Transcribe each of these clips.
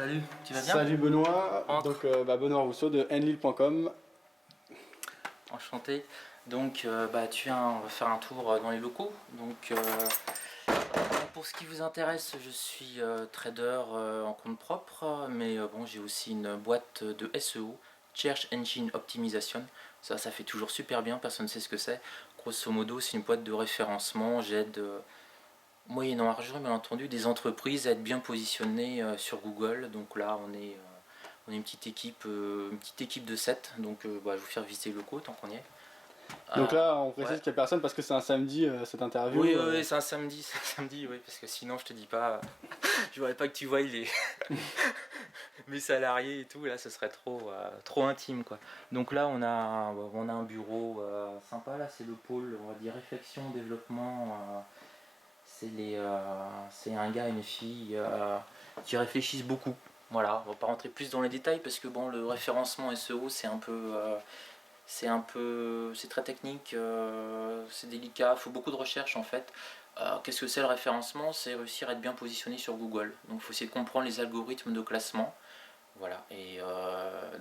Salut, tu vas bien? Salut Benoît, Entre. donc Benoît Rousseau de Enlil.com. Enchanté. Donc tu viens, on va faire un tour dans les locaux. Donc pour ce qui vous intéresse, je suis trader en compte propre, mais bon, j'ai aussi une boîte de SEO, Search Engine Optimization. Ça fait toujours super bien, personne ne sait ce que c'est. Grosso modo, c'est une boîte de référencement. J'aide moyennant argent, bien entendu, des entreprises à être bien positionnées sur Google. Donc là, on est une petite équipe de 7. Donc je vais vous faire visiter les locaux tant qu'on y est. Donc là, on précise Ouais. qu'il n'y a personne parce que c'est un samedi cette interview. Oui, c'est un samedi, oui, parce que sinon je te dis pas, je voudrais pas que tu voies mes salariés et tout, là ce serait trop intime quoi. Donc là on a un bureau sympa, là c'est le pôle, on va dire réflexion, développement, c'est un gars et une fille qui réfléchissent beaucoup. Voilà, on va pas rentrer plus dans les détails parce que bon, le référencement SEO c'est très technique, c'est délicat, il faut beaucoup de recherche en fait. Qu'est-ce que c'est le référencement? C'est réussir à être bien positionné sur Google. Donc il faut essayer de comprendre les algorithmes de classement. Voilà, et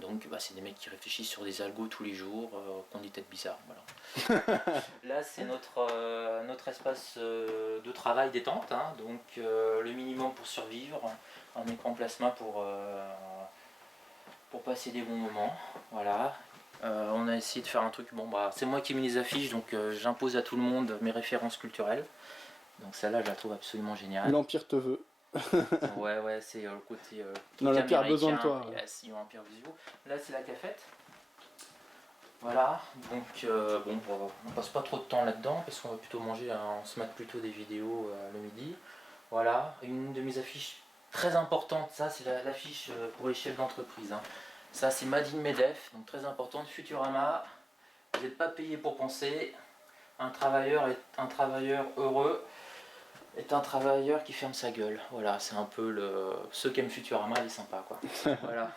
donc c'est des mecs qui réfléchissent sur des algos tous les jours, qui ont des têtes bizarres. Voilà. Là c'est notre espace de travail détente, hein, donc le minimum pour survivre, un écran plasma pour passer des bons moments. Voilà. On a essayé de faire un truc, c'est moi qui ai mis les affiches, donc j'impose à tout le monde mes références culturelles. Donc celle-là, je la trouve absolument géniale. L'Empire te veut. Ouais, c'est le côté Non, l'Empire a besoin de toi. Ouais. Yes, ils ont Empire Visio. Là, c'est la cafette. Voilà, donc on passe pas trop de temps là-dedans parce qu'on va plutôt manger, on se mate plutôt des vidéos le midi. Voilà, une de mes affiches très importantes, ça c'est l'affiche pour les chefs d'entreprise. Hein. Ça c'est Made in Medef, donc très importante, Futurama. Vous n'êtes pas payé pour penser. Un travailleur heureux est un travailleur qui ferme sa gueule. Voilà, c'est un peu ceux qui aiment Futurama, il est sympa quoi. Voilà.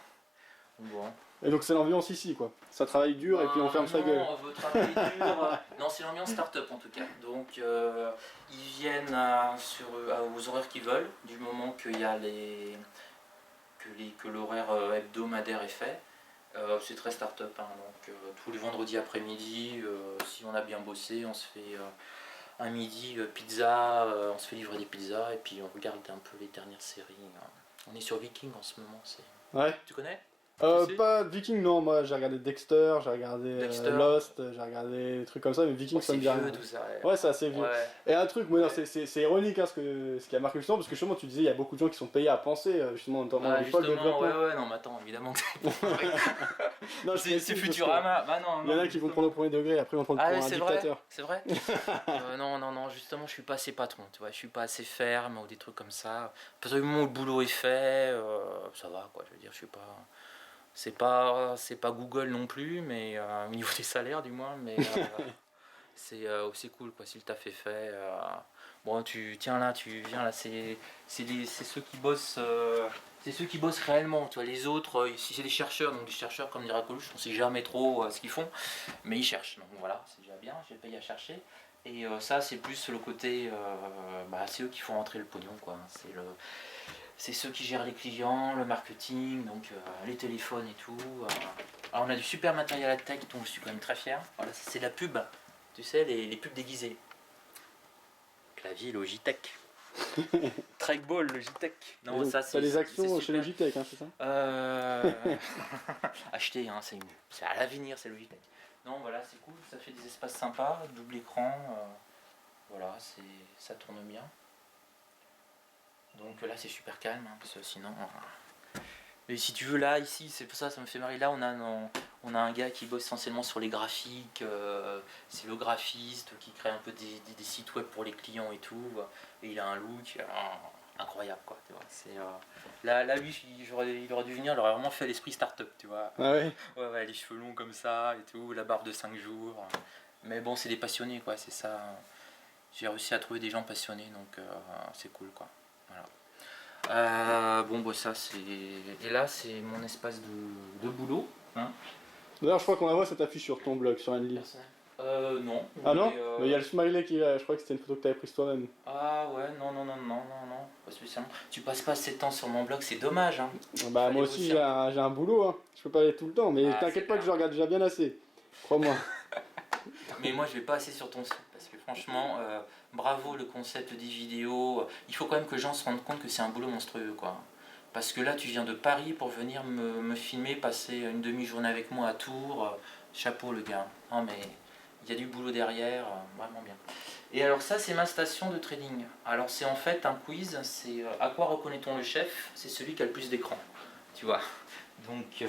Bon. Et donc c'est l'ambiance ici quoi. Ça travaille dur et puis on ferme sa gueule. On veut travailler dur. Non, c'est l'ambiance start-up en tout cas. Donc ils viennent aux horaires qu'ils veulent, du moment qu'il y a que l'horaire hebdomadaire est fait. C'est très start-up, hein, donc tous les vendredis après-midi, si on a bien bossé, on se fait un midi pizza, on se fait livrer des pizzas et puis on regarde un peu les dernières séries. Hein. On est sur Viking en ce moment. Ouais. Tu connais? Pas Viking, non, moi j'ai regardé Dexter, j'ai regardé Lost, j'ai regardé des trucs comme ça, mais Viking ça me dit rien. Tout ça, ouais, c'est assez vieux. Ouais. Et un truc, c'est ironique ce qui a marqué justement, parce que justement tu disais il y a beaucoup de gens qui sont payés à penser, justement, notamment le développement. Ouais, non, mais attends, évidemment. Non, c'est Futurama. Il y en a qui vont prendre au premier degré et après ils vont prendre pour un dictateur. C'est vrai. Non, justement, je suis pas assez patron, tu vois, je suis pas assez ferme ou des trucs comme ça. À partir du moment où le boulot est fait, ça va, quoi, je veux dire, je suis pas. C'est pas Google non plus, mais au niveau des salaires du moins, mais c'est cool quoi, si le taf est fait. Bon, tu viens là, c'est ceux qui bossent, c'est ceux qui bossent réellement. Tu vois, les autres, si c'est des chercheurs, donc des chercheurs comme dirait Coluche, on sait jamais trop ce qu'ils font, mais ils cherchent. Donc voilà, c'est déjà bien, j'ai payé à chercher. Et ça, c'est plus le côté, c'est eux qui font rentrer le pognon quoi. C'est ceux qui gèrent les clients, le marketing, donc les téléphones et tout. Alors on a du super matériel à tech dont je suis quand même très fier. Voilà, c'est la pub, tu sais, les pubs déguisées. Clavier Logitech. Trackball Logitech. Non, ça c'est les actions chez Logitech, hein, c'est ça Acheter, hein, c'est à l'avenir, c'est Logitech. Non, voilà, c'est cool, ça fait des espaces sympas, double écran. Voilà, ça tourne bien. Donc là c'est super calme, hein, parce que sinon... Mais si tu veux là, ici, c'est pour ça me fait marrer. Là on a un gars qui bosse essentiellement sur les graphiques, c'est le graphiste qui crée un peu des sites web pour les clients et tout. Et il a un look incroyable quoi, tu vois. Là lui, il aurait dû venir, il aurait vraiment fait l'esprit start-up, tu vois. Ah ouais. Ouais, les cheveux longs comme ça et tout, la barbe de 5 jours. Mais bon, c'est des passionnés quoi, c'est ça. J'ai réussi à trouver des gens passionnés, donc c'est cool quoi. Voilà. Ça c'est. Et là c'est mon espace de boulot. Hein. D'ailleurs, je crois qu'on la voit cette affiche sur ton blog, sur Enlil. Non. Ah non. Mais il y a le smiley qui est là, je crois que c'était une photo que tu avais prise toi-même. Ah ouais, non. spécialement. Tu passes pas assez de temps sur mon blog, c'est dommage. Hein. Bah moi aussi j'ai un boulot, hein. Je peux pas aller tout le temps, mais t'inquiète pas que je regarde déjà bien assez, crois-moi. Mais moi je vais pas assez sur ton site, parce que franchement, bravo le concept des vidéos. Il faut quand même que les gens se rendent compte que c'est un boulot monstrueux, quoi. Parce que là tu viens de Paris pour venir me filmer, passer une demi-journée avec moi à Tours. Chapeau le gars. Non mais il y a du boulot derrière, vraiment bien. Et alors ça c'est ma station de trading. Alors c'est en fait un quiz, c'est à quoi reconnaît-on le chef? C'est celui qui a le plus d'écran, tu vois. Donc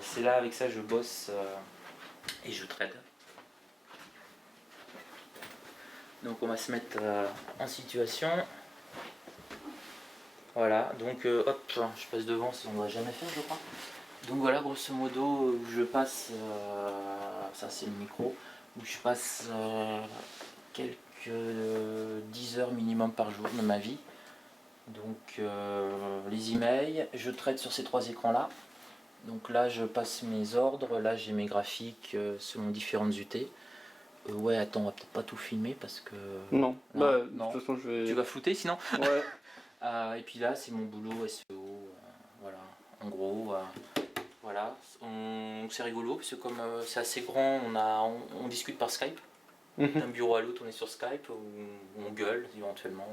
c'est là, avec ça je bosse et je trade. Donc on va se mettre en situation. Voilà, donc hop, je passe devant, on ne va jamais faire je crois. Donc voilà, grosso modo, je passe, ça c'est le micro, où je passe quelques 10 heures minimum par jour de ma vie. Donc les emails, je traite sur ces 3 écrans là. Donc là je passe mes ordres, là j'ai mes graphiques selon différentes UT. Ouais, attends, on va peut-être pas tout filmer parce que... Non, non. De toute façon je vais... Tu vas flouter sinon? Ouais. Et puis là c'est mon boulot SEO, voilà, en gros... Voilà, c'est rigolo parce que comme c'est assez grand, on discute par Skype. D'un bureau à l'autre, on est sur Skype, on gueule éventuellement.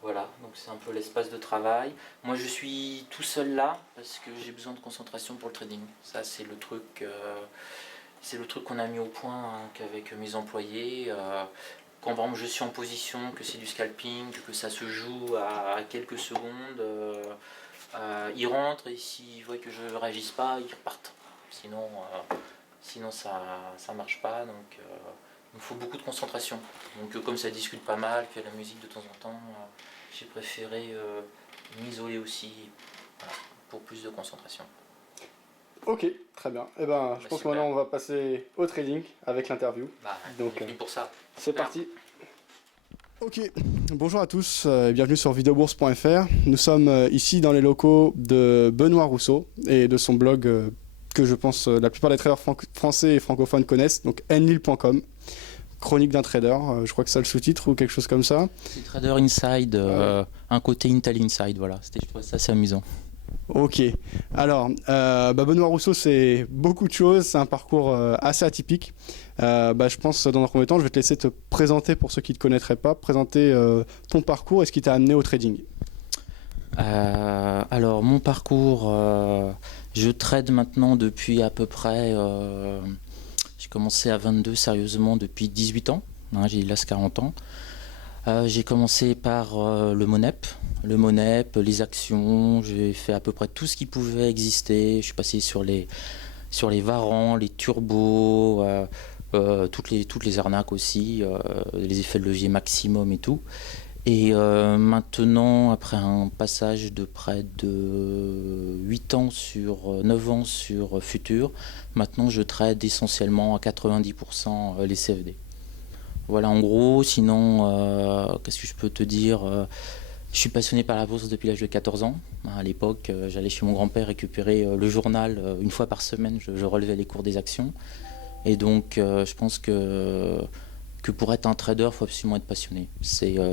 Voilà, donc c'est un peu l'espace de travail. Moi je suis tout seul là parce que j'ai besoin de concentration pour le trading. Ça c'est le truc qu'on a mis au point qu'avec mes employés. Quand par exemple je suis en position, que c'est du scalping, que ça se joue à quelques secondes, ils rentrent et s'ils voient que je ne réagisse pas, ils repartent. Sinon ça marche pas. Donc il me faut beaucoup de concentration. Donc comme ça discute pas mal, qu'il y a de la musique de temps en temps, j'ai préféré m'isoler aussi, voilà, pour plus de concentration. Ok, très bien. Eh ben, je pense que maintenant on va passer au trading avec l'interview. Donc on est venu pour ça. C'est parti. Ok, bonjour à tous et bienvenue sur videobourse.fr. Nous sommes ici dans les locaux de Benoît Rousseau et de son blog que je pense la plupart des traders français et francophones connaissent, donc nlil.com. Chronique d'un trader, je crois que c'est le sous-titre ou quelque chose comme ça. C'est Trader Inside, un côté Intel Inside, voilà, je trouvais ça assez amusant. Ok, alors Benoît Rousseau c'est beaucoup de choses, c'est un parcours assez atypique. Je pense dans un premier temps je vais te laisser te présenter pour ceux qui ne te connaîtraient pas, présenter ton parcours et ce qui t'a amené au trading. Alors mon parcours, je trade maintenant depuis à peu près, j'ai commencé à 22 sérieusement depuis 18 ans, hein, j'ai là 40 ans. J'ai commencé par le Monep, les actions, j'ai fait à peu près tout ce qui pouvait exister. Je suis passé sur les varans, les turbos, toutes les arnaques aussi, les effets de levier maximum et tout. Et maintenant, après un passage de près de 9 ans sur Futur, maintenant je trade essentiellement à 90% les CFD. Voilà en gros, sinon qu'est-ce que je peux te dire, je suis passionné par la bourse depuis l'âge de 14 ans. À l'époque, j'allais chez mon grand-père récupérer le journal une fois par semaine, je relevais les cours des actions. Et donc je pense que pour être un trader, il faut absolument être passionné.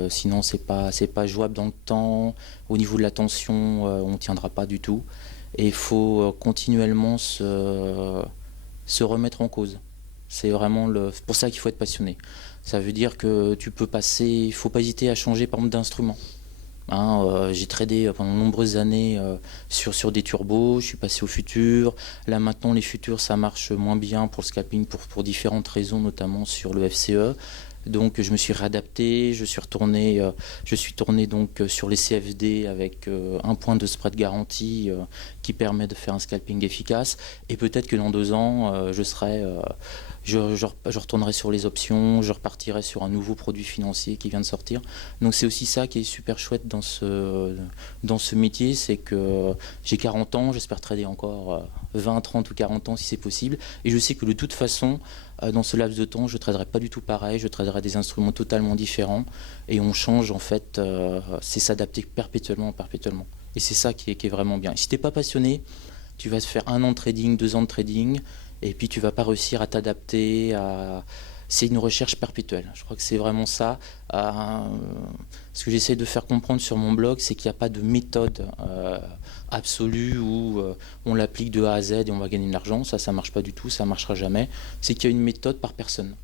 Sinon, c'est pas jouable dans le temps. Au niveau de l'attention, on ne tiendra pas du tout. Et il faut continuellement se remettre en cause. C'est vraiment pour ça qu'il faut être passionné. Ça veut dire que tu peux passer, il ne faut pas hésiter à changer par exemple d'instrument. J'ai tradé pendant de nombreuses années sur des turbos, je suis passé au futur. Là maintenant les futurs ça marche moins bien pour le scalping pour différentes raisons, notamment sur le FCE. Donc je me suis réadapté, je suis tourné donc sur les CFD avec un point de spread garanti qui permet de faire un scalping efficace. Et peut-être que dans 2 ans je retournerai sur les options, je repartirai sur un nouveau produit financier qui vient de sortir. Donc c'est aussi ça qui est super chouette dans ce métier, c'est que j'ai 40 ans, j'espère trader encore 20, 30 ou 40 ans si c'est possible. Et je sais que de toute façon, dans ce laps de temps, je ne traderai pas du tout pareil, je traderai des instruments totalement différents. Et on change en fait, c'est s'adapter perpétuellement. Et c'est ça qui est vraiment bien. Et si tu n'es pas passionné, tu vas se faire 1 an de trading, 2 ans de trading, et puis tu vas pas réussir à t'adapter, c'est une recherche perpétuelle. Je crois que c'est vraiment ça. Ce que j'essaie de faire comprendre sur mon blog, c'est qu'il n'y a pas de méthode absolue où on l'applique de A à Z et on va gagner de l'argent. Ça ne marche pas du tout, ça ne marchera jamais. C'est qu'il y a une méthode par personne,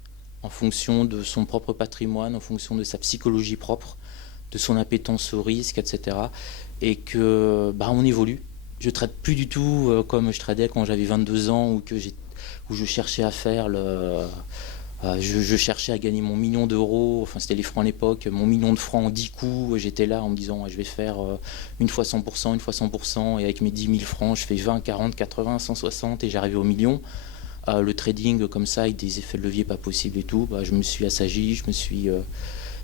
en fonction de son propre patrimoine, en fonction de sa psychologie propre, de son appétence au risque, etc. Et que on évolue. Je ne trade plus du tout comme je tradais quand j'avais 22 ans où je cherchais à faire je cherchais à gagner mon million d'euros, enfin c'était les francs à l'époque, mon million de francs en 10 coups. J'étais là en me disant je vais faire une fois 100%, une fois 100%, et avec mes 10 000 francs, je fais 20, 40, 80, 160 et j'arrivais au million. Le trading comme ça, avec des effets de levier pas possibles et tout, je me suis assagi,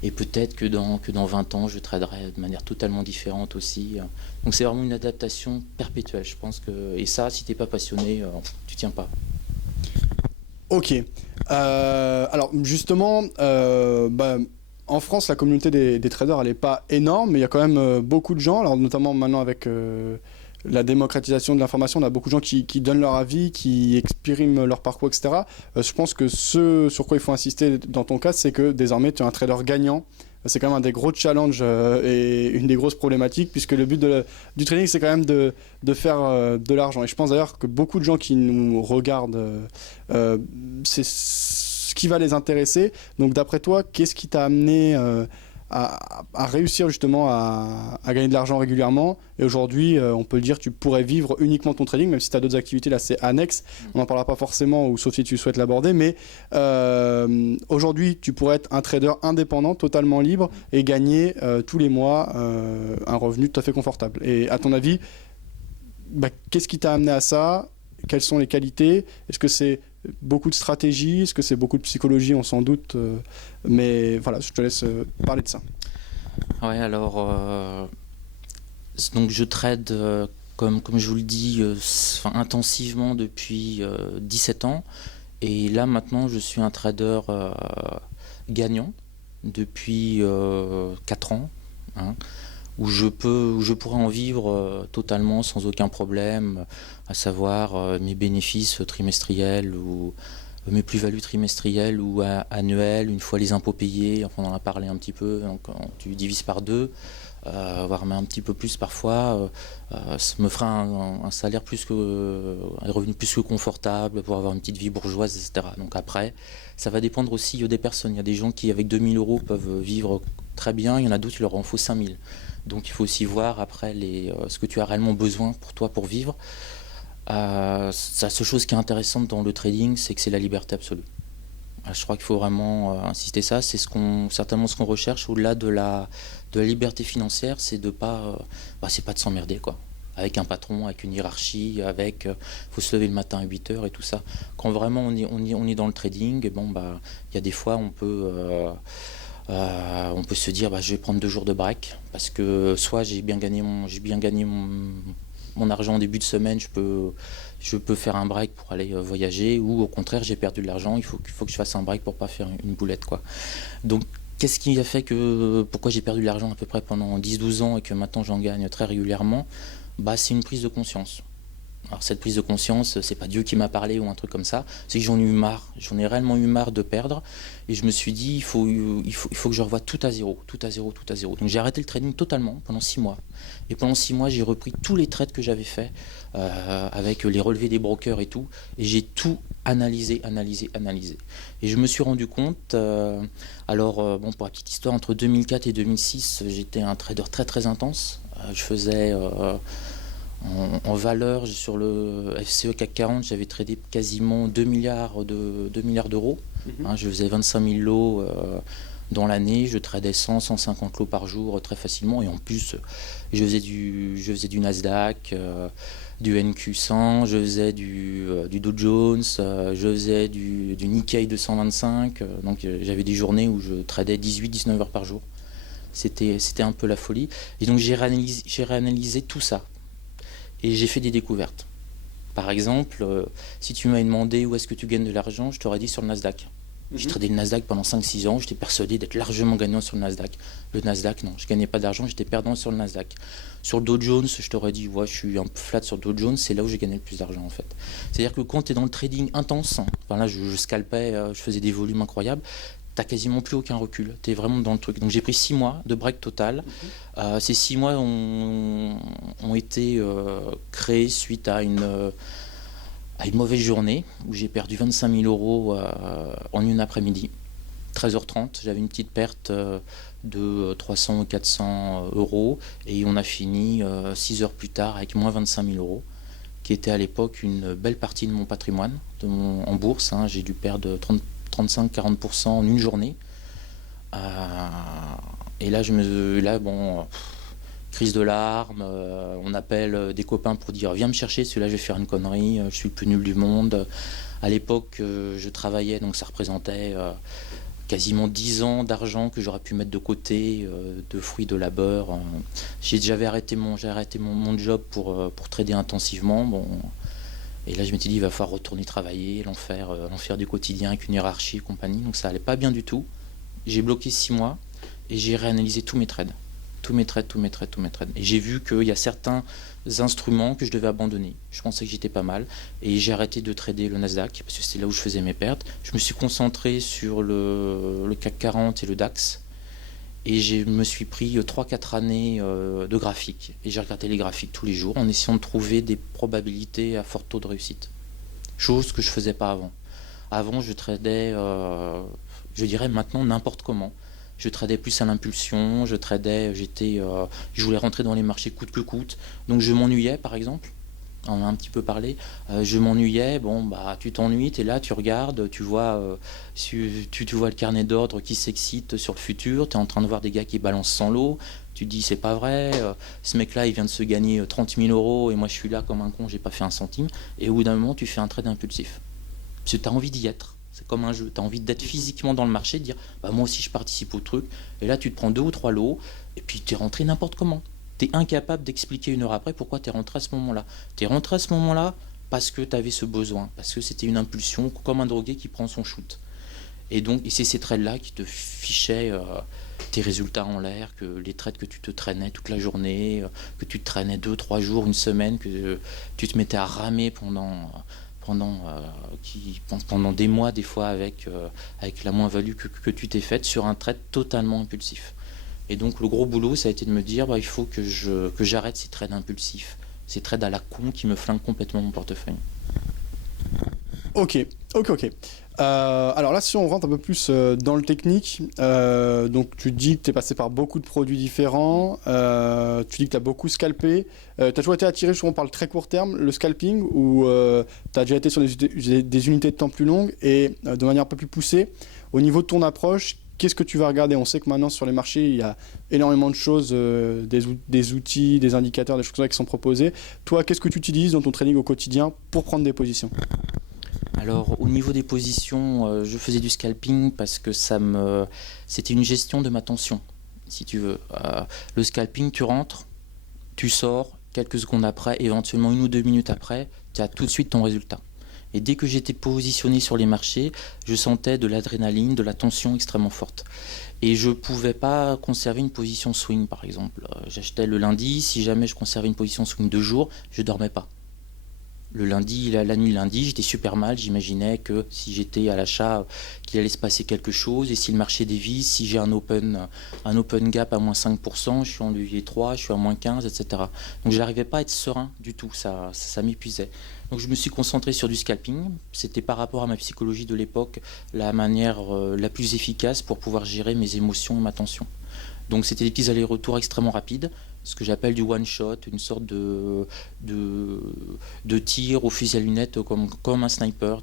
et peut-être que dans 20 ans, je traderai de manière totalement différente aussi. Donc c'est vraiment une adaptation perpétuelle, je pense que. Et ça, si t'es pas passionné, tu tiens pas. Ok. Alors justement, en France, la communauté des traders, elle n'est pas énorme, mais il y a quand même beaucoup de gens, alors notamment maintenant avec la démocratisation de l'information, on a beaucoup de gens qui donnent leur avis, qui expriment leur parcours, etc. Je pense que ce sur quoi il faut insister dans ton cas, c'est que désormais tu es un trader gagnant. C'est quand même un des gros challenges et une des grosses problématiques, puisque le but du trading, c'est quand même de faire de l'argent. Et je pense d'ailleurs que beaucoup de gens qui nous regardent, c'est ce qui va les intéresser. Donc d'après toi, qu'est-ce qui t'a amené à réussir justement à gagner de l'argent régulièrement? Et aujourd'hui, on peut le dire, tu pourrais vivre uniquement ton trading, même si tu as d'autres activités, là c'est annexe, on n'en parlera pas forcément, ou sauf si tu souhaites l'aborder, mais aujourd'hui tu pourrais être un trader indépendant, totalement libre, et gagner tous les mois un revenu tout à fait confortable. Et à ton avis, qu'est-ce qui t'a amené à ça? Quelles sont les qualités? Est-ce que c'est beaucoup de stratégie? Est-ce que c'est beaucoup de psychologie? On s'en doute. Mais voilà, je te laisse parler de ça. Ouais, alors, donc je trade, comme je vous le dis, intensivement depuis 17 ans. Et là, maintenant, je suis un trader gagnant depuis 4 ans. Hein, où je pourrais en vivre totalement sans aucun problème, à savoir mes bénéfices trimestriels ou mes plus-values trimestrielles ou annuelles, une fois les impôts payés, enfin on en a parlé un petit peu, donc tu divises par 2, voire même un petit peu plus parfois, ça me fera un salaire un revenu plus que confortable pour avoir une petite vie bourgeoise, etc. Donc après, ça va dépendre aussi des personnes. Il y a des gens qui avec 2000 euros peuvent vivre très bien, il y en a d'autres, il leur en faut 5000. Donc il faut aussi voir après ce que tu as réellement besoin pour toi pour vivre. La seule chose qui est intéressante dans le trading, c'est que c'est la liberté absolue. Je crois qu'il faut vraiment insister ça. C'est certainement ce qu'on recherche au-delà de la liberté financière, c'est de c'est pas de s'emmerder quoi. Avec un patron, avec une hiérarchie, faut se lever le matin à 8 heures et tout ça. Quand vraiment on est dans le trading, il y a des fois on peut se dire je vais prendre 2 jours de break parce que soit j'ai bien gagné mon argent en début de semaine, je peux faire un break pour aller voyager, ou au contraire j'ai perdu de l'argent, il faut que je fasse un break pour pas faire une boulette quoi. Donc qu'est-ce qui a fait pourquoi j'ai perdu de l'argent à peu près pendant 10-12 ans et que maintenant j'en gagne très régulièrement? C'est une prise de conscience. Alors cette prise de conscience, c'est pas Dieu qui m'a parlé ou un truc comme ça, c'est que j'en ai réellement eu marre de perdre, et je me suis dit il faut que je revoie tout à zéro. Donc j'ai arrêté le trading totalement pendant 6 mois, et pendant 6 mois j'ai repris tous les trades que j'avais fait avec les relevés des brokers et tout, et j'ai tout analysé, et je me suis rendu compte, pour la petite histoire, entre 2004 et 2006 j'étais un trader très très intense, je faisais en valeur, sur le FCE CAC 40, j'avais tradé quasiment 2 milliards d'euros. Je faisais 25 000 lots dans l'année, je tradais 150 lots par jour très facilement. Et en plus, je faisais du Nasdaq, du NQ100, je faisais du Dow Jones, je faisais du Nikkei 225. Donc j'avais des journées où je tradais 18-19 heures par jour. C'était un peu la folie. Et donc j'ai réanalysé tout ça. Et j'ai fait des découvertes. Par exemple, si tu m'avais demandé où est-ce que tu gagnes de l'argent, je t'aurais dit sur le Nasdaq. J'ai tradé le Nasdaq pendant 5-6 ans, j'étais persuadé d'être largement gagnant sur le Nasdaq. Le Nasdaq, non, je gagnais pas d'argent, j'étais perdant sur le Nasdaq. Sur le Dow Jones, je t'aurais dit, ouais, je suis un peu flat sur le Dow Jones, c'est là où j'ai gagné le plus d'argent en fait. C'est-à-dire que quand tu es dans le trading intense, enfin là je scalpais, je faisais des volumes incroyables, t'as quasiment plus aucun recul, tu es vraiment dans le truc. Donc j'ai pris 6 mois de break total. Ces 6 mois ont été créés suite à une mauvaise journée où j'ai perdu 25 000 euros en une après-midi. 13h30, j'avais une petite perte de 300 ou 400 euros et on a fini 6 heures plus tard avec moins 25 000 euros, qui était à l'époque une belle partie de mon patrimoine en bourse. J'ai dû perdre 35-40% en une journée. Et là, crise de larmes, on appelle des copains pour dire viens me chercher, celui-là je vais faire une connerie, je suis le plus nul du monde. À l'époque, je travaillais, donc ça représentait quasiment 10 ans d'argent que j'aurais pu mettre de côté, de fruits de labeur. J'avais arrêté mon job pour trader intensivement. Bon. Et là, je m'étais dit, il va falloir retourner travailler, l'enfer du quotidien avec une hiérarchie et compagnie. Donc ça allait pas bien du tout. J'ai bloqué 6 mois et j'ai réanalysé tous mes trades. Tous mes trades. Et j'ai vu qu'il y a certains instruments que je devais abandonner. Je pensais que j'étais pas mal. Et j'ai arrêté de trader le Nasdaq, parce que c'était là où je faisais mes pertes. Je me suis concentré sur le CAC 40 et le DAX. Et je me suis pris 3-4 années de graphique. Et j'ai regardé les graphiques tous les jours en essayant de trouver des probabilités à fort taux de réussite. Chose que je ne faisais pas avant. Avant, je tradais, je dirais maintenant, n'importe comment. Je tradais plus à l'impulsion, je voulais rentrer dans les marchés coûte que coûte. Donc je m'ennuyais, par exemple. On en a un petit peu parlé. Je m'ennuyais. Bon, bah, tu t'ennuies, tu es là, tu regardes, tu vois le carnet d'ordre qui s'excite sur le futur. Tu es en train de voir des gars qui balancent sans l'eau. Tu te dis, c'est pas vrai. Ce mec-là, il vient de se gagner 30 000 euros et moi, je suis là comme un con, j'ai pas fait un centime. Et au bout d'un moment, tu fais un trade impulsif. Parce que tu as envie d'y être. C'est comme un jeu. Tu as envie d'être physiquement dans le marché, de dire, bah, moi aussi, je participe au truc. Et là, tu te prends 2 ou 3 lots et puis tu es rentré n'importe comment. Tu es incapable d'expliquer une heure après pourquoi tu es rentré à ce moment-là. Tu es rentré à ce moment-là parce que tu avais ce besoin, parce que c'était une impulsion, comme un drogué qui prend son shoot. Et donc, c'est ces trades-là qui te fichaient tes résultats en l'air, que les trades que tu te traînais toute la journée, que tu te traînais 2-3 jours, une semaine, que tu te mettais à ramer pendant des mois, des fois, avec la moins-value que tu t'es faite sur un trade totalement impulsif. Et donc le gros boulot, ça a été de me dire, il faut que j'arrête ces trades impulsifs, ces trades à la con qui me flinguent complètement mon portefeuille. Ok. Alors là, si on rentre un peu plus dans le technique, donc tu dis que tu es passé par beaucoup de produits différents, tu dis que tu as beaucoup scalpé. Tu as toujours été attiré souvent par le très court terme, le scalping, ou tu as déjà été sur des unités de temps plus longues et de manière un peu plus poussée. Au niveau de ton approche, qu'est-ce que tu vas regarder? On sait que maintenant sur les marchés, il y a énormément de choses, des outils, des indicateurs, des choses comme ça qui sont proposés. Toi, qu'est-ce que tu utilises dans ton trading au quotidien pour prendre des positions? Alors au niveau des positions, je faisais du scalping parce que c'était une gestion de ma tension, si tu veux. Le scalping, tu rentres, tu sors, quelques secondes après, éventuellement 1 ou 2 minutes après, tu as tout de suite ton résultat. Et dès que j'étais positionné sur les marchés, je sentais de l'adrénaline, de la tension extrêmement forte. Et je ne pouvais pas conserver une position swing, par exemple. J'achetais le lundi, si jamais je conservais une position swing 2 jours, je ne dormais pas. Le lundi, la nuit lundi, j'étais super mal. J'imaginais que si j'étais à l'achat, qu'il allait se passer quelque chose. Et si le marché dévisse, si j'ai un open gap à moins 5%, je suis en levier 3, je suis à moins 15, etc. Donc je n'arrivais pas à être serein du tout. Ça m'épuisait. Donc je me suis concentré sur du scalping. C'était par rapport à ma psychologie de l'époque la manière la plus efficace pour pouvoir gérer mes émotions et ma tension. Donc c'était des petits allers-retours extrêmement rapides, ce que j'appelle du one-shot, une sorte de tir au fusil à lunettes comme un sniper.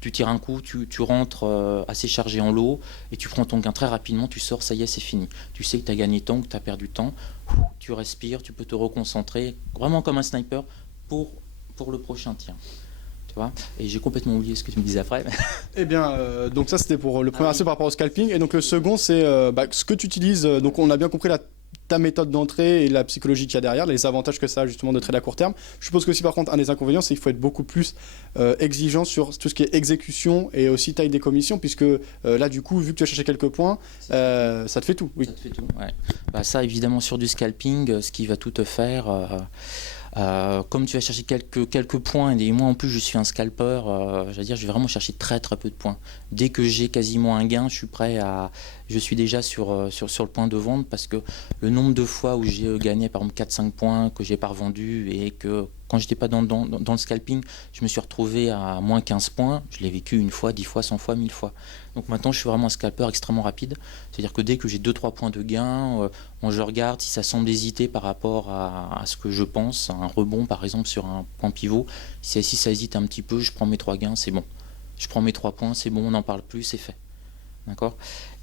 Tu tires un coup, tu rentres assez chargé en lot et tu prends ton gain très rapidement, tu sors, ça y est, c'est fini. Tu sais que tu as gagné temps, que tu as perdu temps, tu respires, tu peux te reconcentrer, vraiment comme un sniper pour le prochain tir. Et j'ai complètement oublié ce que tu me disais après. Eh bien, donc ça c'était pour le premier aspect par rapport au scalping. Et donc le second, c'est ce que tu utilises. Donc on a bien compris ta méthode d'entrée et la psychologie qu'il y a derrière, les avantages que ça a justement de trade à court terme. Je suppose qu'aussi par contre un des inconvénients c'est qu'il faut être beaucoup plus exigeant sur tout ce qui est exécution et aussi taille des commissions, puisque là du coup vu que tu as cherché quelques points, ça te fait tout. Oui. Ça te fait tout, ouais. Bah, ça évidemment sur du scalping, ce qui va tout te faire... comme tu vas chercher quelques points, et moi en plus je suis un scalper, je vais vraiment chercher très très peu de points. Dès que j'ai quasiment un gain, je suis déjà sur le point de vente, parce que le nombre de fois où j'ai gagné par exemple 4-5 points que j'ai pas revendu, et que quand j'étais pas dans le scalping, je me suis retrouvé à moins 15 points, je l'ai vécu une fois, 10 fois, 100 fois, 1000 fois. Donc maintenant je suis vraiment un scalper extrêmement rapide, c'est-à-dire que dès que j'ai 2-3 points de gain, je regarde si ça semble hésiter par rapport à ce que je pense, un rebond par exemple sur un point pivot, si ça hésite un petit peu, je prends mes 3 gains, c'est bon. Je prends mes 3 points, c'est bon, on n'en parle plus, c'est fait. D'accord ?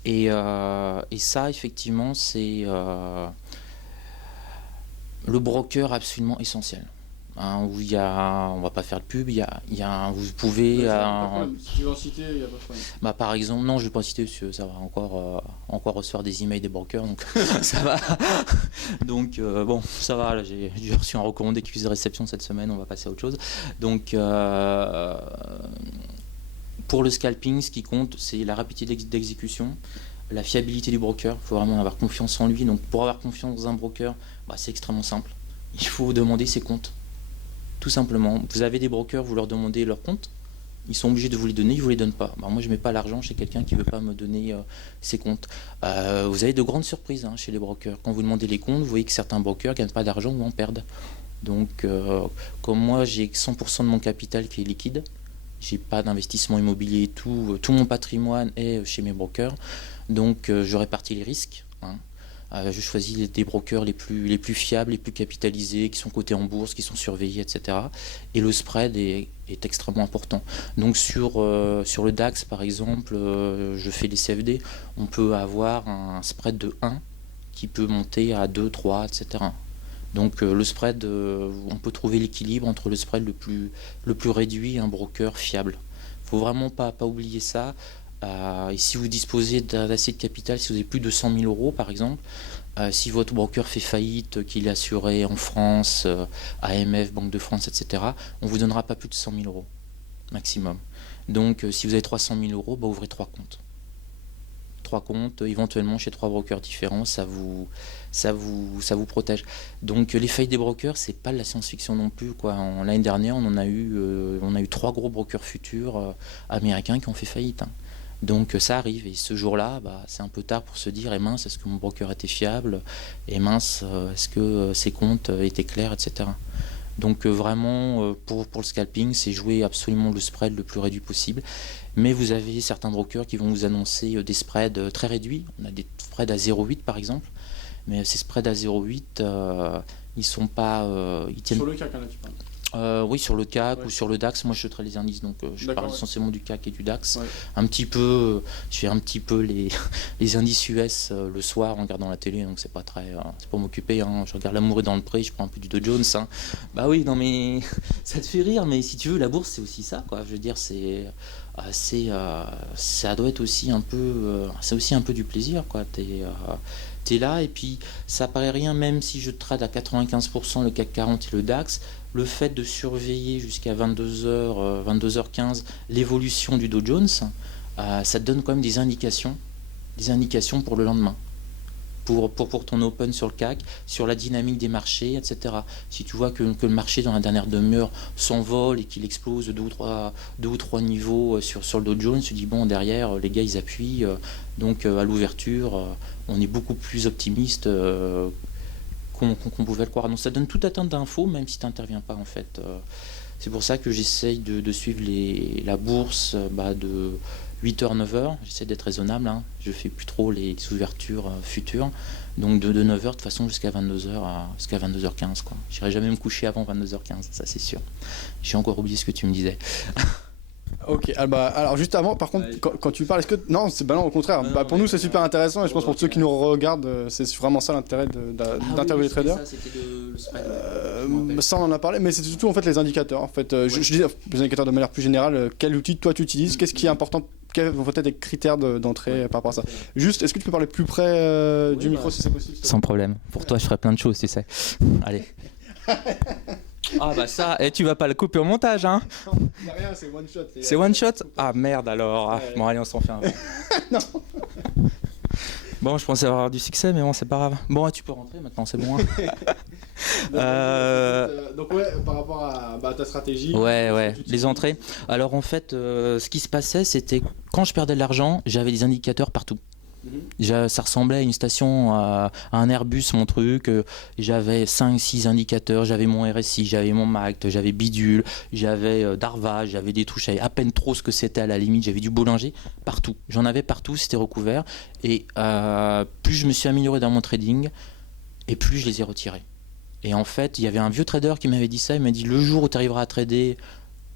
Et ça, effectivement, c'est le broker absolument essentiel. Hein, où il y a, on va pas faire de pub, vous pouvez... Si tu veux en citer, il n'y a pas de problème. Bah, par exemple, non, je ne vais pas citer, parce que ça va encore recevoir des emails des brokers, donc ça va. Donc, bon, ça va, là, j'ai reçu un recommandé accusé de réception cette semaine, on va passer à autre chose. Donc, pour le scalping, ce qui compte, c'est la rapidité d'exécution, la fiabilité du broker. Il faut vraiment avoir confiance en lui. Donc, pour avoir confiance dans un broker, c'est extrêmement simple. Il faut demander ses comptes. Tout simplement. Vous avez des brokers, vous leur demandez leurs comptes, ils sont obligés de vous les donner, ils ne vous les donnent pas. Moi, je ne mets pas l'argent chez quelqu'un qui ne veut pas me donner ses comptes. Vous avez de grandes surprises chez les brokers. Quand vous demandez les comptes, vous voyez que certains brokers ne gagnent pas d'argent ou en perdent. Donc, comme moi, j'ai 100% de mon capital qui est liquide, j'ai pas d'investissement immobilier, tout mon patrimoine est chez mes brokers, donc je répartis les risques. Je choisis des brokers les plus fiables, les plus capitalisés, qui sont cotés en bourse, qui sont surveillés, etc. Et le spread est extrêmement important. Donc sur le DAX, par exemple, je fais les CFD, on peut avoir un spread de 1 qui peut monter à 2, 3, etc. Donc le spread, on peut trouver l'équilibre entre le spread le plus réduit et un broker fiable. Il ne faut vraiment pas oublier ça. Et si vous disposez d'assez de capital, si vous avez plus de 100 000 euros par exemple, si votre broker fait faillite, qu'il est assuré en France, AMF, Banque de France, etc., on ne vous donnera pas plus de 100 000 euros maximum. Donc si vous avez 300 000 euros, ouvrez 3 comptes. 3 comptes, éventuellement chez 3 brokers différents, ça vous protège. Donc les faillites des brokers, c'est pas de la science-fiction non plus, quoi. L'année dernière, on a eu 3 gros brokers futurs américains qui ont fait faillite. Donc ça arrive, et ce jour-là, c'est un peu tard pour se dire, mince, est-ce que mon broker était fiable, et mince, est-ce que ses comptes étaient clairs, etc. Donc vraiment, pour le scalping, c'est jouer absolument le spread le plus réduit possible. Mais vous avez certains brokers qui vont vous annoncer des spreads très réduits. On a des spreads à 0,8 par exemple, mais ces spreads à 0,8, ils sont pas... ils tiennent... Sur le CAC, là, tu parles. Oui, sur le CAC ou sur le DAX. Moi, je traite les indices, donc je parle essentiellement du CAC et du DAX. Un petit peu, je fais un petit peu les indices US le soir en regardant la télé, donc c'est pas pour m'occuper. Je regarde L'amour est dans le pré, je prends un peu du Dow Jones. Bah oui, non mais ça te fait rire, mais si tu veux, la bourse c'est aussi ça, quoi. Je veux dire, ça doit être aussi un peu, c'est aussi un peu du plaisir, quoi. T'es là, et puis ça paraît rien, même si je trade à 95% le CAC 40 et le DAX. Le fait de surveiller jusqu'à 22h, 22h15 l'évolution du Dow Jones, ça te donne quand même des indications pour le lendemain, pour ton open sur le CAC, sur la dynamique des marchés, etc. Si tu vois que le marché dans la dernière demi-heure s'envole et qu'il explose deux ou trois niveaux sur le Dow Jones, tu dis bon, derrière les gars ils appuient, donc à l'ouverture on est beaucoup plus optimiste qu'on pouvait le croire. Donc ça donne tout atteinte d'infos, même si tu n'interviens pas en fait. C'est pour ça que j'essaye de suivre la bourse de 8h, 9h. J'essaie d'être raisonnable. Je fais plus trop les ouvertures futures. Donc de 9h de toute façon jusqu'à 22h, jusqu'à 22h15. Je n'irai jamais me coucher avant 22h15, ça c'est sûr. J'ai encore oublié ce que tu me disais. Ok, alors juste avant, par contre, quand tu parles, est-ce que... Non, c'est non, au contraire. Pour nous, c'est super intéressant, et je pense pour ceux qui nous regardent, c'est vraiment ça l'intérêt d'interviewer les traders. Ça, c'était le spread. Ça, on en a parlé, mais c'est surtout en fait les indicateurs. En fait, je dis les indicateurs de manière plus générale. Quel outil toi tu utilises? Qu'est-ce qui est important quels vont être les critères d'entrée par rapport à ça. Juste, est-ce que tu peux parler plus près du micro si c'est possible? Sans problème. Pour toi, je ferai plein de choses, tu sais. Allez. Ah bah ça, et tu vas pas le couper au montage, hein? Non, y a rien, c'est one shot. C'est one shot? Ah merde alors. Ah, bon allez, on s'en fait un. Non. Bon, je pensais avoir du succès, mais bon, c'est pas grave. Bon, tu peux rentrer maintenant, c'est bon. Donc ouais, par rapport à ta stratégie. Ouais, les entrées. Alors en fait, ce qui se passait, c'était quand je perdais de l'argent, j'avais des indicateurs partout. Ça ressemblait à une station, à un Airbus, mon truc. J'avais 5-6 indicateurs, j'avais mon RSI, j'avais mon MACD, j'avais Bidule, j'avais Darva, j'avais des touches, je savais à peine trop ce que c'était à la limite, j'avais du Bollinger, partout. J'en avais partout, c'était recouvert. Et plus je me suis amélioré dans mon trading, et plus je les ai retirés. Et en fait, il y avait un vieux trader qui m'avait dit ça, il m'a dit le jour où tu arriveras à trader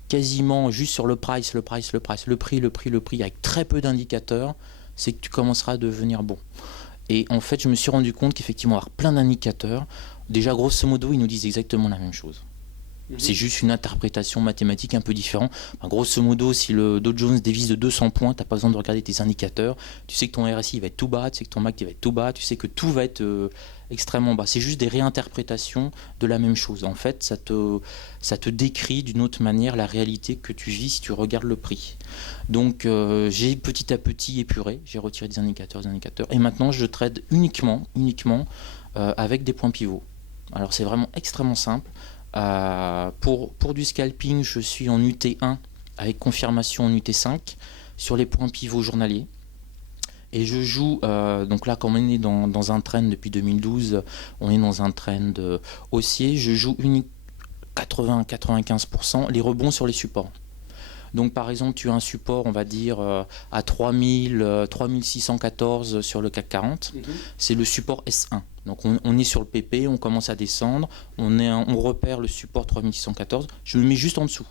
quasiment juste sur le price, le prix, avec très peu d'indicateurs, c'est que tu commenceras à devenir bon. Et en fait, je me suis rendu compte qu'effectivement, avoir plein d'indicateurs, déjà grosso modo, ils nous disent exactement la même chose. C'est juste une interprétation mathématique un peu différente. Enfin, grosso modo, si le Dow Jones dévisse de 200 points, tu n'as pas besoin de regarder tes indicateurs. Tu sais que ton RSI va être tout bas, tu sais que ton MACD va être tout bas, tu sais que tout va être extrêmement bas. C'est juste des réinterprétations de la même chose. En fait, ça te décrit d'une autre manière la réalité que tu vis si tu regardes le prix. Donc, j'ai petit à petit épuré, j'ai retiré des indicateurs, et maintenant, je trade uniquement avec des points pivots. Alors, c'est vraiment extrêmement simple. Pour du scalping, je suis en UT1 avec confirmation en UT5 sur les points pivots journaliers. Et je joue, donc là, comme on est dans un trend depuis 2012, on est dans un trend haussier, je joue 80-95% les rebonds sur les supports. Donc par exemple, tu as un support, on va dire, à 3614 sur le CAC 40, c'est le support S1. Donc on est sur le PP, on commence à descendre, on repère le support 3614, je le mets juste en dessous.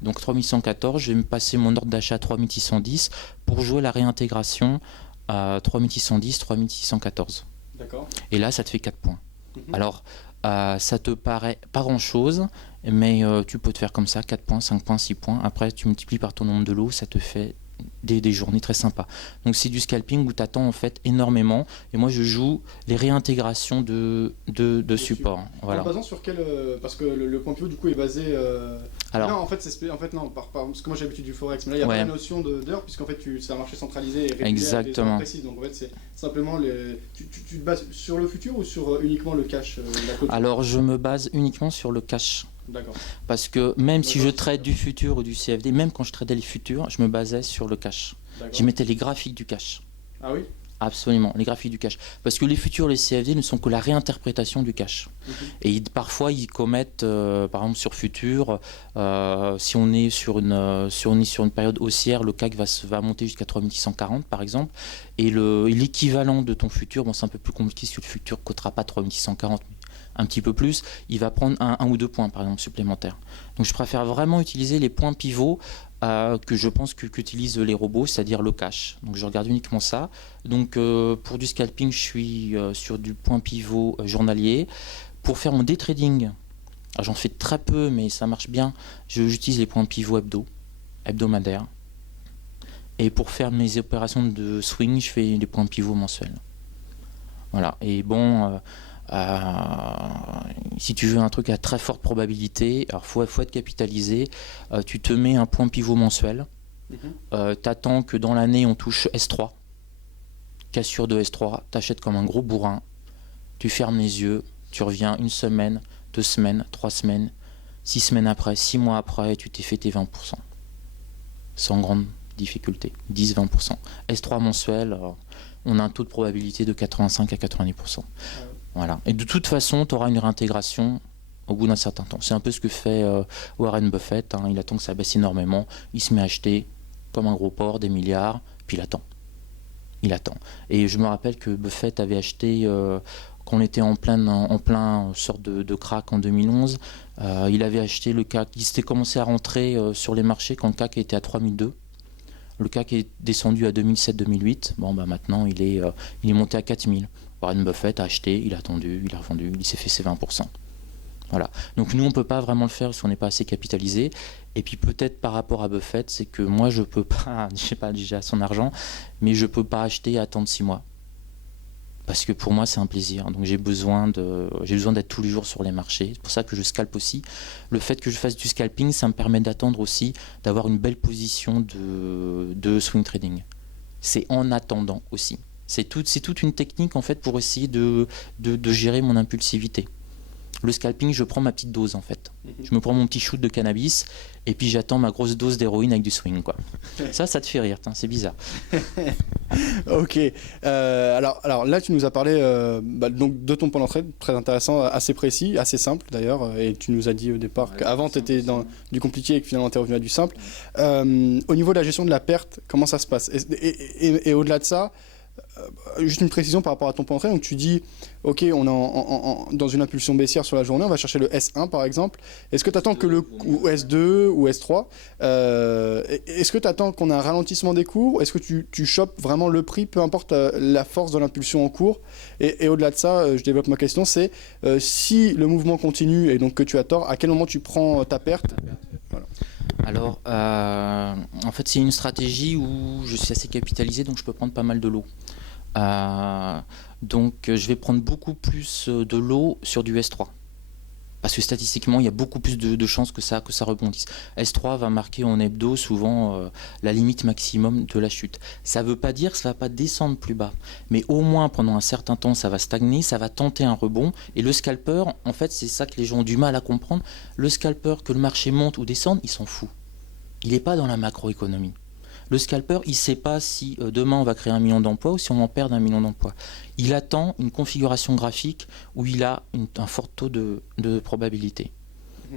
Donc 3114, je vais me passer mon ordre d'achat à 3610 pour jouer la réintégration à 3610, 3614. D'accord. Et là, ça te fait 4 points. Alors, ça te paraît pas grand-chose, mais tu peux te faire comme ça, 4 points, 5 points, 6 points. Après, tu multiplies par ton nombre de lots, ça te fait des journées très sympas. Donc c'est du scalping où tu attends en fait énormément. Et moi, je joue les réintégrations de support. Voilà. En basant sur quel... parce que le point pivot, du coup, est basé... Alors, non, en fait, non, parce que moi j'ai l'habitude du Forex, mais là, il n'y a pas la notion d'heure, puisqu'en fait, c'est un marché centralisé et régulier. Exactement. Précis. Donc en fait, c'est simplement... Tu te bases sur le futur ou sur uniquement le cash Alors, je me base uniquement sur le cash. D'accord. Parce que même si je trade du futur ou du CFD, même quand je tradais les futurs, je me basais sur le cash. Je mettais les graphiques du cash. Ah oui? Absolument, les graphiques du cash. Parce que les futurs, les CFD ne sont que la réinterprétation du cash. Et parfois, ils commettent, par exemple sur futur, si on est sur une période haussière, le CAC va monter jusqu'à 3640 par exemple. Et l'équivalent de ton futur, bon, c'est un peu plus compliqué si le futur ne cotera pas 3640, mais un petit peu plus, il va prendre un ou deux points par exemple supplémentaires. Donc je préfère vraiment utiliser les points pivots que je pense qu'utilisent les robots, c'est-à-dire le cash. Donc je regarde uniquement ça. Donc pour du scalping, je suis sur du point pivot journalier. Pour faire mon day trading, j'en fais très peu, mais ça marche bien. J'utilise les points pivot hebdomadaires. Et pour faire mes opérations de swing, je fais des points pivot mensuels. Voilà. Et bon, si tu veux un truc à très forte probabilité, alors faut être capitalisé, tu te mets un point pivot mensuel, t'attends que dans l'année on touche S3, cassure de S3, t'achètes comme un gros bourrin, tu fermes les yeux, tu reviens une semaine, 2 semaines, 3 semaines, 6 semaines après, 6 mois après, tu t'es fait tes 20%. Sans grande difficulté, 10-20%. S3 mensuel, on a un taux de probabilité de 85 à 90%. Voilà. Et de toute façon, tu auras une réintégration au bout d'un certain temps. C'est un peu ce que fait Warren Buffett. Hein. Il attend que ça baisse énormément. Il se met à acheter comme un gros porc des milliards, puis il attend. Et je me rappelle que Buffett avait acheté, quand on était en plein sorte de crack en 2011, il avait acheté le CAC. Il s'était commencé à rentrer sur les marchés quand le CAC était à 3002. Le CAC est descendu à 2007-2008. Bon, bah maintenant, il est monté à 4000. Warren Buffett a acheté, il a attendu, il a revendu, il s'est fait ses 20%. Voilà. Donc nous, on ne peut pas vraiment le faire parce qu'on n'est pas assez capitalisé. Et puis peut-être par rapport à Buffett, c'est que moi, je peux pas, je sais pas, déjà son argent, mais je peux pas acheter et attendre 6 mois. Parce que pour moi, c'est un plaisir. Donc j'ai besoin d'être tous les jours sur les marchés. C'est pour ça que je scalpe aussi. Le fait que je fasse du scalping, ça me permet d'attendre aussi, d'avoir une belle position de swing trading. C'est en attendant aussi. C'est toute une technique en fait pour essayer de gérer mon impulsivité. Le scalping, je prends ma petite dose en fait. Je me prends mon petit shoot de cannabis et puis j'attends ma grosse dose d'héroïne avec du swing, quoi. Ça te fait rire, c'est bizarre. Ok. Alors là, tu nous as parlé donc de ton plan d'entrée, très intéressant, assez précis, assez simple d'ailleurs. Et tu nous as dit au départ qu'avant, tu étais dans du compliqué et que finalement, tu es revenu à du simple. Au niveau de la gestion de la perte, comment ça se passe? Et au-delà de ça, juste une précision par rapport à ton plan d'entrée. Donc tu dis, ok, on est dans une impulsion baissière sur la journée, on va chercher le S1 par exemple. Est-ce que tu attends que ou S2 ou S3 est-ce que tu attends qu'on ait un ralentissement des cours? Est-ce que tu chopes vraiment le prix, peu importe la force de l'impulsion en cours? Et au-delà de ça, je développe ma question, c'est si le mouvement continue et donc que tu as tort, à quel moment tu prends ta perte? Voilà. Alors, en fait, c'est une stratégie où je suis assez capitalisé, donc je peux prendre pas mal de lots. Donc, je vais prendre beaucoup plus de lots sur du S3. Parce que statistiquement, il y a beaucoup plus de chances que ça rebondisse. S3 va marquer en hebdo souvent la limite maximum de la chute. Ça ne veut pas dire que ça ne va pas descendre plus bas. Mais au moins, pendant un certain temps, ça va stagner, ça va tenter un rebond. Et le scalper, en fait, c'est ça que les gens ont du mal à comprendre. Le scalper, que le marché monte ou descende, il s'en fout. Il n'est pas dans la macroéconomie. Le scalper, il ne sait pas si demain on va créer 1 million d'emplois ou si on va en perdre 1 million d'emplois. Il attend une configuration graphique où il a un fort taux de probabilité.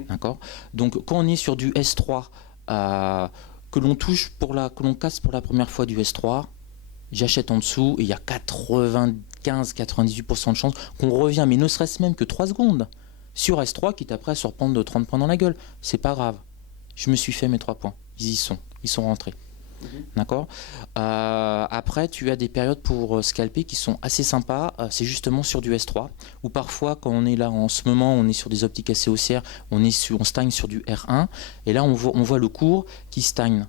D'accord ? Donc quand on est sur du S3, que l'on casse pour la première fois du S3, j'achète en dessous et il y a 95-98% de chances qu'on revient, mais ne serait-ce même que 3 secondes, sur S3, quitte après à se reprendre de 30 points dans la gueule. C'est pas grave. Je me suis fait mes 3 points. Ils sont rentrés. D'accord. Après, tu as des périodes pour scalper qui sont assez sympas. C'est justement sur du S3, où parfois, quand on est là en ce moment, on est sur des optiques assez haussières, on stagne sur du R1, et là, on voit le cours qui stagne.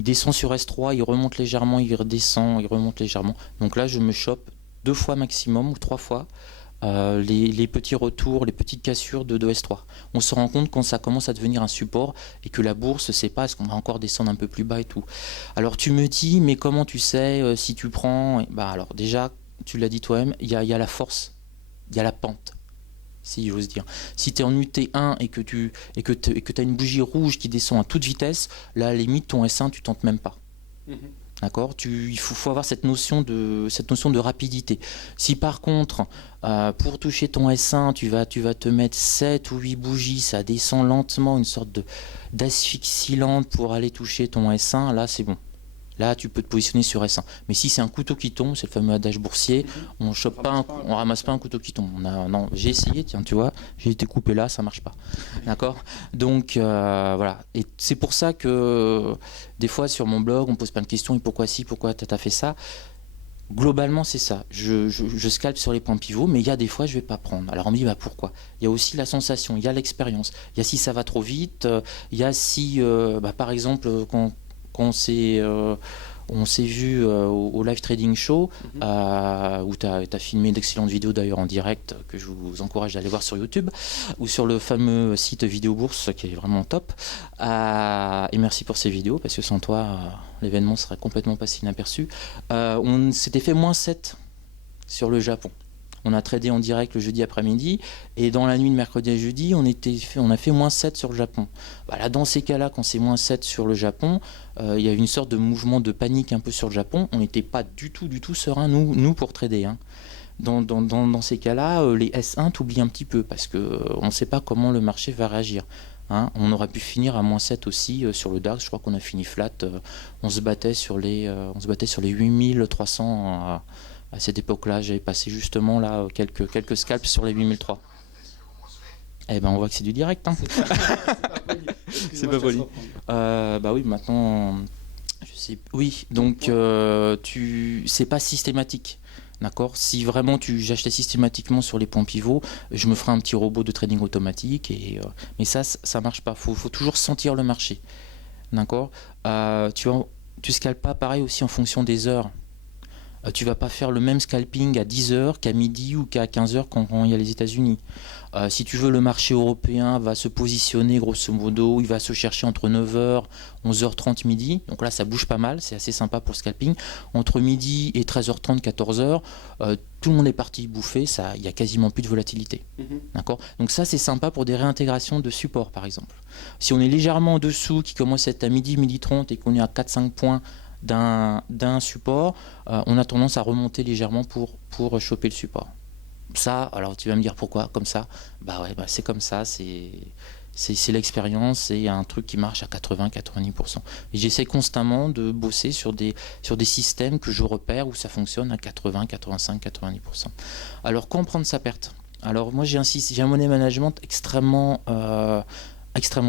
Il descend sur S3, il remonte légèrement, il redescend, il remonte légèrement. Donc là, je me chope 2 fois maximum ou 3 fois. Les petits retours, les petites cassures de S3. On se rend compte quand ça commence à devenir un support et que la bourse ne sait pas, est-ce qu'on va encore descendre un peu plus bas et tout. Alors tu me dis, mais comment tu sais si tu prends... alors déjà, tu l'as dit toi-même, il y a la force, il y a la pente, si j'ose dire. Si tu es en UT1 et que tu as une bougie rouge qui descend à toute vitesse, là, à la limite, ton S1, tu tentes même pas. D'accord, il faut avoir cette notion de rapidité. Si par contre, pour toucher ton S1, tu vas te mettre 7 ou 8 bougies, ça descend lentement, une sorte d'asphyxie lente pour aller toucher ton S1, là c'est bon. Là, tu peux te positionner sur S1. Mais si c'est un couteau qui tombe, c'est le fameux adage boursier, on ramasse pas un couteau qui tombe. Non, j'ai essayé, tiens, tu vois, j'ai été coupé là, ça marche pas. D'accord ? Donc, voilà. Et c'est pour ça que des fois, sur mon blog, on me pose plein de questions. Et pourquoi si, pourquoi t'as fait ça ? Globalement, c'est ça. Je scalpe sur les points pivots, mais il y a des fois, je vais pas prendre. Alors, on me dit, pourquoi ? Il y a aussi la sensation, il y a l'expérience. Il y a si ça va trop vite, il y a si, par exemple, quand on s'est vu au live trading show où tu as filmé d'excellentes vidéos d'ailleurs en direct que je vous encourage d'aller voir sur YouTube ou sur le fameux site Vidéo Bourse qui est vraiment top. Et merci pour ces vidéos parce que sans toi l'événement serait complètement passé inaperçu. On s'était fait -7 sur le Japon. On a tradé en direct le jeudi après-midi et dans la nuit de mercredi à jeudi, on a fait -7 sur le Japon. Là, dans ces cas-là, quand c'est -7 sur le Japon, il y a une sorte de mouvement de panique un peu sur le Japon. On n'était pas du tout serein, nous pour trader. Hein. Dans ces cas-là, les S1 t'oublient un petit peu parce qu'on ne sait pas comment le marché va réagir. Hein. On aurait pu finir à -7 aussi sur le DAX. Je crois qu'on a fini flat. On se battait sur les 8300 à cette époque-là. J'avais passé justement là quelques scalps sur les 8003. On voit que c'est du direct. Hein. C'est pas poli. Oui, maintenant, je sais. Oui, donc c'est pas systématique. D'accord. Si vraiment j'achetais systématiquement sur les points pivots, je me ferais un petit robot de trading automatique. Mais ça marche pas. Faut toujours sentir le marché. D'accord. Tu scalpes pas pareil aussi en fonction des heures. Tu vas pas faire le même scalping à 10 heures qu'à midi ou qu'à 15 heures quand il y a les États-Unis. Si tu veux, le marché européen va se positionner grosso modo, il va se chercher entre 9h, 11h30, midi. Donc là, ça bouge pas mal, c'est assez sympa pour le scalping. Entre midi et 13h30, 14h, tout le monde est parti bouffer, il n'y a quasiment plus de volatilité. D'accord. Donc ça, c'est sympa pour des réintégrations de support, par exemple. Si on est légèrement en dessous, qui commence à être à midi, midi 30 et qu'on est à 4-5 points d'un support, on a tendance à remonter légèrement pour choper le support. Ça, alors tu vas me dire pourquoi comme ça. C'est comme ça, c'est l'expérience, c'est un truc qui marche à 80-90%. Et j'essaie constamment de bosser sur des systèmes que je repère où ça fonctionne à 80, 85, 90%. Alors quand prendre sa perte? Alors moi j'ai un money management extrêmement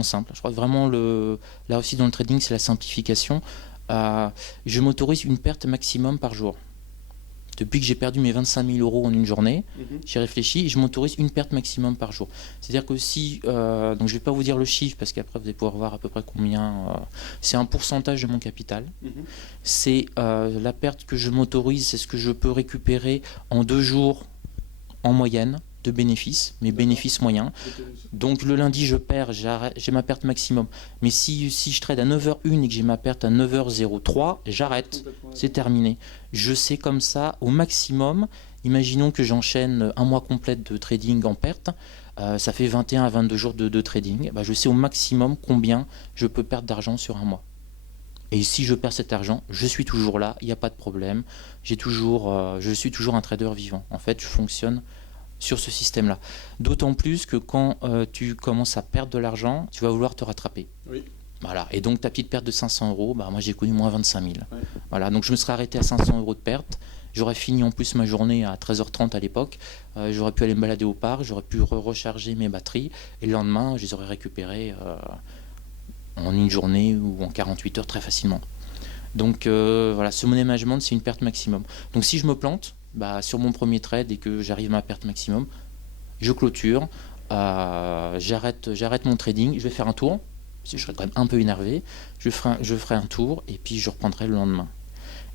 simple. Je crois que vraiment là aussi dans le trading c'est la simplification. Je m'autorise une perte maximum par jour. Depuis que j'ai perdu mes 25 000 euros en une journée, j'ai réfléchi et je m'autorise une perte maximum par jour. C'est-à-dire que si, donc je ne vais pas vous dire le chiffre parce qu'après vous allez pouvoir voir à peu près combien, c'est un pourcentage de mon capital. C'est la perte que je m'autorise, c'est ce que je peux récupérer en 2 jours en moyenne de bénéfices, mes bénéfices moyens. Donc le lundi je perds, j'ai ma perte maximum. Mais si je trade à 9h01 et que j'ai ma perte à 9h03, j'arrête, c'est terminé. Je sais comme ça au maximum, imaginons que j'enchaîne un mois complet de trading en perte, ça fait 21 à 22 jours de trading, je sais au maximum combien je peux perdre d'argent sur un mois. Et si je perds cet argent, je suis toujours là, il n'y a pas de problème, je suis toujours un trader vivant. En fait, je fonctionne sur ce système-là. D'autant plus que quand tu commences à perdre de l'argent, tu vas vouloir te rattraper. Oui. Voilà. Et donc ta petite perte de 500 euros, moi j'ai connu moins 25 000. Ouais. Voilà. Donc je me serais arrêté à 500 euros de perte. J'aurais fini en plus ma journée à 13h30 à l'époque. J'aurais pu aller me balader au parc, j'aurais pu recharger mes batteries. Et le lendemain, je les aurais récupérées en une journée ou en 48 heures très facilement. Donc voilà, ce money management, c'est une perte maximum. Donc si je me plante, sur mon premier trade et que j'arrive à ma perte maximum, je clôture, j'arrête mon trading, je vais faire un tour, parce que je serai quand même un peu énervé, je ferai un tour et puis je reprendrai le lendemain.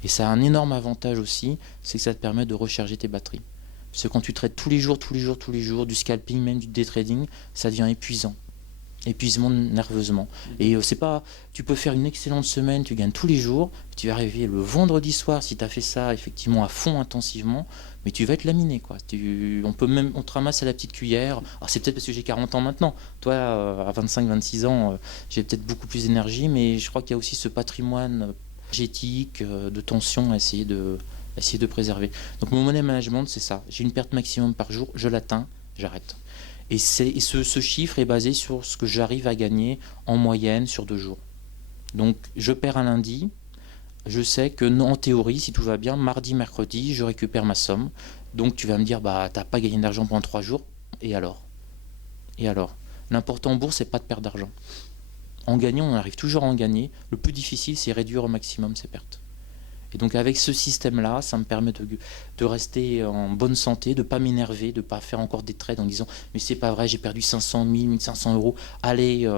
Et ça a un énorme avantage aussi, c'est que ça te permet de recharger tes batteries. Parce que quand tu trades tous les jours, du scalping, même du day trading, ça devient épuisant. Épuisement nerveusement. Et c'est pas, tu peux faire une excellente semaine, tu gagnes tous les jours, tu vas arriver le vendredi soir si tu as fait ça effectivement à fond intensivement, mais tu vas être laminé quoi. On te ramasse à la petite cuillère. Alors c'est peut-être parce que j'ai 40 ans maintenant. Toi à 25-26 ans, j'ai peut-être beaucoup plus d'énergie, mais je crois qu'il y a aussi ce patrimoine énergétique de tension à essayer de préserver. Donc mon money management c'est ça. J'ai une perte maximum par jour, je l'atteins, j'arrête. Et ce chiffre est basé sur ce que j'arrive à gagner en moyenne sur 2 jours. Donc je perds un lundi, je sais que en théorie, si tout va bien, mardi, mercredi, je récupère ma somme. Donc tu vas me dire, t'as pas gagné d'argent pendant 3 jours, et alors? L'important en bourse, c'est pas de perdre d'argent. En gagnant, on arrive toujours à en gagner. Le plus difficile, c'est réduire au maximum ses pertes. Et donc avec ce système-là, ça me permet de rester en bonne santé, de ne pas m'énerver, de ne pas faire encore des trades en disant « mais c'est pas vrai, j'ai perdu 500, 1000, 1500 euros, allez,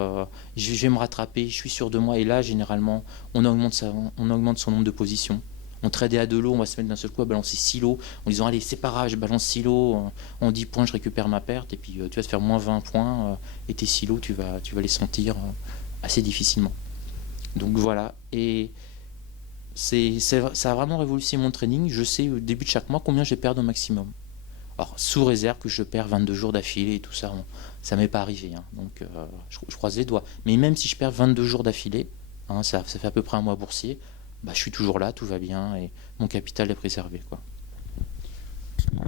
je vais me rattraper, je suis sûr de moi ». Et là, généralement, on augmente son nombre de positions. On tradait à 2 lots, on va se mettre d'un seul coup à balancer 6 lots en disant « allez, c'est pas grave, je balance 6 lots, en 10 points, je récupère ma perte ». Et puis tu vas te faire moins 20 points et tes 6 lots, tu vas les sentir assez difficilement. Donc voilà, et ça a vraiment révolutionné mon trading. Je sais au début de chaque mois combien je vais perdre au maximum. Alors sous réserve que je perds 22 jours d'affilée et tout ça, ça m'est pas arrivé. Donc je croise les doigts. Mais même si je perds 22 jours d'affilée, ça fait à peu près un mois boursier, je suis toujours là, tout va bien et mon capital est préservé quoi.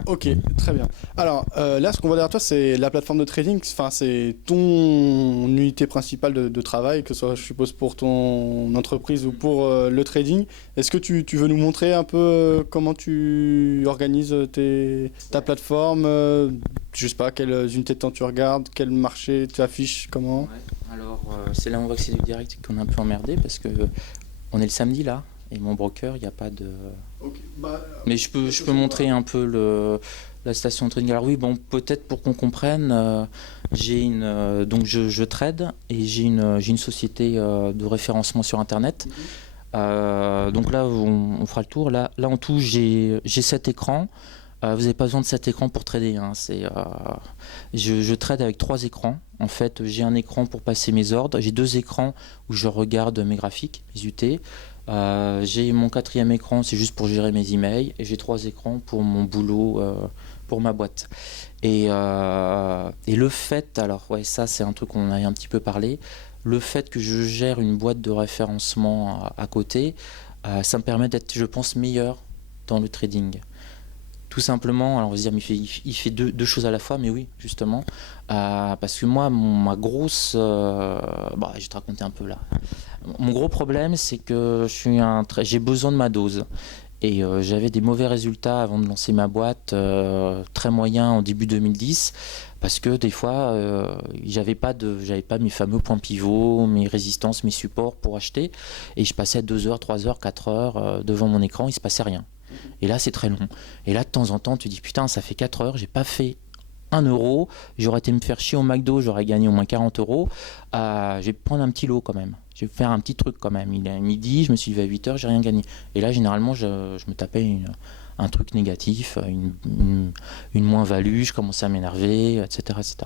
Ok, très bien. Alors là, ce qu'on voit derrière toi, c'est la plateforme de trading. Enfin, c'est ton unité principale de travail, que ce soit, je suppose, pour ton entreprise ou pour le trading. Est-ce que tu veux nous montrer un peu comment tu organises ta plateforme je sais pas, quelles unités de temps tu regardes, quel marché tu affiches, comment? Alors, c'est là où on voit que c'est du direct qu'on est un peu emmerdé parce que on est le samedi là. Et mon broker, il n'y a pas de... Ok. Mais je peux montrer un peu la station de trading. Alors oui, bon, peut-être pour qu'on comprenne, donc je trade et j'ai une société de référencement sur Internet. Donc là, on fera le tour. Là en tout, j'ai 7 écrans. Vous n'avez pas besoin de 7 écrans pour trader. Hein. Je trade avec 3 écrans. En fait, j'ai un écran pour passer mes ordres. J'ai 2 écrans où je regarde mes graphiques, mes UT. J'ai mon 4e écran, c'est juste pour gérer mes emails. Et j'ai 3 écrans pour mon boulot, pour ma boîte. Et le fait, alors ouais, ça c'est un truc qu'on a un petit peu parlé. Le fait que je gère une boîte de référencement à côté, ça me permet d'être, je pense, meilleur dans le trading. Tout simplement, alors on va se dire, mais il fait deux choses à la fois, mais oui, justement. Parce que moi, ma grosse... je vais te raconter un peu là. Mon gros problème, c'est que j'ai besoin de ma dose. Et j'avais des mauvais résultats avant de lancer ma boîte, très moyen en début 2010, parce que des fois, j'avais pas mes fameux points pivots, mes résistances, mes supports pour acheter, et je passais 2 heures, 3 heures, 4 heures devant mon écran, il se passait rien. Et là, c'est très long. Et là, de temps en temps, tu dis, putain, ça fait 4 heures, j'ai pas fait 1 euro, j'aurais été me faire chier au McDo, j'aurais gagné au moins 40 euros. Je vais prendre un petit lot quand même. Je vais faire un petit truc quand même. Il est à midi, je me suis levé à 8 heures, j'ai rien gagné. Et là, généralement, je me tapais un truc négatif, une moins-value, je commençais à m'énerver, etc. etc.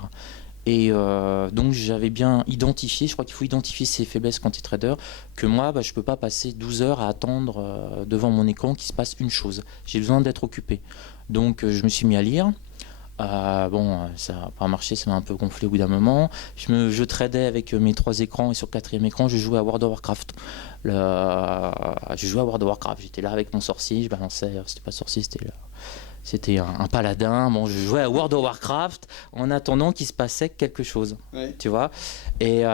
Et donc j'avais bien identifié, je crois qu'il faut identifier ses faiblesses quand tu es trader, que moi je ne peux pas passer 12 heures à attendre devant mon écran qu'il se passe une chose. J'ai besoin d'être occupé. Donc je me suis mis à lire. Ça n'a pas marché, ça m'a un peu gonflé au bout d'un moment. Je tradais avec mes 3 écrans et sur le 4e écran, je jouais à World of Warcraft. Je jouais à World of Warcraft, j'étais là avec mon sorcier, je balançais, c'était pas sorcier, c'était un paladin. Bon, je jouais à World of Warcraft en attendant qu'il se passait quelque chose, ouais. Tu vois. Et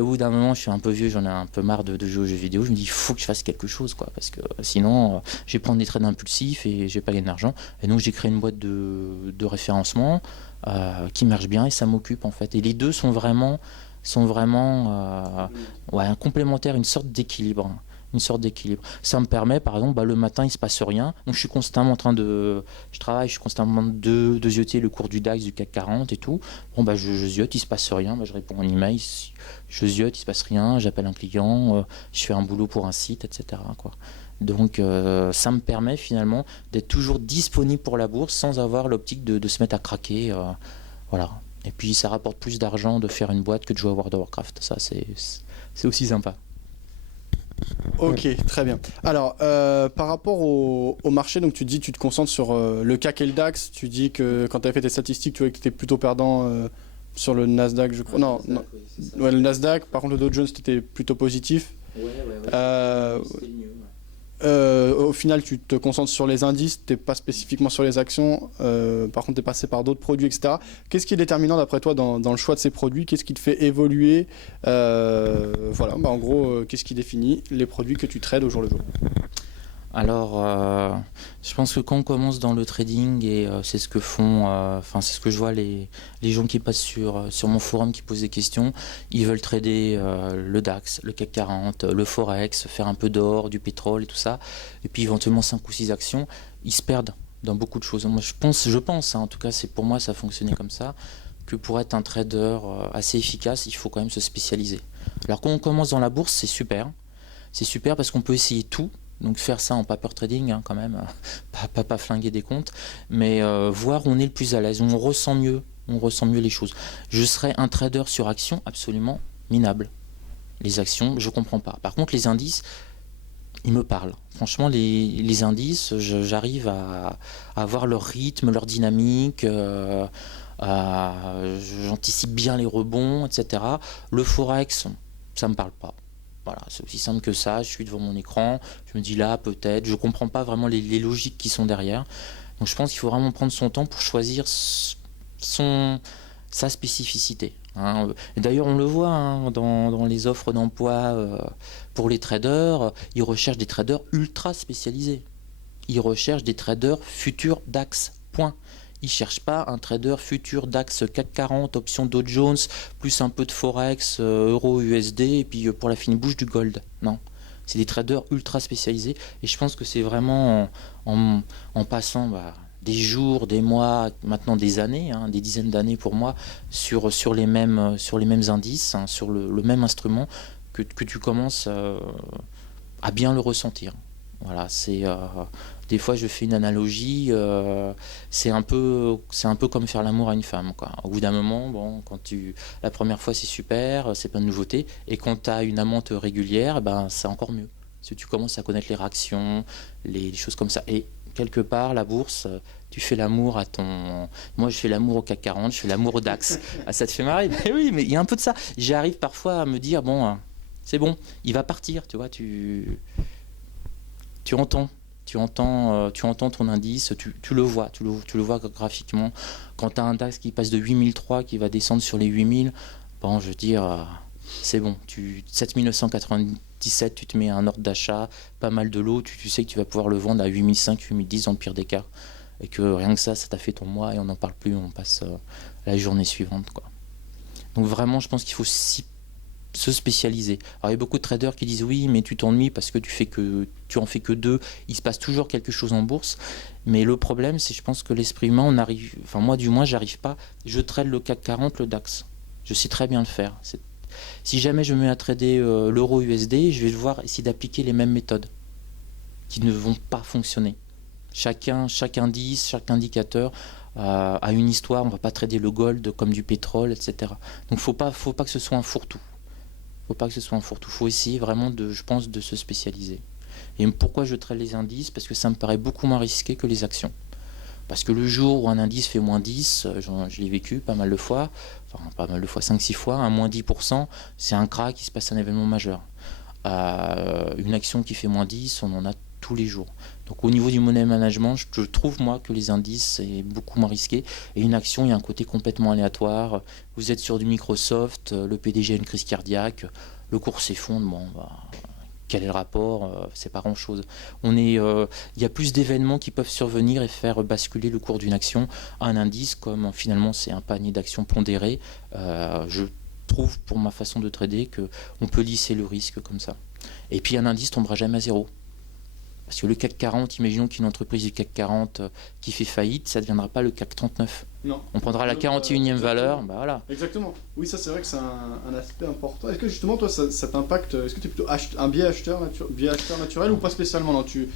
au bout d'un moment, je suis un peu vieux, j'en ai un peu marre de jouer aux jeux vidéo. Je me dis, il faut que je fasse quelque chose, quoi, parce que sinon, je vais prendre des trades impulsifs et je vais pas gagner d'argent. Et donc, j'ai créé une boîte de référencement qui marche bien et ça m'occupe en fait. Et les deux sont vraiment complémentaires, une sorte d'équilibre. Ça me permet, par exemple, le matin, il ne se passe rien. Donc, je suis constamment en train de... Je travaille, je suis constamment de zioter le cours du DAX, du CAC 40 et tout. Bon, je ziote, il ne se passe rien. Je réponds à un email, je ziote, il ne se passe rien. J'appelle un client, je fais un boulot pour un site, etc. quoi. Donc, ça me permet finalement d'être toujours disponible pour la bourse sans avoir l'optique de se mettre à craquer. Voilà. Et puis, ça rapporte plus d'argent de faire une boîte que de jouer à World of Warcraft. Ça, c'est aussi sympa. Ok, très bien. Alors, par rapport au marché, donc tu dis tu te concentres sur le CAC et le DAX. Tu dis que quand tu avais fait tes statistiques, tu vois que tu étais plutôt perdant sur le Nasdaq, je crois. Non, non. Oui, ouais, le Nasdaq. Par contre, le Dow Jones, tu étais plutôt positif. Ouais. C'était mieux. Au final, tu te concentres sur les indices, tu n'es pas spécifiquement sur les actions. Par contre, tu es passé par d'autres produits, etc. Qu'est-ce qui est déterminant d'après toi dans le choix de ces produits? Qu'est-ce qui te fait évoluer? En gros, qu'est-ce qui définit les produits que tu trades au jour le jour? Alors, je pense que quand on commence dans le trading, et c'est ce que font, c'est ce que je vois les gens qui passent sur mon forum qui posent des questions, ils veulent trader le DAX, le CAC 40, le Forex, faire un peu d'or, du pétrole et tout ça, et puis éventuellement 5 ou 6 actions, ils se perdent dans beaucoup de choses. Moi, je pense, en tout cas, c'est pour moi, ça a fonctionné comme ça, que pour être un trader assez efficace, il faut quand même se spécialiser. Alors, quand on commence dans la bourse, c'est super parce qu'on peut essayer tout. Donc faire ça en paper trading quand même, pas flinguer des comptes, mais voir où on est le plus à l'aise, où on ressent mieux les choses. Je serais un trader sur action absolument minable. Les actions, je comprends pas. Par contre, les indices, ils me parlent. Franchement, les indices, j'arrive à voir leur rythme, leur dynamique, j'anticipe bien les rebonds, etc. Le Forex, ça me parle pas. Voilà, c'est aussi simple que ça, je suis devant mon écran, je me dis là, peut-être, je ne comprends pas vraiment les logiques qui sont derrière. Donc je pense qu'il faut vraiment prendre son temps pour choisir sa spécificité. Hein. Et d'ailleurs, on le voit dans les offres d'emploi pour les traders, ils recherchent des traders ultra spécialisés. Ils recherchent des traders futurs DAX, point. Ils ne cherchent pas un trader futur DAX 440, option Dow Jones, plus un peu de Forex, Euro, USD, et puis pour la fine bouche du Gold. Non, C'est des traders ultra spécialisés. Et je pense que c'est vraiment en passant des jours, des mois, maintenant des années, hein, des dizaines d'années pour moi, sur les mêmes indices, hein, sur le même instrument, que tu commences à bien le ressentir. Voilà, des fois je fais une analogie, c'est un peu comme faire l'amour à une femme, quoi. Au bout d'un moment, bon, la première fois c'est super, c'est plein de nouveautés, et quand tu as une amante régulière, c'est encore mieux. Parce que tu commences à connaître les réactions, les choses comme ça. Et quelque part, la bourse, tu fais l'amour Moi, je fais l'amour au CAC 40, je fais l'amour au DAX. Ah, ça te fait marrer? Mais oui, mais il y a un peu de ça. J'arrive parfois à me dire, bon, c'est bon, il va partir, tu vois, tu entends. Tu entends ton indice, tu le vois, tu le vois graphiquement. Quand tu as un DAX qui passe de 8003, qui va descendre sur les 8000, bon, je veux dire, c'est bon. 7997, tu te mets un ordre d'achat, pas mal de lot, tu sais que tu vas pouvoir le vendre à 8005, 8010 dans le pire des cas. Et que rien que ça t'a fait ton mois et on n'en parle plus, on passe la journée suivante, quoi. Donc vraiment, je pense qu'il faut se spécialiser. Alors il y a beaucoup de traders qui disent oui, mais tu t'ennuies parce que tu en fais que 2, il se passe toujours quelque chose en bourse. Mais le problème, c'est je pense que l'esprit humain, moi du moins, j'arrive pas. Je trade le CAC 40, le DAX. Je sais très bien le faire. Si jamais je me mets à trader l'euro USD, je vais devoir essayer d'appliquer les mêmes méthodes qui ne vont pas fonctionner. Chaque indice, chaque indicateur a une histoire. On ne va pas trader le gold comme du pétrole, etc. Donc faut pas que ce soit un fourre-tout. Faut essayer vraiment je pense, de se spécialiser. Et pourquoi je trade les indices? Parce que ça me paraît beaucoup moins risqué que les actions. Parce que le jour où un indice fait moins 10, je l'ai vécu pas mal de fois, 5-6 fois, un moins 10%, c'est un crack, il se passe un événement majeur. Une action qui fait moins 10, on en a tous les jours. Donc au niveau du money management, je trouve moi que les indices c'est beaucoup moins risqué. Et une action, il y a un côté complètement aléatoire. Vous êtes sur du Microsoft, le PDG a une crise cardiaque, le cours s'effondre, quel est le rapport? C'est pas grand chose. Il y a plus d'événements qui peuvent survenir et faire basculer le cours d'une action à un indice, comme finalement c'est un panier d'actions pondéré. Je trouve pour ma façon de trader qu'on peut lisser le risque comme ça. Et puis un indice tombera jamais à zéro. Parce que le CAC 40, imaginons qu'une entreprise du CAC 40 qui fait faillite, ça ne deviendra pas le CAC 39. Non. On prendra la 41e valeur, voilà. Exactement. Oui, ça c'est vrai que c'est un aspect important. Est-ce que justement toi ça t'impacte? Est-ce que tu es plutôt un biais acheteur naturel ou pas spécialement? Non, tu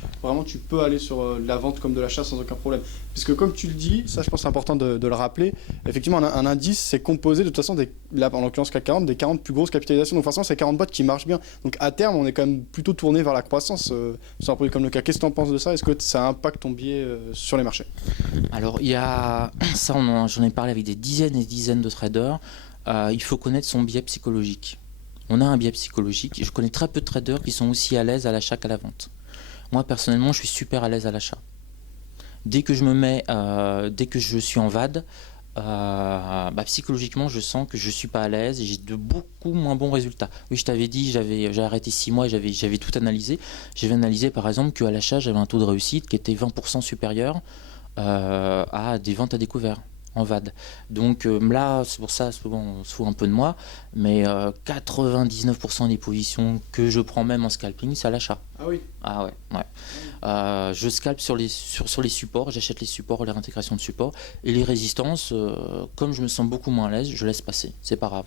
peux aller sur la vente comme de l'achat sans aucun problème. Puisque comme tu le dis, ça je pense c'est important de le rappeler, effectivement un indice c'est composé de toute façon là en l'occurrence CAC 40, des 40 plus grosses capitalisations. Donc forcément c'est 40 boîtes qui marchent bien. Donc à terme on est quand même plutôt tourné vers la croissance sur un produit comme le CAC. Qu'est-ce que tu en penses de ça? Est-ce que ça impacte ton biais sur les marchés? Alors il y a ça, j'en ai parlé avec des dizaines et des dizaines de traders. Il faut connaître son biais psychologique. On a un biais psychologique. Je connais très peu de traders qui sont aussi à l'aise à l'achat qu'à la vente. Moi personnellement, je suis super à l'aise à l'achat. Dès que je suis en VAD, psychologiquement, je sens que je suis pas à l'aise et j'ai de beaucoup moins bons résultats. Oui, je t'avais dit, j'ai arrêté 6 mois et j'avais tout analysé. J'avais analysé par exemple qu'à l'achat, j'avais un taux de réussite qui était 20% supérieur à des ventes à découvert en VAD. Donc là, c'est pour ça, souvent on se fout un peu de moi, mais 99% des positions que je prends même en scalping, c'est à l'achat. Ah oui. Ah ouais. Je scalpe sur les supports, j'achète les supports, les réintégrations de supports, et les résistances, comme je me sens beaucoup moins à l'aise, je laisse passer, c'est pas grave.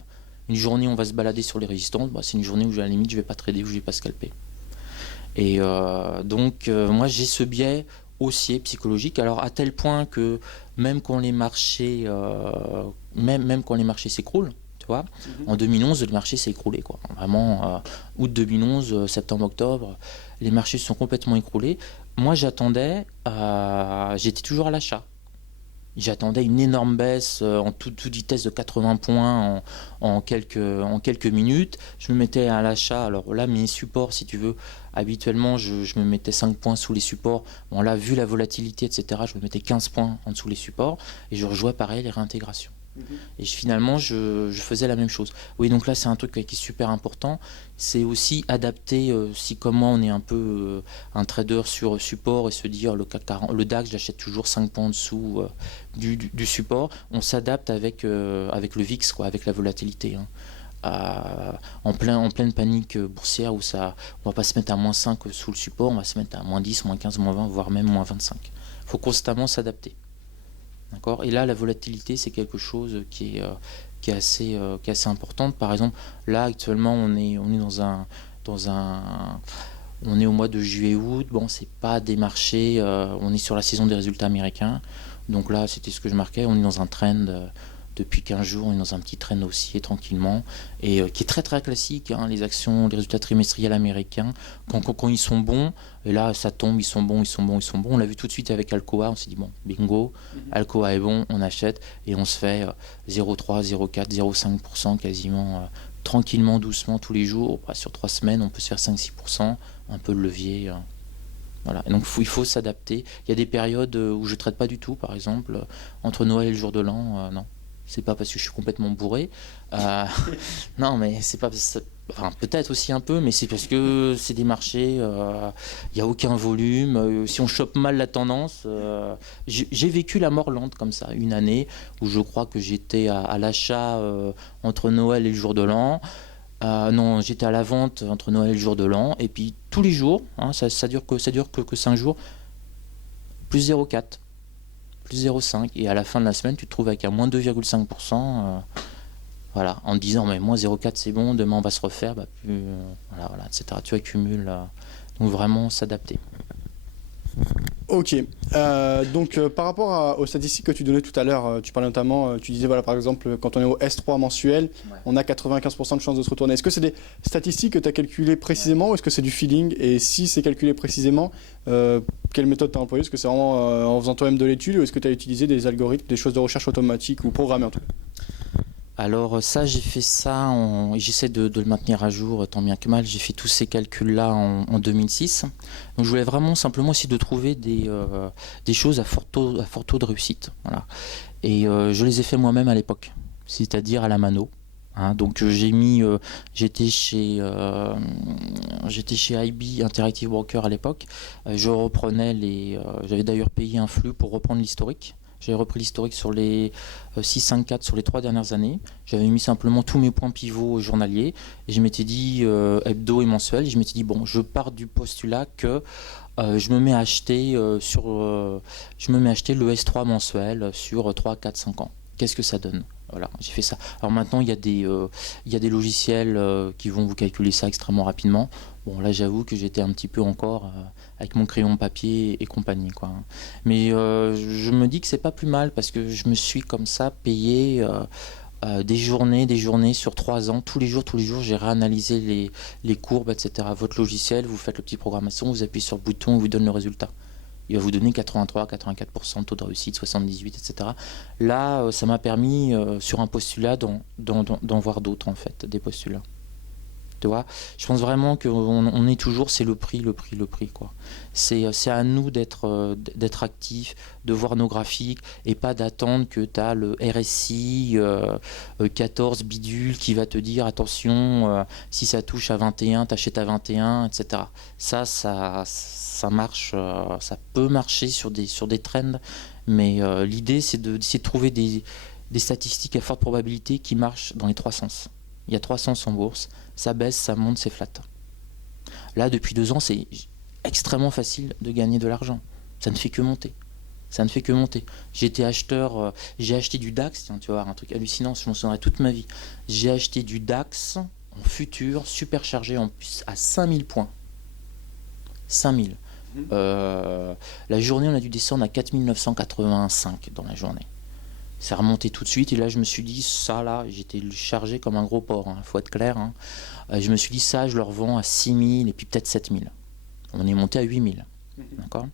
Une journée on va se balader sur les résistances, c'est une journée où à la limite je vais pas trader, où je vais pas scalper. Et donc moi j'ai ce biais haussier psychologique, alors à tel point que même quand les marchés s'écroulent, tu vois, en 2011 le marché s'est écroulé, quoi. Vraiment août 2011, septembre, octobre, les marchés se sont complètement écroulés. Moi j'attendais, j'étais toujours à l'achat. J'attendais une énorme baisse en toute vitesse de 80 points en quelques minutes. Je me mettais à l'achat. Alors là, mes supports, si tu veux, habituellement, je me mettais 5 points sous les supports. Bon, là, vu la volatilité, etc., je me mettais 15 points en dessous les supports. Et je rejouais pareil les réintégrations. Et finalement, je faisais la même chose. Oui, donc là, c'est un truc qui est super important. C'est aussi adapter, si comme moi, on est un peu un trader sur support et se dire le CAC 40, le DAX, j'achète toujours 5 points en dessous du support. On s'adapte avec le VIX, quoi, avec la volatilité. en pleine panique boursière où on va pas se mettre à -5 sous le support, on va se mettre à -10, -15, -20, voire même -25. Il faut constamment s'adapter. D'accord ? Et là, la volatilité, c'est quelque chose qui est assez importante. Par exemple, là, actuellement, on est on est au mois de juillet-août. Bon, c'est pas des marchés, on est sur la saison des résultats américains. Donc là, c'était ce que je marquais. On est dans un trend depuis 15 jours, on est dans un petit trend haussier tranquillement et qui est très très classique. Hein, les actions, les résultats trimestriels américains, quand ils sont bons, et là ça tombe, ils sont bons. On l'a vu tout de suite avec Alcoa, on s'est dit bon, bingo, Alcoa est bon, on achète et on se fait 0,3, 0,4, 0,5% quasiment tranquillement, doucement tous les jours. Sur 3 semaines, on peut se faire 5-6%, un peu de levier. Voilà. Et donc il faut s'adapter. Il y a des périodes où je ne traite pas du tout, par exemple, entre Noël et le jour de l'an, non. C'est pas parce que je suis complètement bourré. Non, mais c'est pas. Enfin, peut-être aussi un peu, mais c'est parce que c'est des marchés, il n'y a aucun volume. Si on chope mal la tendance, j'ai vécu la mort lente comme ça, une année où je crois que j'étais à l'achat entre Noël et le jour de l'an. Non, j'étais à la vente entre Noël et le jour de l'an. Et puis tous les jours, hein, ça dure que 5 jours, plus 0,4. Plus 0,5 et à la fin de la semaine tu te trouves avec un moins 2,5%, voilà, en te disant mais moins 0,4 c'est bon, demain on va se refaire, voilà, etc. Tu accumules, donc vraiment s'adapter. Ok, donc par rapport aux statistiques que tu donnais tout à l'heure, tu parlais notamment, tu disais voilà par exemple quand on est au S3 mensuel, on a 95% de chances de se retourner. Est-ce que c'est des statistiques que tu as calculées précisément ou est-ce que c'est du feeling? Et si c'est calculé précisément, quelle méthode tu as employée? Est-ce que c'est vraiment en faisant toi-même de l'étude ou est-ce que tu as utilisé des algorithmes, des choses de recherche automatique ou programmées en tout cas? Alors ça, j'ai fait ça, j'essaie de le maintenir à jour tant bien que mal. J'ai fait tous ces calculs-là en 2006. Donc je voulais vraiment simplement essayer de trouver des choses à fort taux de réussite. Voilà. Et je les ai fait moi-même à l'époque, c'est-à-dire à la mano. Hein, donc j'étais chez IB Interactive Broker à l'époque. Je reprenais j'avais d'ailleurs payé un flux pour reprendre l'historique. J'avais repris l'historique sur les 6-5-4 sur les 3 dernières années. J'avais mis simplement tous mes points pivots journaliers et je m'étais dit hebdo et mensuel. Et je m'étais dit bon, je pars du postulat que je me mets à acheter le S3 mensuel sur 3, 4, 5 ans. Qu'est-ce que ça donne? Voilà, j'ai fait ça. Alors maintenant, il y a des logiciels qui vont vous calculer ça extrêmement rapidement. Bon, là, j'avoue que j'étais un petit peu encore avec mon crayon papier et compagnie, quoi. Mais je me dis que c'est pas plus mal parce que je me suis comme ça payé des journées sur 3 ans. Tous les jours, j'ai réanalysé les courbes, etc. Votre logiciel, vous faites le petit programmation, vous appuyez sur le bouton, il vous donne le résultat. Il va vous donner 83-84% de taux de réussite, 78, etc. Là, ça m'a permis, sur un postulat, d'en voir d'autres, en fait, des postulats. Tu vois, je pense vraiment qu'on est toujours, c'est le prix, quoi. C'est à nous d'être actifs, de voir nos graphiques et pas d'attendre que tu as le RSI 14 bidule qui va te dire attention, si ça touche à 21, t'achètes à 21, etc. Ça marche, ça peut marcher sur des trends, mais l'idée c'est d'essayer de trouver des statistiques à forte probabilité qui marchent dans les 3 sens. Il y a 3 sens en bourse, ça baisse, ça monte, c'est flat. Là, depuis 2 ans, c'est extrêmement facile de gagner de l'argent. Ça ne fait que monter. J'étais acheteur, j'ai acheté du DAX, tiens, tu vas voir un truc hallucinant, je m'en souviendrai toute ma vie. J'ai acheté du DAX en futur, superchargé en plus à 5000 points. 5000. La journée, on a dû descendre à 4985 dans la journée. C'est remonté tout de suite et là je me suis dit ça là, j'étais chargé comme un gros porc, faut être clair. Je me suis dit ça, je le revends à 6000 et puis peut-être 7000. On est monté à 8000. D'accord.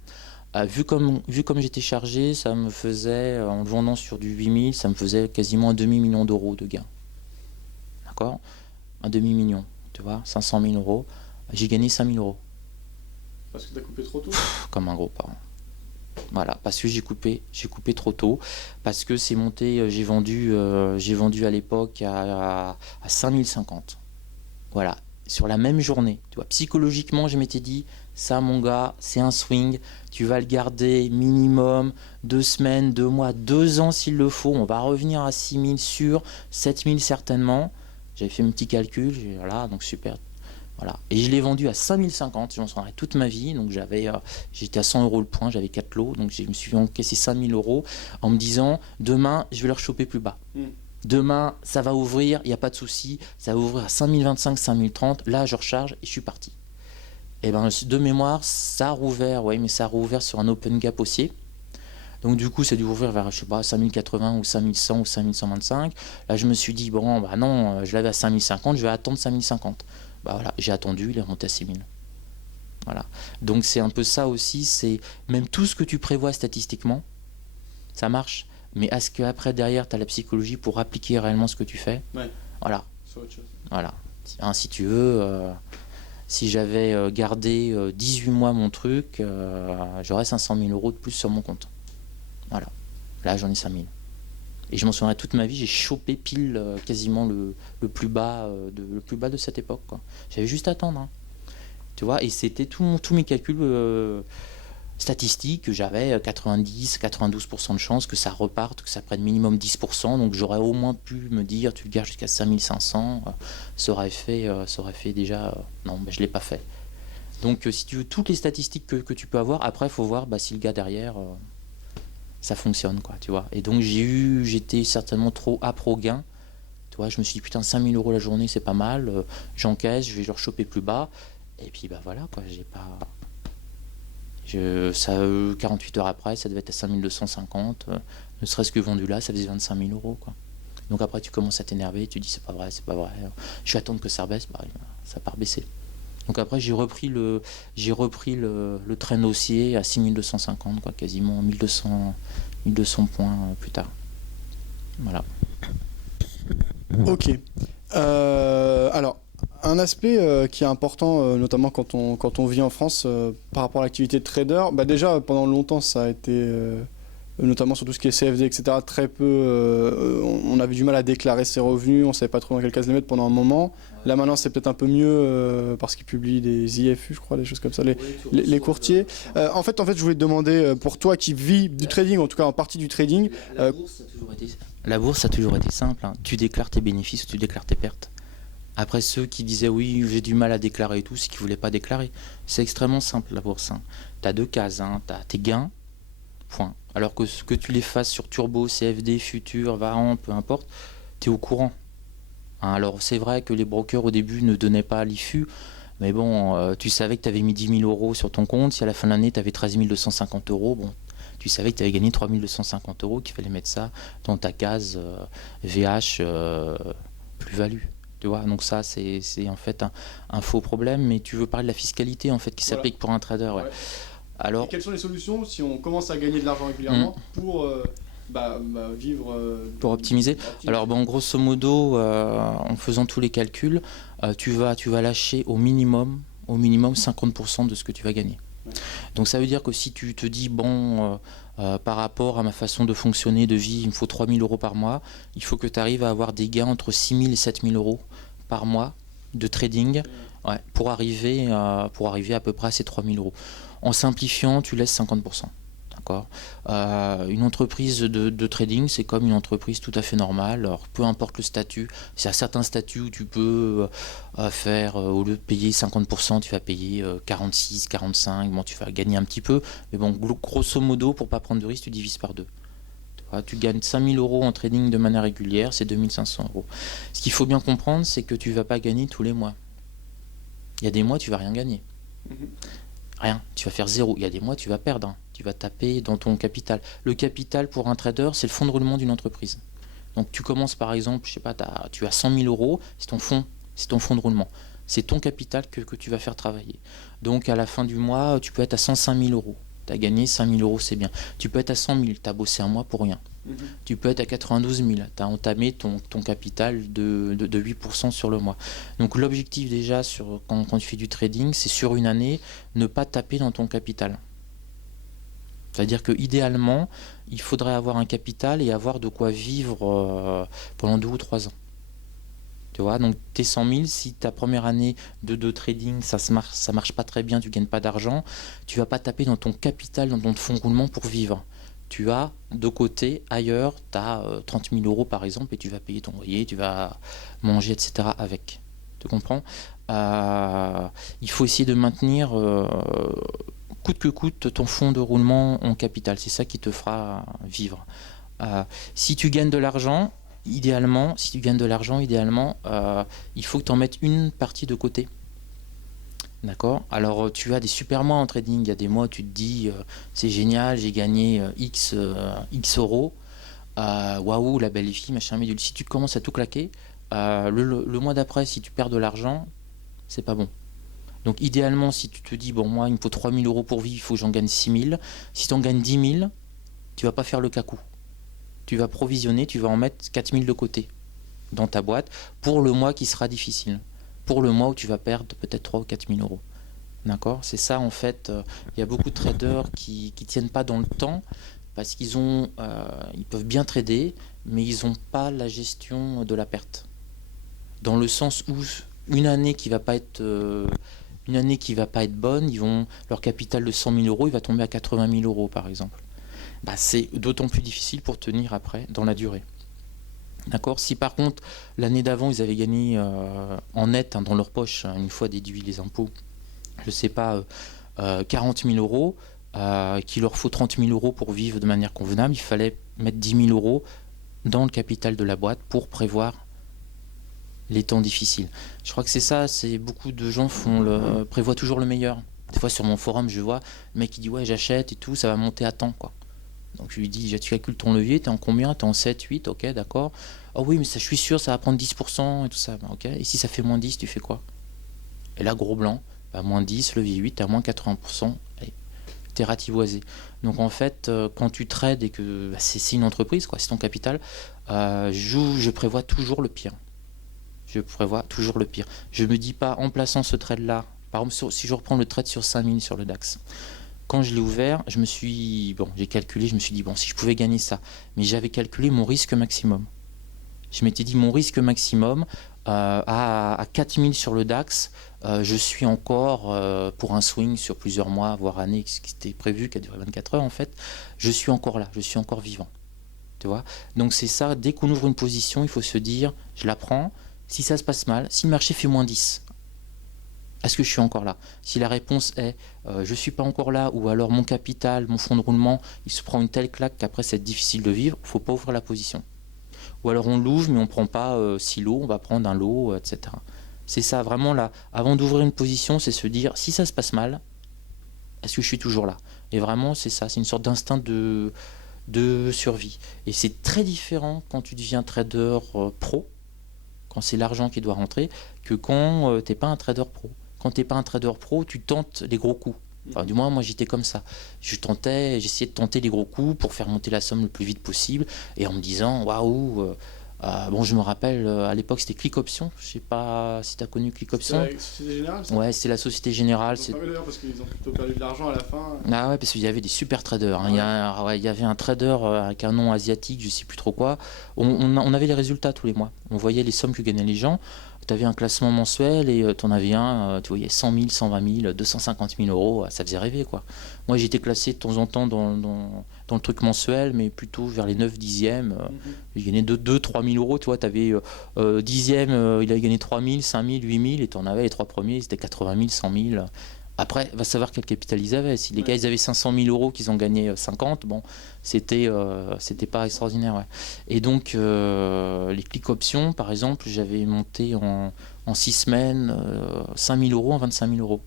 Vu comme j'étais chargé, ça me faisait, en le vendant sur du 8000, ça me faisait quasiment un demi-million d'euros de gain. D'accord. Un demi-million, tu vois, 500 000 euros. J'ai gagné 5000 euros. Parce que tu as coupé trop tôt? Comme un gros porc. Voilà, parce que j'ai coupé trop tôt, parce que c'est monté, j'ai vendu à l'époque à 5050. Voilà, sur la même journée. Tu vois, psychologiquement, je m'étais dit, ça mon gars, c'est un swing, tu vas le garder minimum 2 semaines, 2 mois, 2 ans s'il le faut, on va revenir à 6000 sur 7000 certainement. J'avais fait mes petits calculs, voilà, donc super. Voilà. Et je l'ai vendu à 5050, je m'en souviendrai toute ma vie. Donc j'étais à 100 euros le point, j'avais 4 lots. Donc je me suis encaissé 5000 euros en me disant demain, je vais leur choper plus bas. Demain, ça va ouvrir, il n'y a pas de souci. Ça va ouvrir à 5025, 5030. Là, je recharge et je suis parti. Et ben, de mémoire, ça a rouvert, ouais, mais ça a rouvert sur un open gap haussier. Donc du coup, ça a dû ouvrir vers, je sais pas, 5080 ou 5100 ou 5125. Là, je me suis dit, bon, bah non, je l'avais à 5050, je vais attendre 5050. Bah voilà, j'ai attendu, il est remonté à 6000. Voilà. Donc c'est un peu ça aussi, c'est même tout ce que tu prévois statistiquement, ça marche. Mais est-ce qu'après, derrière, tu as la psychologie pour appliquer réellement ce que tu fais? Ouais. Voilà. C'est autre chose. Voilà. Si tu veux, si j'avais gardé 18 mois mon truc, j'aurais 500 000 euros de plus sur mon compte. Voilà. Là, j'en ai 5 000. Et je m'en souviendrai toute ma vie, j'ai chopé pile quasiment le plus bas de cette époque, quoi. J'avais juste à attendre. Hein. Tu vois, et c'était tous mes calculs statistiques que j'avais 90-92% de chances que ça reparte, que ça prenne minimum 10%. Donc j'aurais au moins pu me dire, tu le gardes jusqu'à 5500, ça aurait fait déjà... non, ben, je ne l'ai pas fait. Donc si tu veux toutes les statistiques que tu peux avoir, après il faut voir si le gars derrière... ça fonctionne, quoi, tu vois. Et donc j'étais certainement trop à pro gain. Tu vois, je me suis dit putain, 5000 euros la journée, c'est pas mal. J'encaisse, je vais leur choper plus bas. Et puis bah voilà, quoi, j'ai pas. 48 heures après, ça devait être à 5250. Ne serait-ce que vendu là, ça faisait 25 000 euros, quoi. Donc après, tu commences à t'énerver, tu dis c'est pas vrai, c'est pas vrai. Je vais attendre que ça rebaisse, bah, ça n'a pas rebaissé. Donc après, j'ai repris le train haussier à 6250, quoi, quasiment 1200 points plus tard. Voilà. Ok. Alors, un aspect qui est important, notamment quand on vit en France, par rapport à l'activité de trader, bah déjà, pendant longtemps, ça a été, notamment sur tout ce qui est CFD, etc., très peu, on avait du mal à déclarer ses revenus, on savait pas trop dans quelle case les mettre pendant un moment. Là, maintenant, c'est peut-être un peu mieux, parce qu'ils publient des IFU, je crois, des choses comme ça, les courtiers. En fait, je voulais te demander, pour toi qui vis du trading, en tout cas en partie du trading... La bourse a toujours été simple, hein. Tu déclares tes bénéfices ou tu déclares tes pertes. Après, ceux qui disaient oui, j'ai du mal à déclarer et tout, c'est qu'ils ne voulaient pas déclarer. C'est extrêmement simple, la bourse. Hein. Tu as deux cases, hein. Tu as tes gains, point. Alors que tu les fasses sur Turbo, CFD, Futur, Varan, peu importe, tu es au courant. Hein, alors, c'est vrai que les brokers au début ne donnaient pas l'IFU, mais bon, tu savais que tu avais mis 10 000 euros sur ton compte. Si à la fin de l'année, tu avais 13 250 euros, bon, tu savais que tu avais gagné 3 250 euros, qu'il fallait mettre ça dans ta case VH plus-value. Tu vois, donc ça, c'est en fait un faux problème, mais tu veux parler de la fiscalité en fait qui s'applique pour un trader. Ouais. Alors, et quelles sont les solutions si on commence à gagner de l'argent régulièrement pour vivre... pour optimiser. Alors bon, grosso modo, en faisant tous les calculs, tu vas lâcher au minimum 50% de ce que tu vas gagner. Ouais. Donc ça veut dire que si tu te dis, bon, par rapport à ma façon de fonctionner, de vie, il me faut 3 000 euros par mois, il faut que tu arrives à avoir des gains entre 6 000 et 7 000 euros par mois de trading, ouais, pour arriver à peu près à ces 3 000 euros. En simplifiant, tu laisses 50%. D'accord. Une entreprise de trading, c'est comme une entreprise tout à fait normale. Alors, peu importe le statut, il y a certains statuts où tu peux faire, au lieu de payer 50%, tu vas payer 46, 45, bon, tu vas gagner un petit peu. Mais bon, grosso modo, pour ne pas prendre de risque, tu divises par deux. Tu gagnes 5 000 euros en trading de manière régulière, c'est 2 500 euros. Ce qu'il faut bien comprendre, c'est que tu ne vas pas gagner tous les mois. Il y a des mois, tu ne vas rien gagner. Rien, tu vas faire zéro. Il y a des mois, tu vas perdre. Hein. Tu vas taper dans ton capital. Le capital pour un trader, c'est le fonds de roulement d'une entreprise. Donc tu commences par exemple, je sais pas, tu as 100 000 euros, c'est ton fonds de roulement. C'est ton capital que tu vas faire travailler. Donc à la fin du mois, tu peux être à 105 000 euros. Tu as gagné 5 000 euros, c'est bien. Tu peux être à 100 000, tu as bossé un mois pour rien. Tu peux être à 92 000, tu as entamé ton capital de 8% sur le mois. Donc l'objectif déjà, quand tu fais du trading, c'est sur une année, ne pas taper dans ton capital. C'est-à-dire que idéalement, il faudrait avoir un capital et avoir de quoi vivre pendant 2 ou 3 ans. Tu vois, donc tes 100 000, si ta première année de trading, ça marche pas très bien, tu gagnes pas d'argent, tu vas pas taper dans ton capital, dans ton fonds de roulement pour vivre. tu as de côté, ailleurs, tu as 30 000 euros par exemple, et tu vas payer ton loyer, tu vas manger, etc. avec. Tu comprends? Il faut essayer de maintenir coûte que coûte ton fonds de roulement en capital. C'est ça qui te fera vivre. Si tu gagnes de l'argent, idéalement, il faut que tu en mettes une partie de côté. D'accord? Alors, tu as des super mois en trading. Il y a des mois où tu te dis, c'est génial, j'ai gagné X euros. Waouh, la belle vie, machin, bidule. Si tu commences à tout claquer, le mois d'après, si tu perds de l'argent, c'est pas bon. Donc, idéalement, si tu te dis, bon, moi, il me faut 3 000 euros pour vivre, il faut que j'en gagne 6 000. Si tu en gagnes 10 000, tu vas pas faire le cacou. Tu vas provisionner, tu vas en mettre 4 000 de côté dans ta boîte pour le mois qui sera difficile. Pour le mois où tu vas perdre peut-être 3 ou 4 000 euros. D'accord? C'est ça, en fait. Il y a beaucoup de traders qui tiennent pas dans le temps parce qu'ils ils peuvent bien trader, mais ils n'ont pas la gestion de la perte. Dans le sens où une année qui va pas être bonne, leur capital de 100 000 euros, il va tomber à 80 000 euros, par exemple. C'est d'autant plus difficile pour tenir après, dans la durée. D'accord? Si par contre, l'année d'avant, ils avaient gagné en net, dans leur poche, une fois déduit les impôts, je sais pas, 40 000 euros, qu'il leur faut 30 000 euros pour vivre de manière convenable, il fallait mettre 10 000 euros dans le capital de la boîte pour prévoir les temps difficiles. Je crois que c'est ça, beaucoup de gens prévoient toujours le meilleur. Des fois sur mon forum, je vois le mec qui dit ouais, j'achète et tout, ça va monter à temps, quoi. Donc je lui dis, tu calcules ton levier, t'es en combien? T'es en 7, 8, ok, d'accord. Oh oui, mais ça, je suis sûr, ça va prendre 10% et tout ça. Ok. Et si ça fait moins 10, tu fais quoi? Et là, gros blanc, moins 10, levier 8, t'es à moins 80%. Allez, t'es ratiboisé. Donc en fait, quand tu trades et que c'est une entreprise, quoi, c'est ton capital, je prévois toujours le pire. Je me dis pas, en plaçant ce trade-là, par exemple, si je reprends le trade sur 5000 sur le DAX, quand je l'ai ouvert, j'ai calculé, je me suis dit, bon, si je pouvais gagner ça, mais j'avais calculé mon risque maximum. Je m'étais dit, mon risque maximum, à 4000 sur le DAX, je suis encore, pour un swing sur plusieurs mois, voire années, ce qui était prévu, qui a duré 24 heures en fait, je suis encore là, je suis encore vivant. Tu vois? Donc c'est ça, dès qu'on ouvre une position, il faut se dire, je la prends, si ça se passe mal, si le marché fait moins 10, est-ce que je suis encore là? Si la réponse est je ne suis pas encore là, ou alors mon capital, mon fonds de roulement, il se prend une telle claque qu'après c'est difficile de vivre, il ne faut pas ouvrir la position. Ou alors on l'ouvre mais on ne prend pas 6 lots, on va prendre un lot, etc. C'est ça, vraiment là. Avant d'ouvrir une position, c'est se dire si ça se passe mal, est-ce que je suis toujours là? Et vraiment c'est ça, c'est une sorte d'instinct de survie. Et c'est très différent quand tu deviens trader pro, quand c'est l'argent qui doit rentrer, que quand tu n'es pas un trader pro. Quand tu n'es pas un trader pro, tu tentes les gros coups. Enfin, du moins, moi, j'étais comme ça. J'essayais de tenter les gros coups pour faire monter la somme le plus vite possible, et en me disant, waouh, bon, je me rappelle, à l'époque, c'était Click Option. Je sais pas si tu as connu Click Option. C'est la Société Générale, ça? Ouais, c'est la Société Générale. Ils ont pas vu d'ailleurs parce qu'ils ont plutôt perdu de l'argent à la fin. Ah ouais, parce qu'il y avait des super traders. Hein. Il y avait un trader avec un nom asiatique, je sais plus trop quoi. On avait les résultats tous les mois. On voyait les sommes que gagnaient les gens. Tu avais un classement mensuel et tu en avais un, tu voyais 100 000, 120 000, 250 000 euros, ça faisait rêver, quoi. Moi j'étais classé de temps en temps dans le truc mensuel, mais plutôt vers les 9 dixièmes. J'ai gagné 2-3 000 euros, tu vois, tu avais dixième, il avait gagné 3 000, 5 000, 8 000, et tu en avais les trois premiers, c'était 80 000, 100 000. Après, va savoir quel capital ils avaient. Si les gars ils avaient 500 000 euros, qu'ils ont gagné 50, bon, c'était pas extraordinaire. Ouais. Et donc, les clics options, par exemple, j'avais monté en 6 semaines 5 000 euros en 25 000 euros.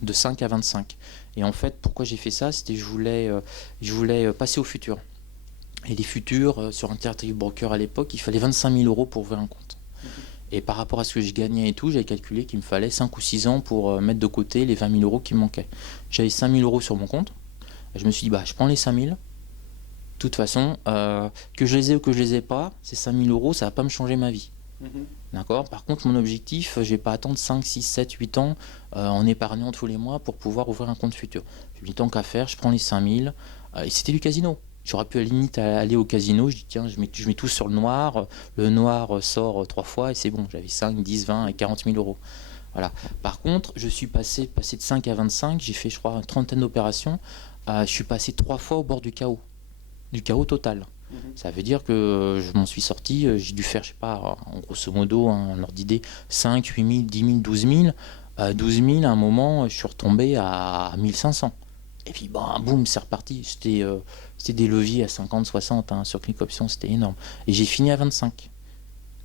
De 5 à 25. Et en fait, pourquoi j'ai fait ça? C'était je voulais passer au futur. Et les futurs, sur Interactive Broker à l'époque, il fallait 25 000 euros pour ouvrir un compte. Et par rapport à ce que je gagnais et tout, j'avais calculé qu'il me fallait 5 ou 6 ans pour mettre de côté les 20 000 euros qui me manquaient. J'avais 5 000 euros sur mon compte. Je me suis dit, je prends les 5 000. De toute façon, que je les ai ou que je les ai pas, ces 5 000 euros, ça va pas me changer ma vie. D'accord? Par contre, mon objectif, je vais pas attendre 5, 6, 7, 8 ans en épargnant tous les mois pour pouvoir ouvrir un compte futur. Je me dis, tant qu'à faire, je prends les 5 000. Et c'était du casino. J'aurais pu à la limite aller au casino, je dis tiens, je mets tout sur le noir sort 3 fois et c'est bon, j'avais 5, 10, 20 et 40 000 euros. Voilà. Par contre, je suis passé de 5 à 25, j'ai fait je crois une trentaine d'opérations je suis passé 3 fois au bord du chaos total. Ça veut dire que je m'en suis sorti, j'ai dû faire, je sais pas, en grosso modo, un ordre d'idée, 5, 8 000, 10 000, 12 000. 12 000, à un moment, je suis retombé à 1500. Et puis, boum, c'est reparti. C'était des leviers à 50, 60, hein, sur Click Option, c'était énorme. Et j'ai fini à 25.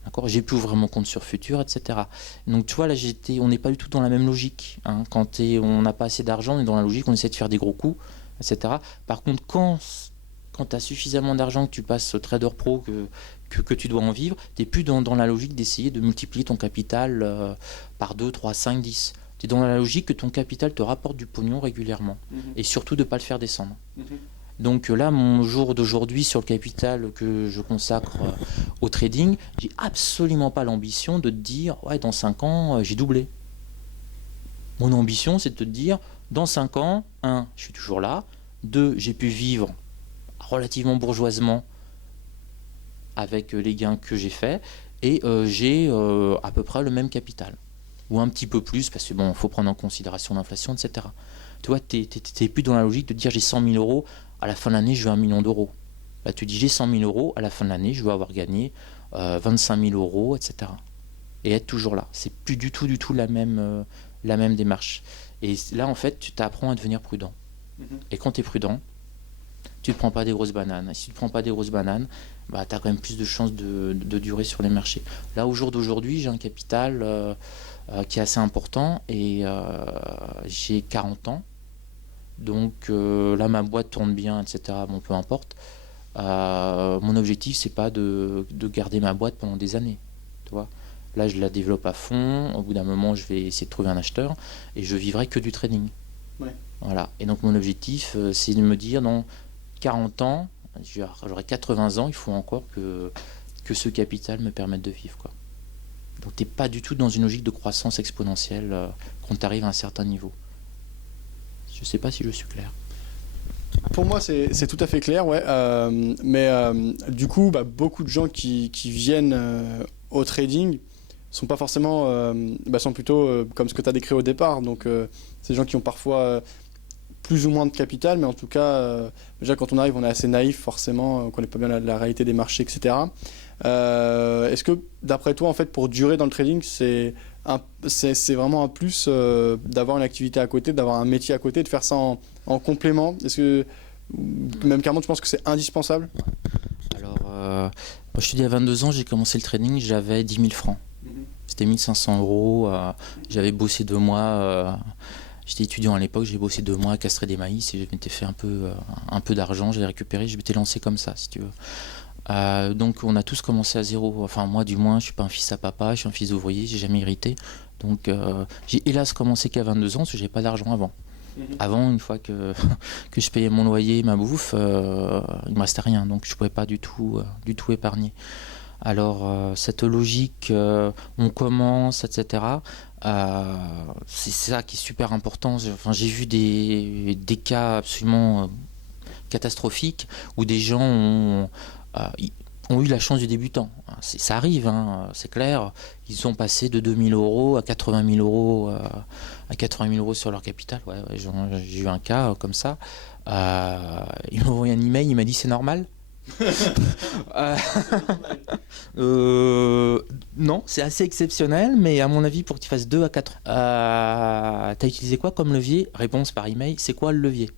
D'accord, j'ai pu ouvrir mon compte sur Futur, etc. Donc, tu vois, là, on n'est pas du tout dans la même logique. Hein. Quand on n'a pas assez d'argent, on est dans la logique, on essaie de faire des gros coups, etc. Par contre, quand tu as suffisamment d'argent, que tu passes trader pro, que tu dois en vivre, tu n'es plus dans la logique d'essayer de multiplier ton capital par 2, 3, 5, 10. Tu es dans la logique que ton capital te rapporte du pognon régulièrement. Et surtout de ne pas le faire descendre. Donc là, mon jour d'aujourd'hui sur le capital que je consacre au trading, j'ai absolument pas l'ambition de te dire « ouais, dans 5 ans, j'ai doublé ». Mon ambition, c'est de te dire « dans 5 ans, 1, je suis toujours là, 2, j'ai pu vivre relativement bourgeoisement avec les gains que j'ai faits, et j'ai à peu près le même capital, ou un petit peu plus, parce que bon, faut prendre en considération l'inflation, etc. Tu vois, tu n'es plus dans la logique de dire j'ai 100 000 euros, à la fin de l'année, je veux 1 million d'euros. Là, tu dis j'ai 100 000 euros, à la fin de l'année, je veux avoir gagné 25 000 euros, etc. Et être toujours là. C'est plus du tout la même démarche. Et là, en fait, tu t'apprends à devenir prudent. Et quand tu es prudent, tu ne prends pas des grosses bananes. Et si tu ne prends pas des grosses bananes, tu as quand même plus de chances de durer sur les marchés. Là, au jour d'aujourd'hui, j'ai un capital qui est assez important, et j'ai 40 ans. Donc là, ma boîte tourne bien, etc. Bon, peu importe. Mon objectif, c'est pas de garder ma boîte pendant des années. Tu vois, là, je la développe à fond. Au bout d'un moment, je vais essayer de trouver un acheteur, et je vivrai que du trading. Ouais. Voilà. Et donc, mon objectif, c'est de me dire, dans 40 ans, j'aurai 80 ans, il faut encore que ce capital me permette de vivre, quoi. Donc, tu n'es pas du tout dans une logique de croissance exponentielle quand tu arrives à un certain niveau. Je ne sais pas si je suis clair. Pour moi, c'est tout à fait clair, ouais. Mais du coup, beaucoup de gens qui viennent au trading sont pas forcément, sont plutôt comme ce que tu as décrit au départ. Donc, c'est des gens qui ont parfois plus ou moins de capital, mais en tout cas, déjà quand on arrive, on est assez naïf forcément, on connaît pas bien la réalité des marchés, etc. Est-ce que, d'après toi, en fait, pour durer dans le trading, c'est vraiment un plus d'avoir une activité à côté, d'avoir un métier à côté, de faire ça en complément? Est-ce que, même carrément, tu penses que c'est indispensable? Alors, moi, je te dis, à 22 ans, j'ai commencé le trading, j'avais 10 000 francs. C'était 1 500 euros. J'avais bossé 2 mois. J'étais étudiant à l'époque, j'ai bossé 2 mois à castrer des maïs, et je m'étais fait un peu d'argent, je l'ai récupéré, je m'étais lancé comme ça, si tu veux. Donc on a tous commencé à zéro. Enfin, moi du moins, je suis pas un fils à papa, je suis un fils d'ouvrier, j'ai jamais hérité. Donc j'ai hélas commencé qu'à 22 ans, parce que j'avais pas d'argent avant. Avant, une fois que je payais mon loyer, ma bouffe, il me restait rien, donc je pouvais pas du tout épargner. Alors cette logique, on commence, etc. C'est ça qui est super important. J'ai vu des cas absolument catastrophiques où des gens ont eu la chance du débutant. Ça arrive, hein, c'est clair. Ils sont passés de 2 000 euros à 80 000 euros, sur leur capital. Ouais, j'ai eu un cas comme ça. Il m'a envoyé un email, il m'a dit c'est normal. Non, c'est assez exceptionnel, mais à mon avis, pour que tu fasses 2 à 4, t'as utilisé quoi comme levier? Réponse par email, c'est quoi le levier?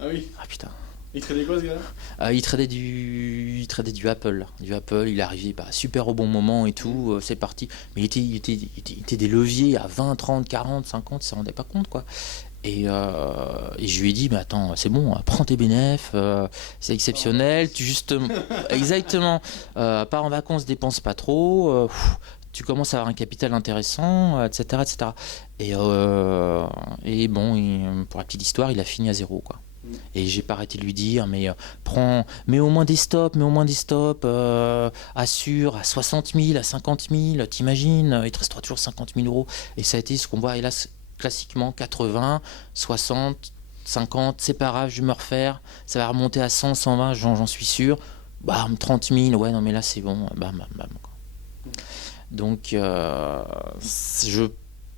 Ah oui. Ah putain. Il tradait quoi, ce gars-là? Il tradait du Apple. Du Apple, il est arrivé super au bon moment et tout, c'est parti. Mais il était des leviers à 20, 30, 40, 50, il ne s'en rendait pas compte, quoi. Et je lui ai dit, mais attends, c'est bon, prends tes bénéfices, c'est exceptionnel, tu justement, exactement, pars en vacances, dépense pas trop, tu commences à avoir un capital intéressant, etc., etc. Et bon, pour la petite histoire, il a fini à zéro, quoi. Et j'ai pas arrêté de lui dire, mais mets au moins des stops, assure à 60 000, à 50 000, t'imagines, il te restera toujours 50 000 euros. Et ça a été ce qu'on voit, hélas, classiquement 80, 60, 50, c'est pas grave, je vais me refaire, ça va remonter à 100, 120, j'en suis sûr. Bam, 30 000, ouais, non mais là c'est bon, bam, bam, bam. Donc,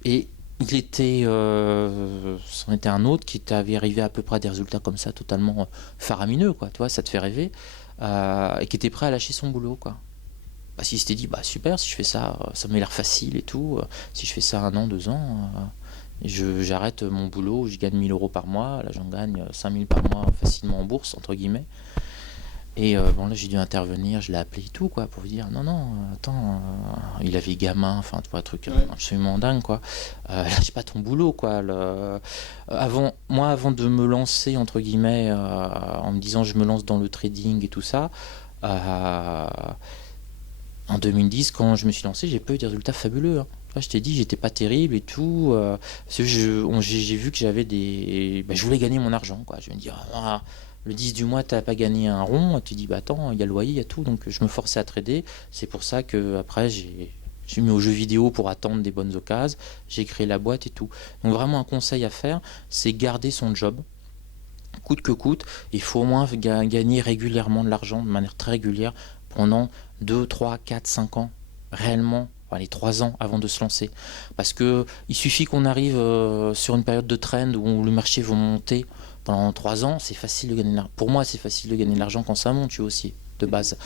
et c'en était un autre qui avait arrivé à peu près à des résultats comme ça, totalement faramineux, quoi. Tu vois, ça te fait rêver, et qui était prêt à lâcher son boulot, quoi. Parce qu'il s'était dit, bah super, si je fais ça, ça m'a l'air facile et tout. Si je fais ça 1 an, 2 ans, j'arrête mon boulot, je gagne 1 000 € par mois. Là, j'en gagne 5 000 par mois facilement en bourse, entre guillemets. Et bon, là, j'ai dû intervenir, je l'ai appelé et tout, quoi, pour lui dire, non, non, attends, il avait gamin, enfin, tu vois, un truc absolument dingue, quoi. Lâche pas ton boulot, quoi. Avant de me lancer, entre guillemets, en me disant, je me lance dans le trading et tout ça, en 2010, quand je me suis lancé, j'ai pas eu des résultats fabuleux, hein. Je t'ai dit, j'étais pas terrible et tout. Parce que j'ai vu que j'avais des. Je voulais gagner mon argent, quoi. Je me dis, le 10 du mois, t'as pas gagné un rond. Tu dis, bah attends, il y a le loyer, il y a tout. Donc je me forçais à trader. C'est pour ça que après j'ai mis aux jeux vidéo pour attendre des bonnes occasions. J'ai créé la boîte et tout. Donc vraiment, un conseil à faire, c'est garder son job. Coûte que coûte, il faut au moins gagner régulièrement de l'argent, de manière très régulière, pendant 2, 3, 4, 5 ans, réellement, les 3 ans avant de se lancer. Parce que il suffit qu'on arrive sur une période de trend où le marché va monter pendant 3 ans, c'est facile de gagner de l'argent. Pour moi, c'est facile de gagner de l'argent quand ça monte, tu vois, aussi, de base.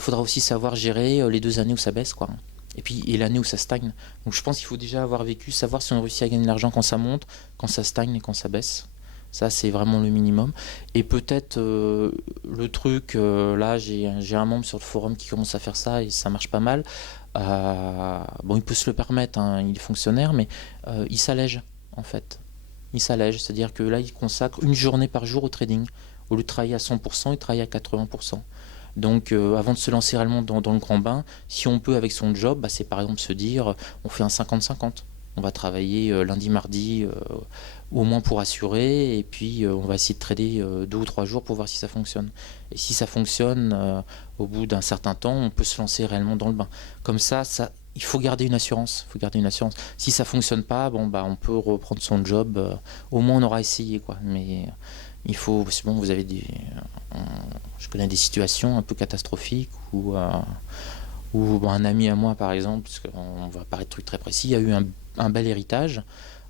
Faudra aussi savoir gérer les 2 années où ça baisse, quoi. Et puis l'année où ça stagne. Donc je pense qu'il faut déjà avoir vécu, savoir si on réussit à gagner de l'argent quand ça monte, quand ça stagne et quand ça baisse. Ça, c'est vraiment le minimum. Et peut-être le truc, là, j'ai un membre sur le forum qui commence à faire ça et ça marche pas mal. Bon, il peut se le permettre, hein, il est fonctionnaire, mais il s'allège, en fait. Il s'allège, c'est-à-dire que là, il consacre 1 journée par jour au trading. Au lieu de travailler à 100%, il travaille à 80%. Donc, avant de se lancer réellement dans le grand bain, si on peut avec son job, c'est par exemple se dire, on fait un 50-50. On va travailler lundi, mardi, au moins pour assurer, et puis on va essayer de trader 2 ou 3 jours pour voir si ça fonctionne. Et si ça fonctionne, au bout d'un certain temps, on peut se lancer réellement dans le bain. Comme ça, il faut garder une assurance. Si ça fonctionne pas, on peut reprendre son job. Au moins, on aura essayé, quoi. Mais il faut. Parce que bon, vous avez je connais des situations un peu catastrophiques où un ami à moi, par exemple, parce qu'on va parler de trucs très précis, il y a eu un bel héritage.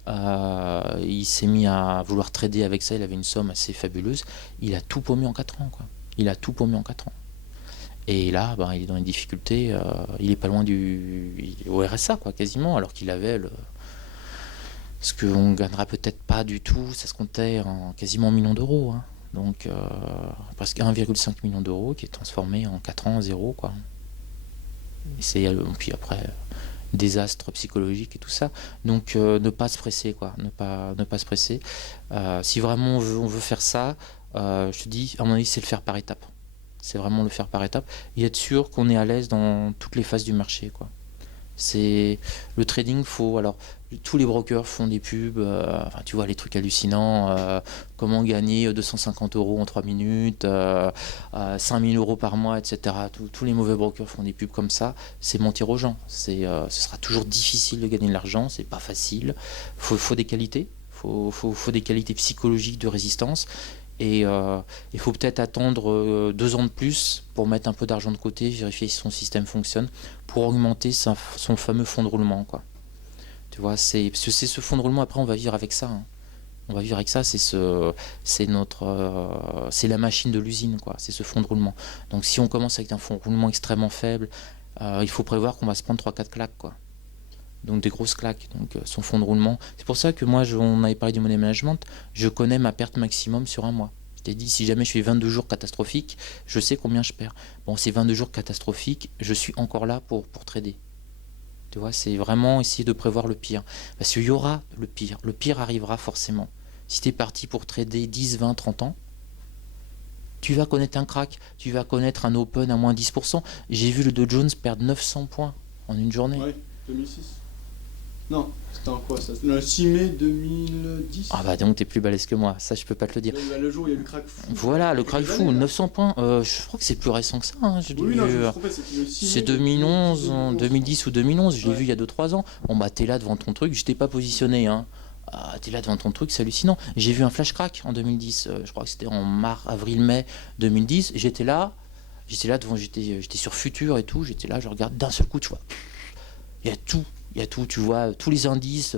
Il s'est mis à vouloir trader avec ça, il avait une somme assez fabuleuse. Il a tout paumé en 4 ans, quoi. Il a tout paumé en 4 ans. Et là, il est dans les difficultés. Il est pas loin au RSA, quoi, quasiment, alors qu'il avait ce qu'on ne gagnera peut-être pas du tout, ça se comptait en quasiment 1 million d'euros, hein. Donc presque 1,5 million d'euros qui est transformé en 4 ans en zéro, quoi. Et puis après, désastre psychologique et tout ça. Donc ne pas se presser, quoi. Ne pas se presser. Si vraiment on veut faire ça, je te dis, à mon avis, c'est le faire par étapes. C'est vraiment le faire par étapes. Et être sûr qu'on est à l'aise dans toutes les phases du marché, quoi. C'est le trading, alors tous les brokers font des pubs, tu vois les trucs hallucinants, comment gagner 250 € en 3 minutes, 5000 € par mois, etc. Tous les mauvais brokers font des pubs comme ça. C'est mentir aux gens. Ce sera toujours difficile de gagner de l'argent, c'est pas facile. Faut des qualités, faut des qualités psychologiques de résistance. Et il faut peut-être attendre 2 ans de plus pour mettre un peu d'argent de côté, vérifier si son système fonctionne, pour augmenter son fameux fonds de roulement, quoi. Tu vois, c'est ce fonds de roulement. Après, on va vivre avec ça, hein. On va vivre avec ça. C'est la machine de l'usine, quoi. C'est ce fonds de roulement. Donc, si on commence avec un fonds de roulement extrêmement faible, il faut prévoir qu'on va se prendre 3-4 claques, quoi. Donc des grosses claques, donc son fonds de roulement. C'est pour ça que moi, on avait parlé du money management, je connais ma perte maximum sur un mois. Je t'ai dit, si jamais je fais 22 jours catastrophiques, je sais combien je perds. Bon, ces 22 jours catastrophiques, je suis encore là pour trader. Tu vois, c'est vraiment essayer de prévoir le pire. Parce qu'il y aura le pire. Le pire arrivera forcément. Si tu es parti pour trader 10, 20, 30 ans, tu vas connaître un crack, tu vas connaître un open à moins 10%. J'ai vu le Dow Jones perdre 900 points en une journée. Oui, 2006. Non, c'était en quoi ça? Le 6 mai 2010. Donc t'es plus balèze que moi, ça je peux pas te le dire. Le jour où il y a eu le crack fou. Voilà, le crack fou, 900 points. Je crois que c'est plus récent que ça, hein. Oui, non, je me trompais, c'était le 6 mai. C'est 2011, 2010 ou 2011, je l'ai vu il y a 2-3 ans. Bon t'es là devant ton truc, je t'ai pas positionné, hein. T'es là devant ton truc, c'est hallucinant. J'ai vu un flash crack en 2010, je crois que c'était en avril-mai 2010. J'étais là devant, j'étais sur Futur et tout, j'étais là, je regarde d'un seul coup, tu vois. Il y a tout, tu vois, tous les indices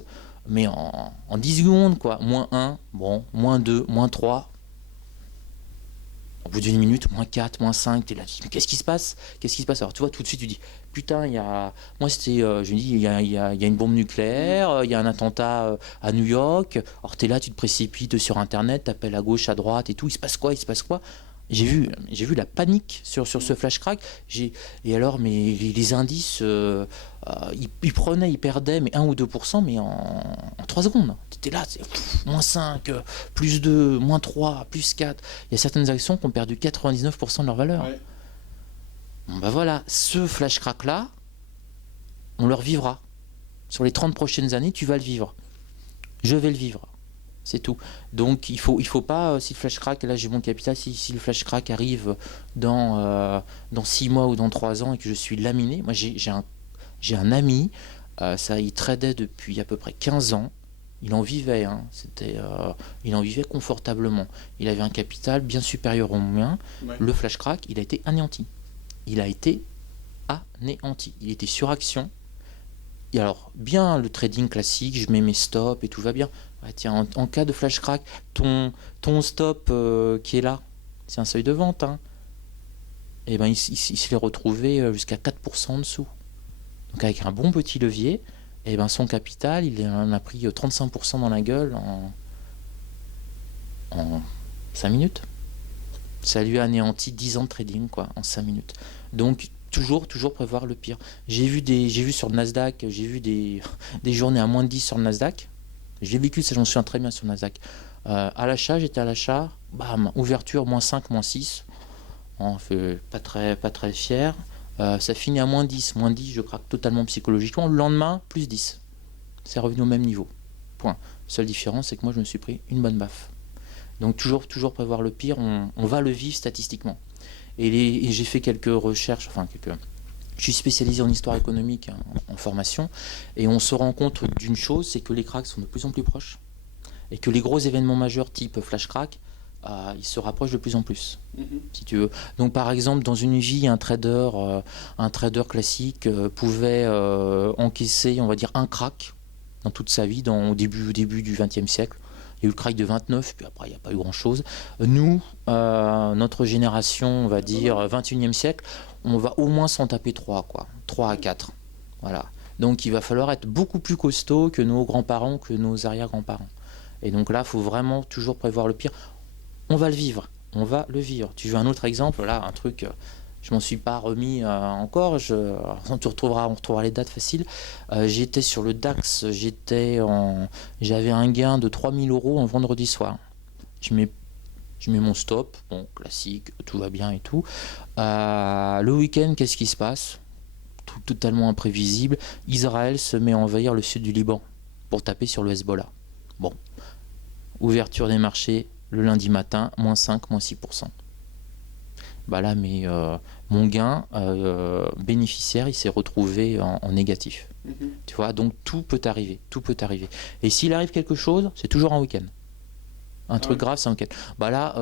mais en 10 secondes, quoi. -1, bon, -2, -3. Au bout d'une minute, -4, -5, t'es là, mais qu'est-ce qui se passe? Qu'est-ce qui se passe? Alors tu vois, tout de suite tu dis, putain, moi c'était, je me dis, il y a une bombe nucléaire, il y a un attentat à New York. Alors t'es là, tu te précipites sur Internet, t'appelles à gauche, à droite et tout, il se passe quoi? Il se passe quoi? J'ai vu la panique sur ce flash crack. Et alors, mais les indices, ils perdaient mais 1 ou 2%, mais en 3 secondes. Tu étais là, c'est -5, +2, -3, +4. Il y a certaines actions qui ont perdu 99% de leur valeur. Ouais. Bon, bah voilà, ce flash crack là, on le revivra. Sur les 30 prochaines années, tu vas le vivre. Je vais le vivre. C'est tout. Donc il faut pas, si le flash crack, là j'ai mon capital, si le flash crack arrive dans 6 mois ou dans 3 ans et que je suis laminé, moi j'ai un ami, il tradait depuis à peu près 15 ans, il en vivait, hein, il en vivait confortablement. Il avait un capital bien supérieur au mien. Ouais. Le flash crack, il a été anéanti. Il a été anéanti. Il était sur action. Et alors, bien le trading classique, je mets mes stops et tout va bien. Ouais, tiens, en cas de flash crack, ton stop qui est là, c'est un seuil de vente. Hein. Et ben, il s'est retrouvé jusqu'à 4% en dessous. Donc avec un bon petit levier, et ben, son capital, il en a pris 35% dans la gueule en 5 minutes. Ça lui a anéanti 10 ans de trading, quoi, en 5 minutes. Donc, toujours prévoir le pire. J'ai vu sur le Nasdaq, j'ai vu des journées à -10 sur le Nasdaq. J'ai vécu ça, j'en souviens très bien sur le Nasdaq. À l'achat, j'étais à l'achat, bam, ouverture -5, -6. On fait pas très fier. Ça finit à -10. -10, je craque totalement psychologiquement. Le lendemain, +10. C'est revenu au même niveau. Point. Seule différence, c'est que moi, je me suis pris une bonne baffe. Donc toujours prévoir le pire, on va le vivre statistiquement. Et j'ai fait quelques recherches, je suis spécialisé en histoire économique en formation, et on se rend compte d'une chose, c'est que les cracks sont de plus en plus proches, et que les gros événements majeurs type flash crack, ils se rapprochent de plus en plus, si tu veux. Donc par exemple, dans une vie, un trader classique pouvait encaisser, on va dire, un crack dans toute sa vie, au début du XXe siècle. Il y a eu le crack de 29, puis après il n'y a pas eu grand-chose. Nous, notre génération, on va dire 21e siècle, on va au moins s'en taper 3 à 4. Voilà. Donc il va falloir être beaucoup plus costaud que nos grands-parents, que nos arrière-grands-parents. Et donc là, il faut vraiment toujours prévoir le pire. On va le vivre. Tu veux un autre exemple? Là, un truc... je m'en suis pas remis encore. On retrouvera les dates faciles. J'étais sur le DAX, j'avais un gain de 3000 € en vendredi soir. Je mets mon stop, bon, classique, tout va bien et tout. Le week-end, qu'est-ce qui se passe? Totalement imprévisible. Israël se met à envahir le sud du Liban pour taper sur le Hezbollah. Bon, ouverture des marchés le lundi matin, -5, -6%. Bah là, mais mon gain bénéficiaire, il s'est retrouvé en négatif. Tu vois, donc tout peut arriver. Et s'il arrive quelque chose, c'est toujours un week-end. Un truc grave, c'est un week-end. Bah là,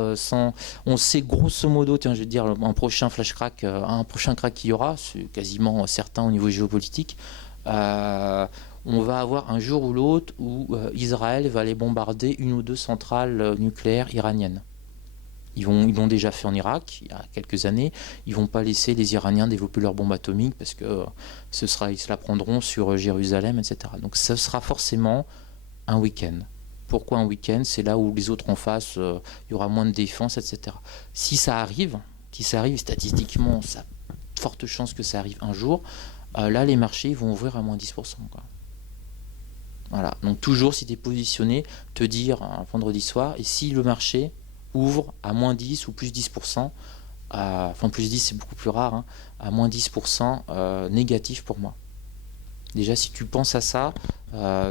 on sait grosso modo, tiens, je vais te dire, un prochain flash crack, un prochain crack qu'il y aura, c'est quasiment certain au niveau géopolitique. On va avoir un jour ou l'autre où Israël va aller bombarder une ou deux centrales nucléaires iraniennes. Ils l'ont déjà fait en Irak il y a quelques années. Ils vont pas laisser les Iraniens développer leurs bombes atomiques parce que ils se la prendront sur Jérusalem, etc. Donc ça sera forcément un week-end. Pourquoi un week-end? C'est là où les autres en face, il y aura moins de défense, etc. Si ça arrive statistiquement, ça a de fortes chances que ça arrive un jour. Là, les marchés vont ouvrir à -10%. Quoi. Voilà. Donc toujours, si tu es positionné, te dire un vendredi soir, et si le marché ouvre à -10 ou +10%, enfin +10 c'est beaucoup plus rare, hein, à -10% négatif pour moi. Déjà, si tu penses à ça,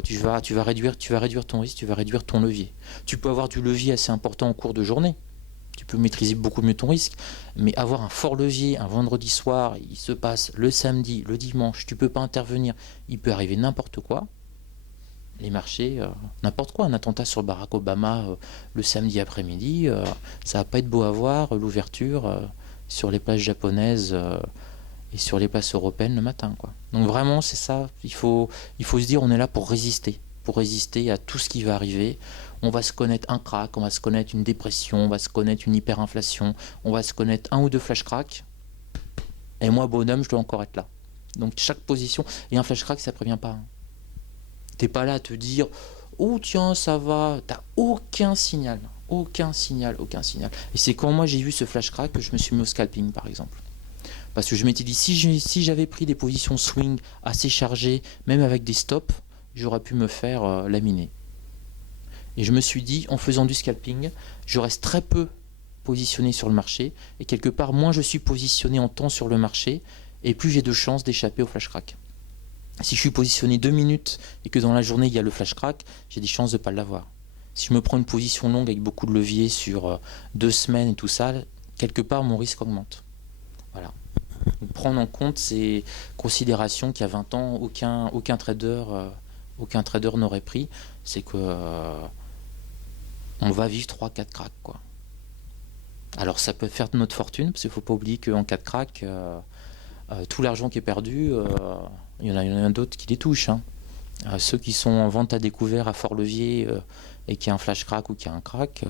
tu vas réduire ton risque, tu vas réduire ton levier. Tu peux avoir du levier assez important en cours de journée. Tu peux maîtriser beaucoup mieux ton risque, mais avoir un fort levier un vendredi soir, il se passe le samedi, le dimanche, tu peux pas intervenir, il peut arriver n'importe quoi. Les marchés, n'importe quoi, un attentat sur Barack Obama le samedi après-midi, ça va pas être beau à voir, l'ouverture sur les plages japonaises et sur les places européennes le matin, quoi. Donc vraiment, c'est ça, il faut se dire, on est là pour résister. pour résister à tout ce qui va arriver. On va se connaître un crack, on va se connaître une dépression, on va se connaître une hyperinflation, on va se connaître 1 ou 2 flash cracks. Et moi, bonhomme, je dois encore être là. Donc chaque position, et un flash crack, ça prévient pas. T'es pas là à te dire, oh tiens, ça va, t'as aucun signal. Et c'est quand moi j'ai vu ce flash crack que je me suis mis au scalping, par exemple. Parce que je m'étais dit, si j'avais pris des positions swing assez chargées, même avec des stops, j'aurais pu me faire laminer. Et je me suis dit, en faisant du scalping, je reste très peu positionné sur le marché, et quelque part, moins je suis positionné en temps sur le marché, et plus j'ai de chances d'échapper au flash crack. Si je suis positionné 2 minutes, et que dans la journée, il y a le flash crack, j'ai des chances de ne pas l'avoir. Si je me prends une position longue avec beaucoup de levier sur 2 semaines et tout ça, quelque part, mon risque augmente. Voilà. Donc, prendre en compte ces considérations qu'il y a 20 ans, aucun trader n'aurait pris, c'est que on va vivre 3-4 cracks, quoi. Alors ça peut faire de notre fortune, parce qu'il ne faut pas oublier qu'en 4 cracks, tout l'argent qui est perdu, il y en a d'autres qui les touchent. Hein. Ceux qui sont en vente à découvert à fort levier et qui a un flash crack ou qui a un crack,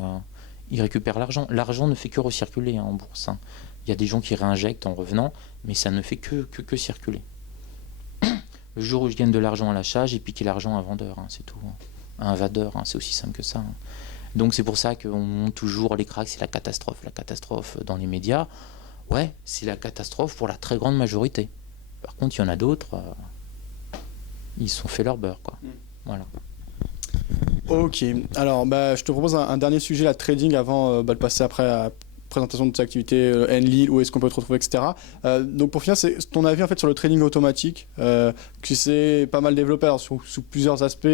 ils récupèrent l'argent. L'argent ne fait que recirculer en bourse. Hein. Il y a des gens qui réinjectent en revenant, mais ça ne fait que circuler. Le jour où je gagne de l'argent à l'achat, j'ai piqué l'argent à un vendeur, hein, c'est tout. À un vadeur, hein, c'est aussi simple que ça. Hein. Donc c'est pour ça qu'on montre toujours les cracks, c'est la catastrophe. La catastrophe dans les médias, ouais, c'est la catastrophe pour la très grande majorité. Par contre, il y en a d'autres, ils se sont fait leur beurre, quoi. Voilà. Ok, alors je te propose un dernier sujet, la trading, avant de passer après à la présentation de tes activités, Enlil, où est-ce qu'on peut te retrouver, etc. Donc pour finir, c'est ton avis en fait sur le trading automatique, que c'est pas mal développé alors, sous plusieurs aspects.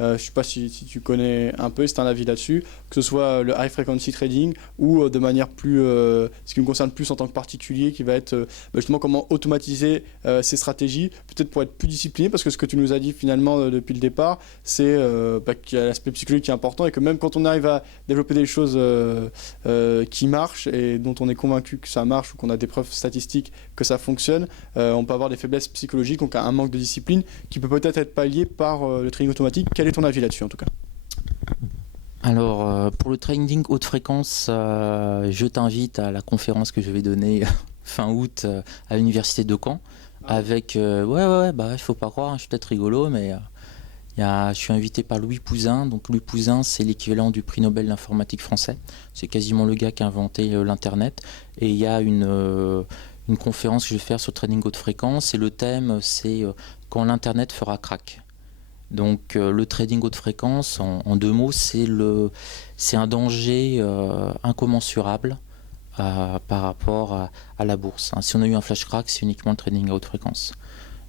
Je ne sais pas si tu connais un peu, c'est un avis là-dessus, que ce soit le high frequency trading ou de manière plus, ce qui me concerne plus en tant que particulier, qui va être justement comment automatiser ces stratégies, peut-être pour être plus discipliné, parce que ce que tu nous as dit finalement depuis le départ, c'est qu'il y a l'aspect psychologique qui est important et que même quand on arrive à développer des choses qui marchent et dont on est convaincu que ça marche ou qu'on a des preuves statistiques que ça fonctionne, on peut avoir des faiblesses psychologiques, donc un manque de discipline qui peut peut-être être pallié par le trading automatique. Quel est ton avis là-dessus en tout cas ? Alors pour le trading haute fréquence, je t'invite à la conférence que je vais donner fin août à l'université de Caen avec il faut pas croire, je suis peut-être rigolo, mais je suis invité par Louis Pouzin. Donc Louis Pouzin, c'est l'équivalent du prix Nobel d'informatique français. C'est quasiment le gars qui a inventé l'internet. Et il y a une conférence que je vais faire sur le trading haute fréquence. Et le thème, c'est quand l'internet fera crack. Donc le trading haute fréquence, en 2 mots, c'est un danger incommensurable par rapport à la bourse. Hein. Si on a eu un flash crack, c'est uniquement le trading à haute fréquence.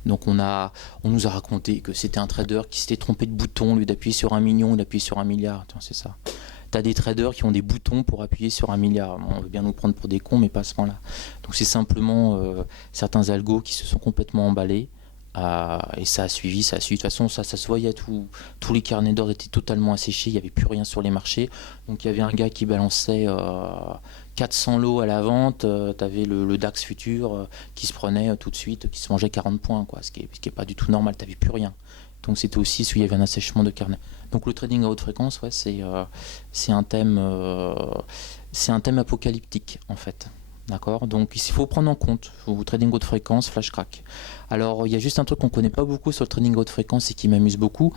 Donc on nous a raconté que c'était un trader qui s'était trompé de bouton, au lieu d'appuyer sur 1 million, il appuyait sur 1 milliard. Attends, c'est ça. T'as des traders qui ont des boutons pour appuyer sur 1 milliard. On veut bien nous prendre pour des cons, mais pas à ce moment-là. Donc c'est simplement certains algos qui se sont complètement emballés. Et ça a suivi. De toute façon, ça se voyait, tous les carnets d'ordre étaient totalement asséchés, il n'y avait plus rien sur les marchés. Donc il y avait un gars qui balançait 400 lots à la vente, tu avais le DAX futur qui se prenait tout de suite, qui se mangeait 40 points, quoi, ce qui est pas du tout normal, tu n'avais plus rien. Donc c'était aussi où il y avait un assèchement de carnet. Donc le trading à haute fréquence, ouais, c'est un thème apocalyptique en fait. D'accord, donc il faut prendre en compte le trading haute fréquence, flash crack. Alors il y a juste un truc qu'on ne connaît pas beaucoup sur le trading haute fréquence et qui m'amuse beaucoup.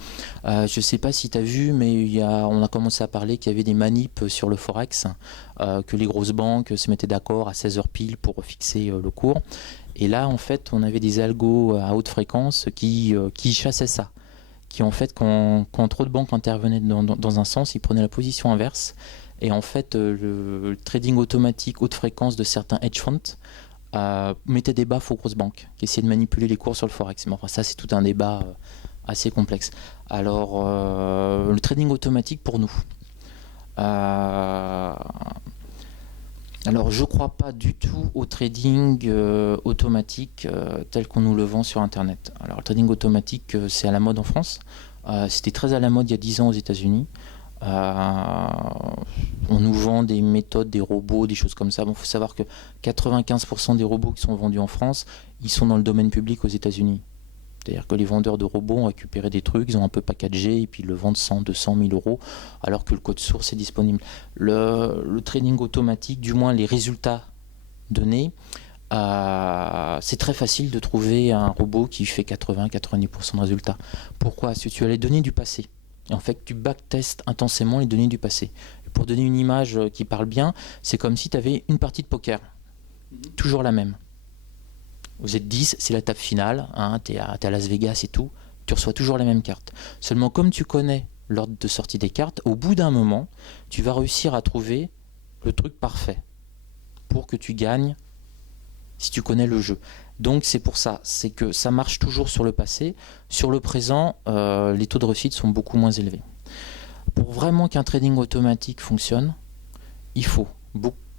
Je ne sais pas si tu as vu, mais on a commencé à parler qu'il y avait des manips sur le Forex, que les grosses banques se mettaient d'accord à 16h pile pour fixer le cours. Et là, en fait, on avait des algos à haute fréquence qui chassaient ça. Qui, en fait, quand trop de banques intervenaient dans un sens, ils prenaient la position inverse. Et en fait, le trading automatique haute fréquence de certains hedge funds mettait des baffes aux grosses banques qui essayaient de manipuler les cours sur le Forex. Mais enfin, ça, c'est tout un débat assez complexe. Alors, le trading automatique pour nous. Alors, je ne crois pas du tout au trading automatique tel qu'on nous le vend sur Internet. Alors, le trading automatique, c'est à la mode en France. C'était très à la mode il y a 10 ans aux États-Unis. On nous vend des méthodes, des robots, des choses comme ça. Bon, faut savoir que 95% des robots qui sont vendus en France, ils sont dans le domaine public aux États-Unis. C'est-à-dire que les vendeurs de robots ont récupéré des trucs, ils ont un peu packagé et puis ils le vendent 100, 200 000 euros alors que le code source est disponible. Le trading automatique, du moins les résultats donnés, c'est très facile de trouver un robot qui fait 80-90% de résultats. Pourquoi? Parce que tu as les données du passé. Et en fait, tu backtestes intensément les données du passé. Et pour donner une image qui parle bien, c'est comme si tu avais une partie de poker. Toujours la même. Vous êtes 10, c'est la table finale, hein, tu es à Las Vegas et tout, tu reçois toujours les mêmes cartes. Seulement comme tu connais l'ordre de sortie des cartes, au bout d'un moment, tu vas réussir à trouver le truc parfait pour que tu gagnes si tu connais le jeu. Donc c'est pour ça, c'est que ça marche toujours sur le passé. Sur le présent, les taux de réussite sont beaucoup moins élevés. Pour vraiment qu'un trading automatique fonctionne, il faut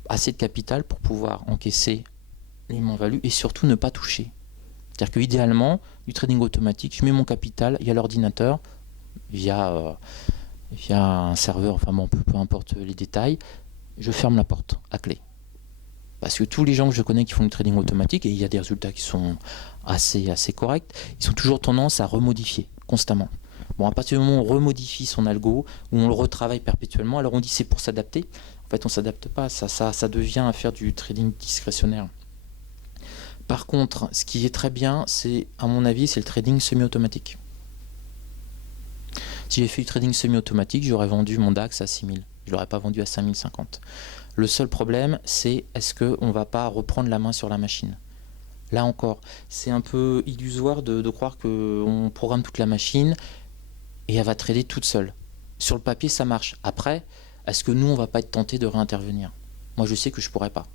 assez de capital pour pouvoir encaisser les moins-values et surtout ne pas toucher. C'est-à-dire que idéalement, du trading automatique, je mets mon capital, il y a l'ordinateur, via un serveur, enfin bon, peu importe les détails, je ferme la porte à clé. Parce que tous les gens que je connais qui font du trading automatique, et il y a des résultats qui sont assez corrects, ils ont toujours tendance à remodifier constamment. Bon, à partir du moment où on remodifie son algo, où on le retravaille perpétuellement, alors on dit c'est pour s'adapter. En fait, on ne s'adapte pas, ça devient à faire du trading discrétionnaire. Par contre, ce qui est très bien, c'est, à mon avis, c'est le trading semi-automatique. Si j'ai fait du trading semi-automatique, j'aurais vendu mon DAX à 6000. Je ne l'aurais pas vendu à 5050. Le seul problème, c'est est-ce qu'on ne va pas reprendre la main sur la machine? Là encore, c'est un peu illusoire de croire qu'on programme toute la machine et elle va trader toute seule. Sur le papier, ça marche. Après, est-ce que nous, on ne va pas être tenté de réintervenir? Moi, je sais que je ne pourrais pas.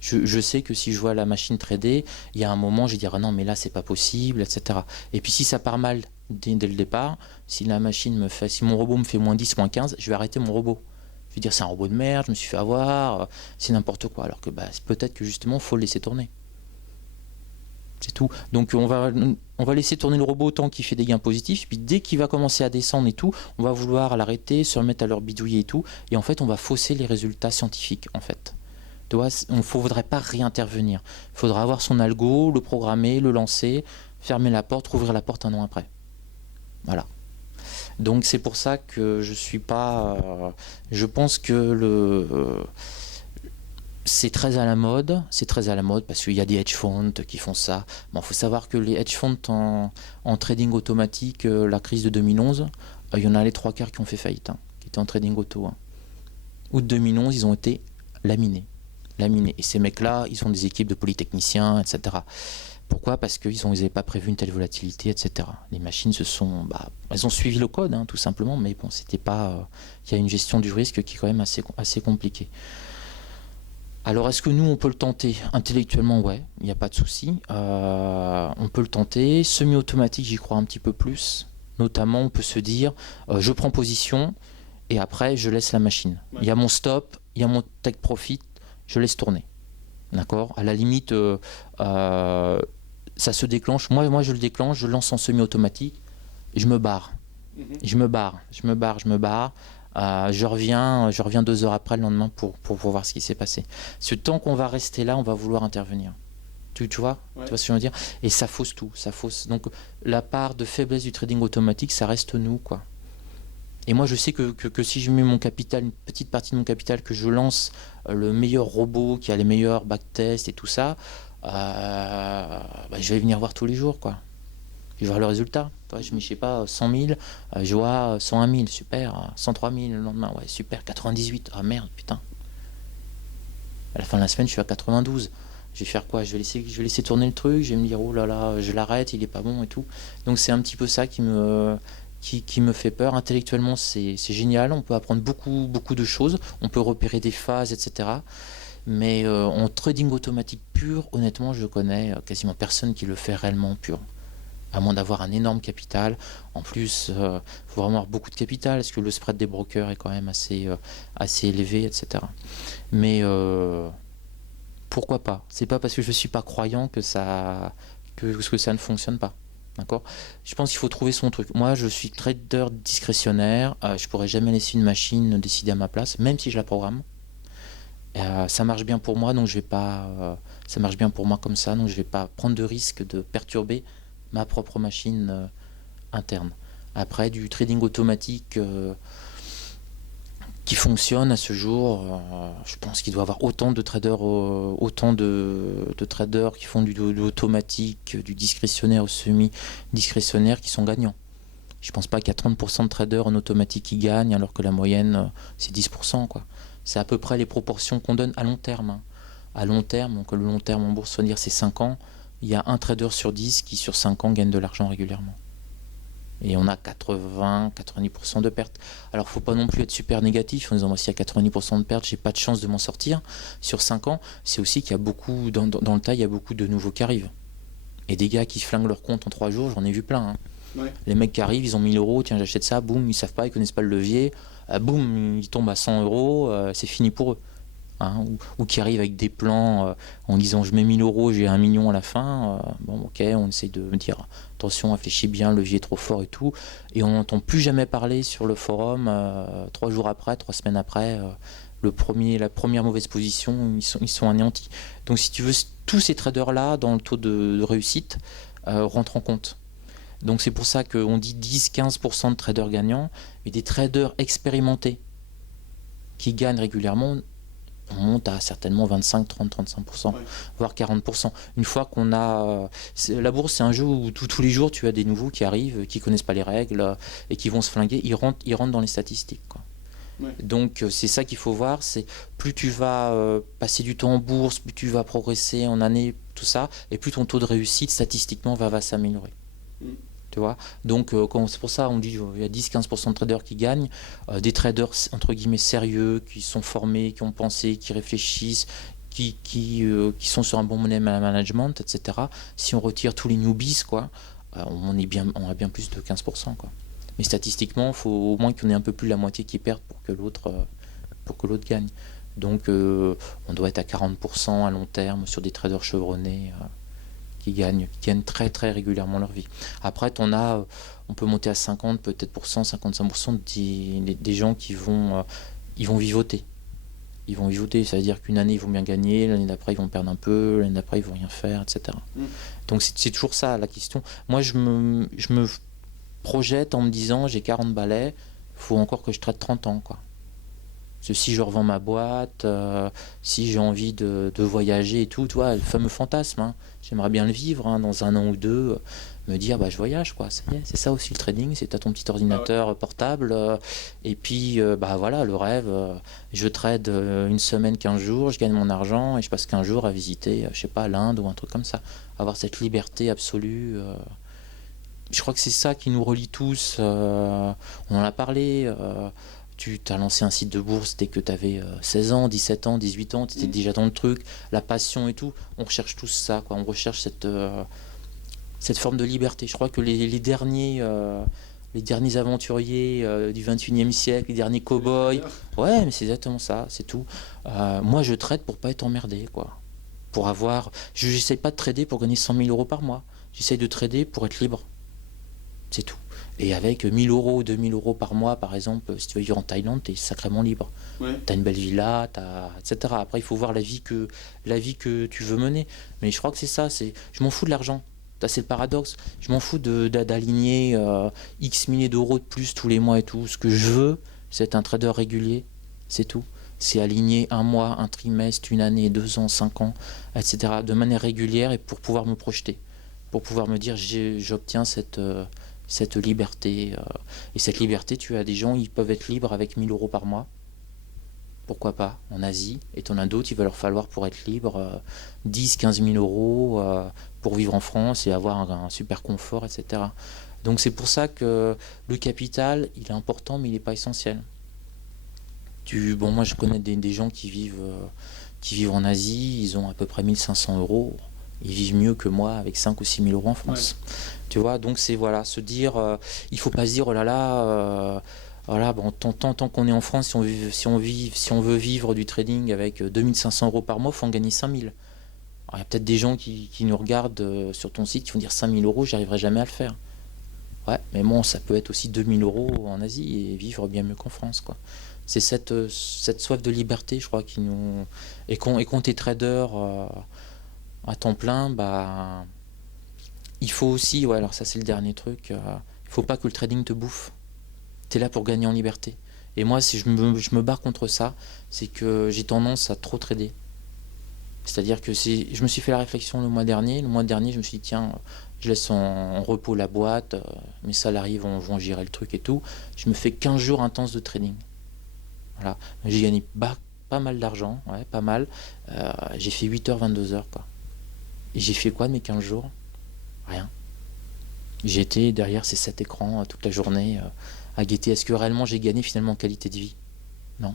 Je sais que si je vois la machine trader, il y a un moment, je vais dire ah non, mais là, c'est pas possible, etc. Et puis si ça part mal dès le départ, si mon robot me fait moins 10, moins 15, je vais arrêter mon robot. Je vais dire c'est un robot de merde, je me suis fait avoir, c'est n'importe quoi. Alors que peut-être que justement, il faut le laisser tourner. C'est tout. Donc on va laisser tourner le robot tant qu'il fait des gains positifs. Puis dès qu'il va commencer à descendre et tout, on va vouloir l'arrêter, se remettre à leur bidouiller et tout. Et en fait, on va fausser les résultats scientifiques, en fait. On ne faudrait pas réintervenir. Il faudra avoir son algo, le programmer, le lancer, fermer la porte, rouvrir la porte un an après. Voilà. Donc c'est pour ça que je suis pas. Je pense que c'est très à la mode. C'est très à la mode parce qu'il y a des hedge funds qui font ça. Bon, faut savoir que les hedge funds en trading automatique, la crise de 2011, il y en a les 3/4 qui ont fait faillite, qui étaient en trading auto. Août 2011, ils ont été laminés. Et ces mecs-là, ils ont des équipes de polytechniciens, etc. Pourquoi? Parce qu'ils n'avaient pas prévu une telle volatilité, etc. Les machines elles ont suivi le code, tout simplement, mais bon, c'était pas. Il y a une gestion du risque qui est quand même assez compliquée. Alors, est-ce que nous, on peut le tenter? Intellectuellement, ouais, il n'y a pas de souci. On peut le tenter. Semi-automatique, j'y crois un petit peu plus. Notamment, on peut se dire, je prends position et après, je laisse la machine. Ouais. Il y a mon stop, il y a mon take profit. Je laisse tourner. D'accord? À la limite, ça se déclenche. Moi, je le déclenche, je lance en semi-automatique et je me barre. Je me barre. Je reviens 2 heures après le lendemain pour voir ce qui s'est passé. Ce temps qu'on va rester là, on va vouloir intervenir. Tu vois? Ouais. Tu vois ce que je veux dire? Et ça fausse tout. Donc, la part de faiblesse du trading automatique, ça reste nous, quoi. Et moi, je sais que si je mets mon capital, une petite partie de mon capital, que je lance le meilleur robot qui a les meilleurs backtests et tout ça, je vais venir voir tous les jours, quoi. Je vais voir le résultat. Je mets, je sais pas, 100 000, je vois 101 000, super. 103 000 le lendemain, ouais, super. 98, ah merde, putain. À la fin de la semaine, je suis à 92. Je vais faire quoi? Je vais laisser tourner le truc, je vais me dire, oh là là, je l'arrête, il est pas bon et tout. Donc c'est un petit peu ça qui me fait peur. Intellectuellement, c'est génial, on peut apprendre beaucoup de choses, on peut repérer des phases, etc. Mais en trading automatique pur, honnêtement, je connais quasiment personne qui le fait réellement pur. À moins d'avoir un énorme capital. En plus, il faut vraiment avoir beaucoup de capital, parce que le spread des brokers est quand même assez élevé, etc. Mais pourquoi pas? C'est pas parce que je suis pas croyant que ça ne fonctionne pas. D'accord? Je pense qu'il faut trouver son truc. Moi, je suis trader discrétionnaire. Je pourrais jamais laisser une machine décider à ma place, même si je la programme. Ça marche bien pour moi, donc je vais pas. Ça marche bien pour moi comme ça, donc je vais pas prendre de risque de perturber ma propre machine interne. Après, du trading automatique qui fonctionne à ce jour, je pense qu'il doit y avoir autant de traders, qui font de l'automatique, du discrétionnaire au semi-discrétionnaire qui sont gagnants. Je pense pas qu'il y a 30% de traders en automatique qui gagnent, alors que la moyenne, c'est 10%, quoi. C'est à peu près les proportions qu'on donne à long terme. Hein. À long terme, donc le long terme en bourse, ça veut dire c'est 5 ans, il y a un trader sur 10 qui, sur 5 ans, gagne de l'argent régulièrement. Et on a 80-90% de pertes. Alors, faut pas non plus être super négatif en disant, moi, s'il y a 90% de pertes, j'ai pas de chance de m'en sortir. Sur 5 ans, c'est aussi qu'il y a beaucoup, dans le tas, il y a beaucoup de nouveaux qui arrivent. Et des gars qui flinguent leur compte en 3 jours, j'en ai vu plein. Hein. Ouais. Les mecs qui arrivent, ils ont 1000 euros, tiens, j'achète ça, boum, ils savent pas, ils connaissent pas le levier, boum, ils tombent à 100 euros, c'est fini pour eux. Hein, ou qui arrivent avec des plans en disant je mets 1000 euros, j'ai 1 million à la fin. Bon, ok, on essaie de me dire attention, réfléchis bien, le levier est trop fort et tout. Et on n'entend plus jamais parler sur le forum 3 jours après, 3 semaines après. La première mauvaise position, ils sont anéantis. Donc, si tu veux, tous ces traders-là, dans le taux de réussite, rentrent en compte. Donc, c'est pour ça qu'on dit 10-15% de traders gagnants, mais des traders expérimentés qui gagnent régulièrement, on monte à certainement 25, 30, 35%, ouais. Voire 40%. Une fois qu'on a... la bourse, c'est un jeu où tous les jours, tu as des nouveaux qui arrivent, qui ne connaissent pas les règles et qui vont se flinguer. Ils rentrent dans les statistiques. Quoi. Ouais. Donc, c'est ça qu'il faut voir. C'est plus tu vas passer du temps en bourse, plus tu vas progresser en année, tout ça, et plus ton taux de réussite, statistiquement, va s'améliorer. Tu vois, donc c'est pour ça on dit il y a 10-15% de traders qui gagnent, des traders entre guillemets sérieux, qui sont formés, qui ont pensé, qui réfléchissent, qui sont sur un bon money management, etc. Si on retire tous les newbies, quoi, on a bien plus de 15%, quoi. Mais statistiquement, il faut au moins qu'on ait un peu plus la moitié qui perdent pour que l'autre gagne. Donc on doit être à 40% à long terme sur des traders chevronnés. Qui gagnent très très régulièrement leur vie. Après, on peut monter à 50, peut-être pour 55% des gens qui vont vivoter. Ils vont vivoter, ça veut dire qu'une année ils vont bien gagner, l'année d'après ils vont perdre un peu, l'année d'après ils vont rien faire, etc. Donc c'est toujours ça la question. Moi je me projette en me disant j'ai 40 balais, il faut encore que je traite 30 ans, quoi. Parce que si je revends ma boîte, si j'ai envie de voyager et tout, tu vois, le fameux fantasme, hein, j'aimerais bien le vivre hein, dans 1 an ou 2, me dire bah je voyage, quoi, ça y est, c'est ça aussi le trading, c'est t'as ton petit ordinateur portable, et puis bah voilà, le rêve, je trade 1 semaine, 15 jours, je gagne mon argent et je passe 15 jours à visiter, je sais pas, l'Inde ou un truc comme ça, avoir cette liberté absolue. Je crois que c'est ça qui nous relie tous, on en a parlé. Tu as lancé un site de bourse dès que tu avais 16 ans, 17 ans, 18 ans, tu étais déjà dans le truc, la passion et tout. On recherche tous ça, quoi. On recherche cette forme de liberté. Je crois que les derniers aventuriers du 21e siècle, les derniers cow-boys, ouais, mais c'est exactement ça, c'est tout. Moi, je trade pour pas être emmerdé, quoi. J'essaie pas de trader pour gagner 100 000 euros par mois. J'essaie de trader pour être libre. C'est tout. Et avec 1000 euros, 2000 euros par mois, par exemple, si tu veux vivre en Thaïlande, tu es sacrément libre. Ouais. Tu as une belle villa, etc. Après, il faut voir la vie que tu veux mener. Mais je crois que c'est ça. Je m'en fous de l'argent. C'est le paradoxe. Je m'en fous d'aligner X milliers d'euros de plus tous les mois et tout. Ce que je veux, c'est être un trader régulier. C'est tout. C'est aligner 1 mois, 1 trimestre, 1 année, 2 ans, 5 ans, etc. de manière régulière et pour pouvoir me projeter. Pour pouvoir me dire, j'obtiens cette liberté. Et cette liberté, tu as des gens, ils peuvent être libres avec 1000 euros par mois. Pourquoi pas, en Asie. Et tu en as d'autres, il va leur falloir pour être libre 10-15 000 euros pour vivre en France et avoir un super confort, etc. Donc c'est pour ça que le capital, il est important, mais il n'est pas essentiel. Moi, je connais des gens qui vivent en Asie, ils ont à peu près 1500 euros. Ils vivent mieux que moi avec 5 ou 6 000 euros en France. Ouais. Tu vois, donc c'est se dire, il faut pas se dire, oh là là, voilà, bon, tant qu'on est en France, si on veut vivre du trading avec 2500 euros par mois, il faut en gagner 5000. Il y a peut-être des gens qui nous regardent sur ton site qui vont dire 5000 euros, j'arriverai jamais à le faire. Ouais, mais bon, ça peut être aussi 2000 euros en Asie et vivre bien mieux qu'en France, quoi. C'est cette soif de liberté, je crois, qui nous... Et quand t'es trader... à temps plein, bah, il faut aussi, ouais, alors ça c'est le dernier truc, il faut pas que le trading te bouffe. Tu es là pour gagner en liberté. Et moi, si je me bats contre ça, c'est que j'ai tendance à trop trader. C'est-à-dire que je me suis fait la réflexion le mois dernier. Le mois dernier, je me suis dit, tiens, je laisse en repos la boîte, mes salariés vont gérer le truc et tout. Je me fais 15 jours intenses de trading. Voilà. J'ai gagné pas mal d'argent, ouais, pas mal. J'ai fait 8h, 22h, quoi. Et j'ai fait quoi de mes 15 jours? Rien. J'étais derrière ces 7 écrans toute la journée à guetter. Est-ce que réellement j'ai gagné finalement en qualité de vie? Non.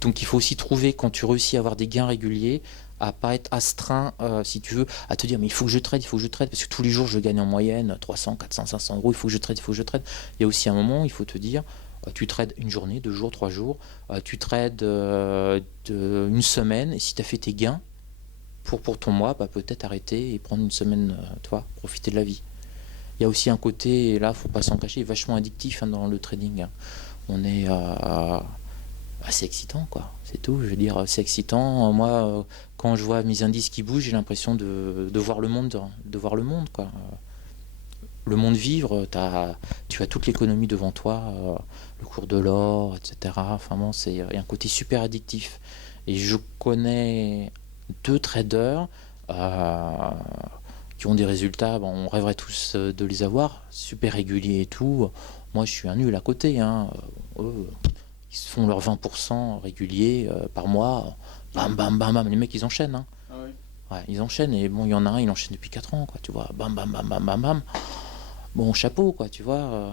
Donc il faut aussi trouver, quand tu réussis à avoir des gains réguliers, à pas être astreint, si tu veux, à te dire mais il faut que je trade, parce que tous les jours je gagne en moyenne 300, 400, 500 euros, il faut que je trade, Il y a aussi un moment, il faut te dire, tu trades une journée, 2 jours, 3 jours, tu trades une semaine, et si tu as fait tes gains pour ton mois, peut-être arrêter et prendre une semaine, profiter de la vie. Il y a aussi un côté, et là faut pas s'en cacher, vachement addictif dans le trading. Hein. On est... c'est excitant, quoi. C'est tout. Je veux dire, c'est excitant. Moi, quand je vois mes indices qui bougent, j'ai l'impression de voir le monde, quoi. Le monde vivre, tu as toute l'économie devant toi, le cours de l'or, etc. Enfin bon, il y a un côté super addictif. Et je connais 2 traders qui ont des résultats. Bon, on rêverait tous de les avoir, super réguliers et tout. Moi, je suis un nul à côté. Hein. Ils se font leurs 20% réguliers par mois. Bam, bam, bam, bam. Les mecs, ils enchaînent. Hein. Ah oui. Ouais, ils enchaînent. Et bon, il y en a un, il enchaîne depuis 4 ans, quoi. Tu vois, bam, bam, bam, bam, bam, bam. Bon, chapeau, quoi, tu vois.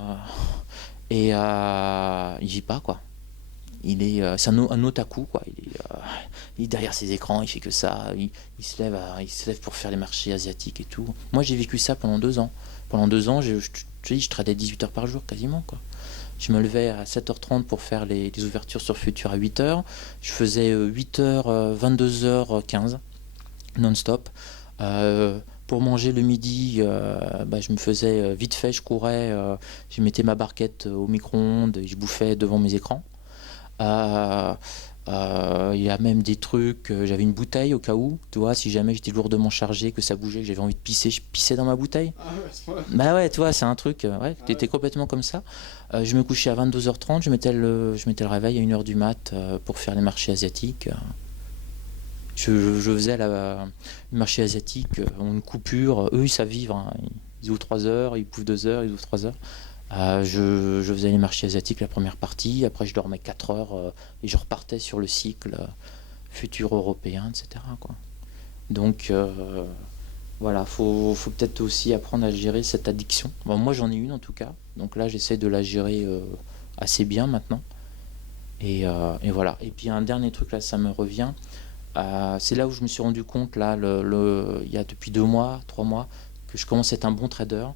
Et il vit pas, quoi. C'est un otaku, quoi. Il est derrière ses écrans, il fait que ça. Il se lève pour faire les marchés asiatiques et tout. Moi, j'ai vécu ça pendant 2 ans. Pendant 2 ans, je tradais 18 heures par jour, quasiment, quoi. Je me levais à 7h30 pour faire les ouvertures sur Futur à 8h. Je faisais 8h, 22h15, non-stop. Pour manger le midi, je me faisais vite fait, je courais, je mettais ma barquette au micro-ondes et je bouffais devant mes écrans. Il y a même des trucs, j'avais une bouteille au cas où, tu vois, si jamais j'étais lourdement chargé, que ça bougeait, que j'avais envie de pisser, je pissais dans ma bouteille. Ah ouais, à ce moment-là. Bah ouais, tu vois, c'est un truc, ouais, t'étais complètement comme ça. Je me couchais à 22h30, je mettais le réveil à 1h du mat pour faire les marchés asiatiques. Je faisais le marché asiatique, une coupure, eux ils savent vivre, hein. Ils ouvrent 3 heures, ils bouffent 2 heures, ils ouvrent 3 heures. Je faisais les marchés asiatiques la première partie, après je dormais 4 heures et je repartais sur le cycle futur européen, etc. Quoi. Donc voilà, faut peut-être aussi apprendre à gérer cette addiction. Bon, moi j'en ai une en tout cas, donc là j'essaie de la gérer assez bien maintenant. Et voilà. Et puis un dernier truc là, ça me revient. C'est là où je me suis rendu compte là, il y a depuis 2 mois, 3 mois, que je commence à être un bon trader.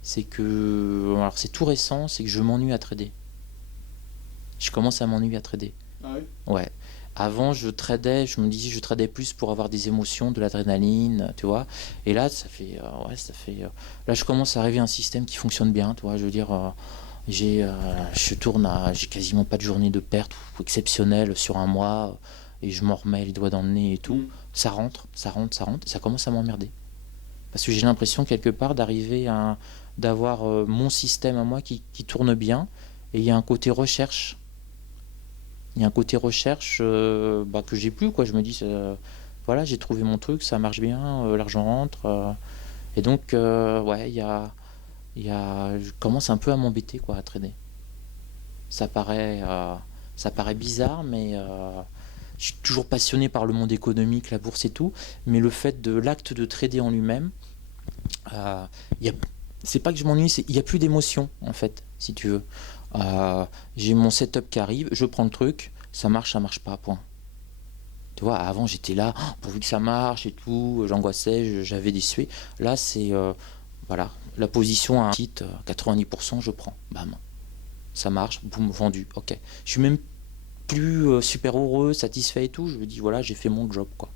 C'est que, alors c'est tout récent, c'est que je m'ennuie à trader. Je commence à m'ennuyer à trader. Ah oui. Ouais. Avant, je tradais, je me disais, je tradais plus pour avoir des émotions, de l'adrénaline, tu vois. Et là, là, je commence à arriver à un système qui fonctionne bien, tu vois. Je veux dire, j'ai quasiment pas de journée de perte ou exceptionnelle sur un mois, et je m'en remets les doigts dans le nez et tout. Ça rentre, et ça commence à m'emmerder. Parce que j'ai l'impression quelque part d'avoir mon système à moi qui tourne bien, et il y a un côté recherche. Que j'ai plus, quoi. Je me dis, voilà, j'ai trouvé mon truc, ça marche bien, l'argent rentre. Et donc, ouais, je commence un peu à m'embêter, quoi, à trader. Ça paraît bizarre, mais je suis toujours passionné par le monde économique, la bourse et tout. Mais le fait de l'acte de trader en lui-même, c'est pas que je m'ennuie, il n'y a plus d'émotion, en fait, si tu veux. J'ai mon setup qui arrive, je prends le truc, ça marche pas, point. Tu vois, avant j'étais là, pourvu que ça marche et tout, j'angoissais, j'avais des suées. Là, c'est voilà, la position à un titre, 90%, je prends, bam. Ça marche, boum, vendu, ok. Je suis même plus super heureux, satisfait et tout, je me dis voilà, j'ai fait mon job, quoi.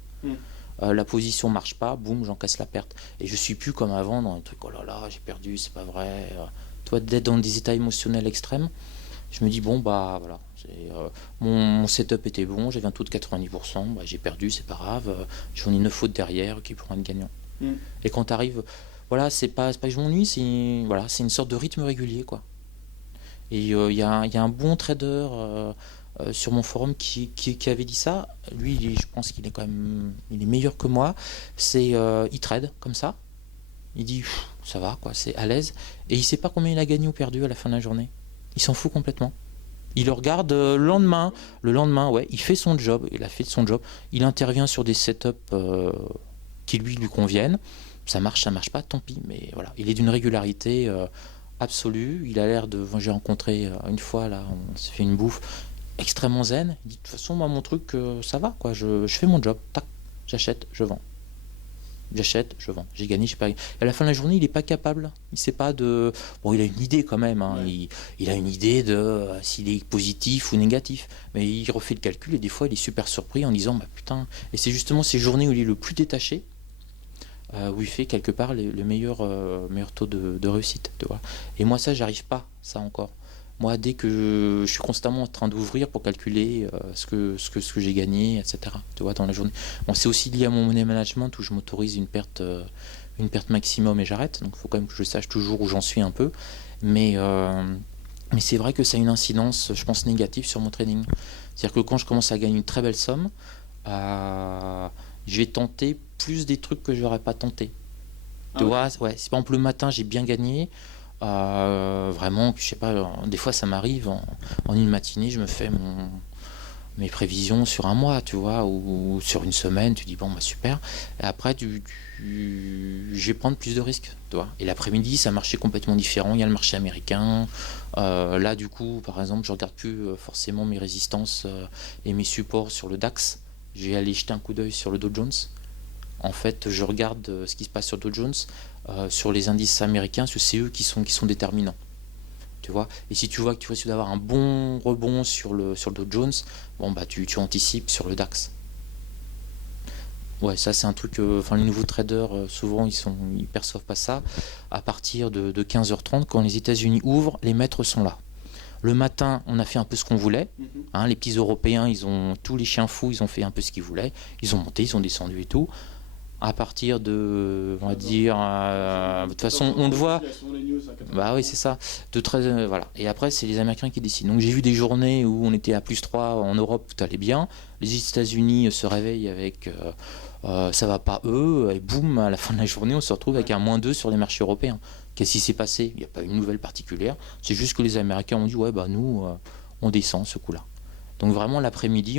La position marche pas, boum, j'encaisse la perte. Et je suis plus comme avant dans les trucs, oh là là, j'ai perdu, c'est pas vrai. Toi, d'être dans des états émotionnels extrêmes, je me dis bon bah voilà, mon setup était bon, j'avais un taux de 90%, bah, j'ai perdu, c'est pas grave, j'en ai 9 fautes derrière qui pourront être gagnants. Et quand tu arrives, voilà, c'est pas que je m'ennuie, c'est une sorte de rythme régulier, quoi. Et il y a un bon trader sur mon forum qui avait dit ça. Lui, je pense qu'il est quand même, il est meilleur que moi. Il trade comme ça. Il dit ça va, quoi, c'est à l'aise. Et il sait pas combien il a gagné ou perdu à la fin de la journée. Il s'en fout complètement. Il le regarde le lendemain. Le lendemain, ouais, il fait son job. Il a fait son job. Il intervient sur des setups qui lui conviennent. Ça marche pas, tant pis. Mais voilà, il est d'une régularité absolue. Il a l'air de. J'ai rencontré une fois là, on s'est fait une bouffe extrêmement zen. Il dit de toute façon, moi mon truc, ça va, quoi. Je fais mon job. Tac, j'achète, je vends. J'achète, je vends. J'ai gagné, j'ai pas gagné. Et à la fin de la journée, il n'est pas capable. Il sait pas de. Bon, il a une idée quand même. Hein. Ouais. Il a une idée de s'il est positif ou négatif. Mais il refait le calcul et des fois, il est super surpris en disant bah putain. Et c'est justement ces journées où il est le plus détaché, où il fait quelque part le meilleur taux de réussite. Tu vois. Et moi, ça, j'arrive pas, ça encore. Moi, dès que je suis constamment en train d'ouvrir pour calculer ce que j'ai gagné, etc. Tu vois, dans la journée. Bon, c'est aussi lié à mon money management où je m'autorise une perte maximum et j'arrête. Donc, il faut quand même que je sache toujours où j'en suis un peu. Mais c'est vrai que ça a une incidence, je pense, négative sur mon trading. C'est-à-dire que quand je commence à gagner une très belle somme, je vais tenter plus des trucs que je n'aurais pas tenté. Tu vois, ouais, si par exemple le matin j'ai bien gagné, vraiment, je sais pas, des fois ça m'arrive en une matinée, je me fais mes prévisions sur un mois, tu vois, ou sur une semaine, tu dis bon bah super. Et après je vais prendre plus de risques, tu vois. Et l'après-midi ça marchait complètement différent. Il y a le marché américain. Là du coup, par exemple, je regarde plus forcément mes résistances et mes supports sur le DAX. Je vais aller jeter un coup d'œil sur le Dow Jones. En fait, je regarde ce qui se passe sur Dow Jones, sur les indices américains, parce que c'est eux qui sont déterminants. Tu vois. Et si tu vois que tu risques d'avoir un bon rebond sur le Dow Jones, bon bah tu anticipes sur le DAX. Ouais, ça c'est un truc. Les nouveaux traders, souvent ils perçoivent pas ça. À partir de 15h30, quand les États-Unis ouvrent, les maîtres sont là. Le matin, on a fait un peu ce qu'on voulait. Hein, les petits Européens, tous les chiens fous, ils ont fait un peu ce qu'ils voulaient. Ils ont monté, ils ont descendu et tout. À partir de, on va dire, de toute façon, on le voit. Bah oui, c'est ça. Voilà. Et après, c'est les Américains qui décident. Donc j'ai vu des journées où on était à +3 en Europe, tout allait bien. Les États-Unis se réveillent avec ça va pas eux, et boum, à la fin de la journée, on se retrouve avec un -2 sur les marchés européens. Qu'est-ce qui s'est passé? Il n'y a pas une nouvelle particulière. C'est juste que les Américains ont dit ouais, bah nous, on descend ce coup-là. Donc vraiment l'après-midi,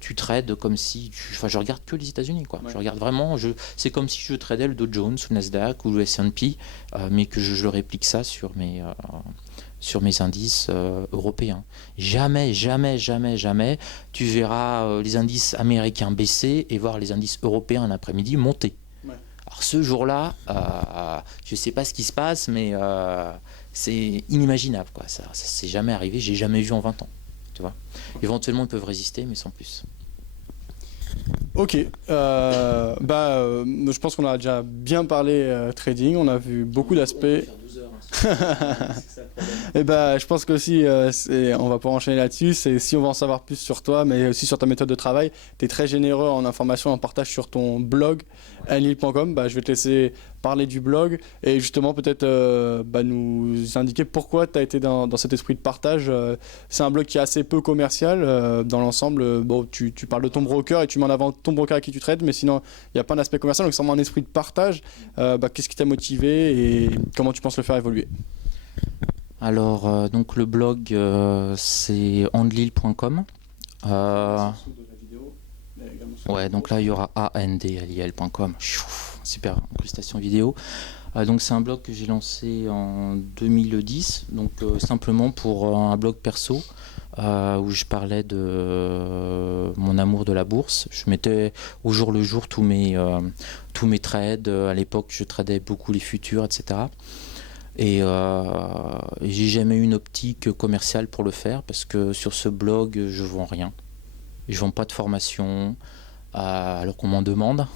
tu trades comme si, je regarde que les États-Unis, quoi. Ouais. Je regarde vraiment, c'est comme si je tradais le Dow Jones, le Nasdaq ou le S&P, mais que je réplique ça sur mes indices européens. Jamais, tu verras les indices américains baisser et voir les indices européens l'après-midi monter. Ouais. Alors ce jour-là, je ne sais pas ce qui se passe, mais c'est inimaginable, quoi. Ça s'est jamais arrivé, j'ai jamais vu en 20 ans. Tu vois. Éventuellement, ils peuvent résister, mais sans plus. Ok, je pense qu'on a déjà bien parlé trading, on a vu beaucoup d'aspects. Et je pense qu'aussi, on va pouvoir enchaîner là-dessus, c'est si on va en savoir plus sur toi, mais aussi sur ta méthode de travail, tu es très généreux en informations et en partage sur ton blog, anlil.com. Je vais te laisser parler du blog et justement peut-être nous indiquer pourquoi tu as été dans cet esprit de partage. C'est un blog qui est assez peu commercial dans l'ensemble. Tu parles de ton broker et tu mets en avant ton broker à qui tu trades, mais sinon il n'y a pas un aspect commercial, donc c'est vraiment un esprit de partage. Qu'est-ce qui t'a motivé et comment tu penses le faire évoluer? Alors, donc le blog, c'est anlil.com. Ouais, donc là, il y aura andlil.com. Super incrustation vidéo. Donc, c'est un blog que j'ai lancé en 2010. Donc, simplement pour un blog perso où je parlais de mon amour de la bourse. Je mettais au jour le jour tous mes trades. À l'époque, je tradais beaucoup les futurs, etc. Et j'ai jamais eu une optique commerciale pour le faire parce que sur ce blog, je vends rien. Je vends pas de formation alors qu'on m'en demande.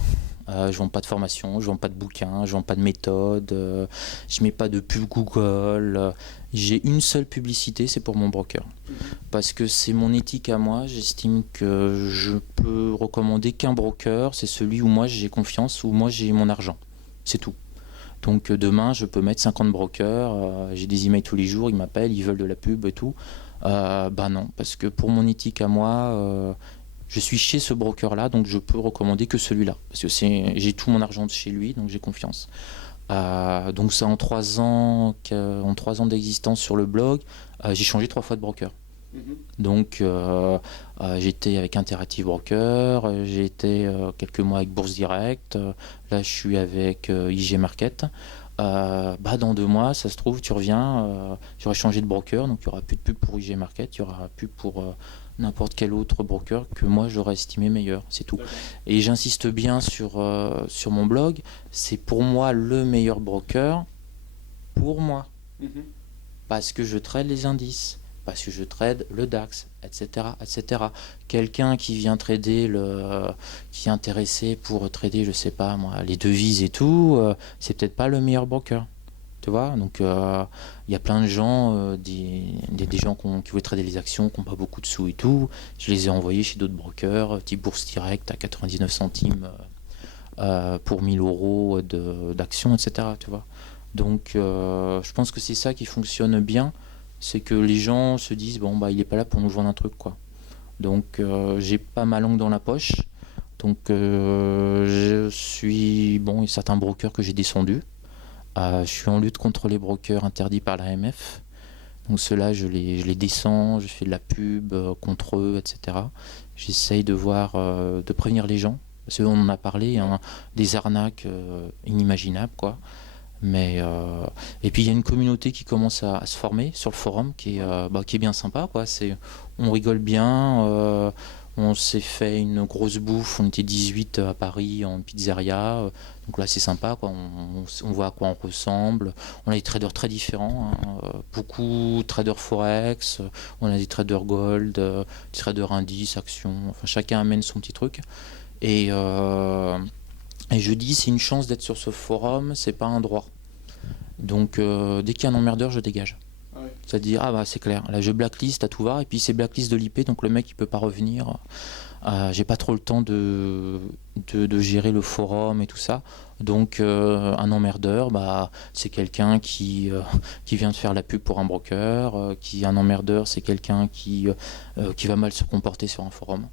Je vends pas de formation, je vends pas de bouquins, je vends pas de méthode, je mets pas de pub Google. J'ai une seule publicité, c'est pour mon broker. Parce que c'est mon éthique à moi. J'estime que je peux recommander qu'un broker, c'est celui où moi j'ai confiance, où moi j'ai mon argent. c'est tout. Donc demain, je peux mettre 50 brokers, j'ai des emails tous les jours, ils m'appellent, ils veulent de la pub et tout. Bah non, parce que pour mon éthique à moi, je suis chez ce broker-là, donc je peux recommander que celui-là. Parce que j'ai tout mon argent de chez lui, donc j'ai confiance. Donc ça, en 3 ans d'existence sur le blog, j'ai changé 3 fois de broker. Donc j'étais avec Interactive Broker, j'ai été quelques mois avec Bourse Direct, là je suis avec IG Market. Dans 2 mois, ça se trouve, tu reviens, j'aurai changé de broker, donc il n'y aura plus de pub pour IG Market, il n'y aura plus pour n'importe quel autre broker que moi j'aurais estimé meilleur, c'est tout. Et j'insiste bien sur mon blog, c'est pour moi le meilleur broker pour moi, parce que je trade les indices, parce que je trade le DAX, etc., etc. Quelqu'un qui vient trader qui est intéressé pour trader, je sais pas moi, les devises et tout, c'est peut-être pas le meilleur broker. Tu vois, donc il y a plein de gens, des gens qui voulaient trader les actions, qui n'ont pas beaucoup de sous et tout. Je les ai envoyés chez d'autres brokers, type Bourse Direct à 99 centimes pour 1000 euros d'actions, etc. Tu vois. Donc je pense que c'est ça qui fonctionne bien, c'est que les gens se disent bon bah il est pas là pour nous vendre un truc quoi. Donc j'ai pas ma langue dans la poche. Donc je suis bon, il y a certains brokers que j'ai descendus. Je suis en lutte contre les brokers interdits par l'AMF. Donc ceux-là, je les descends, je fais de la pub contre eux, etc. J'essaye de prévenir les gens. Parce qu'on en a parlé, hein, des arnaques inimaginables, quoi. Et puis il y a une communauté qui commence à se former sur le forum qui est bien sympa, quoi. On rigole bien. On s'est fait une grosse bouffe, on était 18 à Paris en pizzeria, donc là c'est sympa, quoi. On voit à quoi on ressemble. On a des traders très différents, hein. Beaucoup traders forex, on a des traders gold, des traders indices, actions, enfin chacun amène son petit truc. Et je dis, c'est une chance d'être sur ce forum, c'est pas un droit. Donc dès qu'il y a un emmerdeur, je dégage. C'est-à-dire, c'est clair, là je blacklist à tout va, et puis c'est blacklist de l'IP, donc le mec il peut pas revenir. J'ai pas trop le temps de gérer le forum et tout ça. Donc un emmerdeur, c'est quelqu'un qui vient de faire la pub pour un broker, un emmerdeur, c'est quelqu'un qui va mal se comporter sur un forum.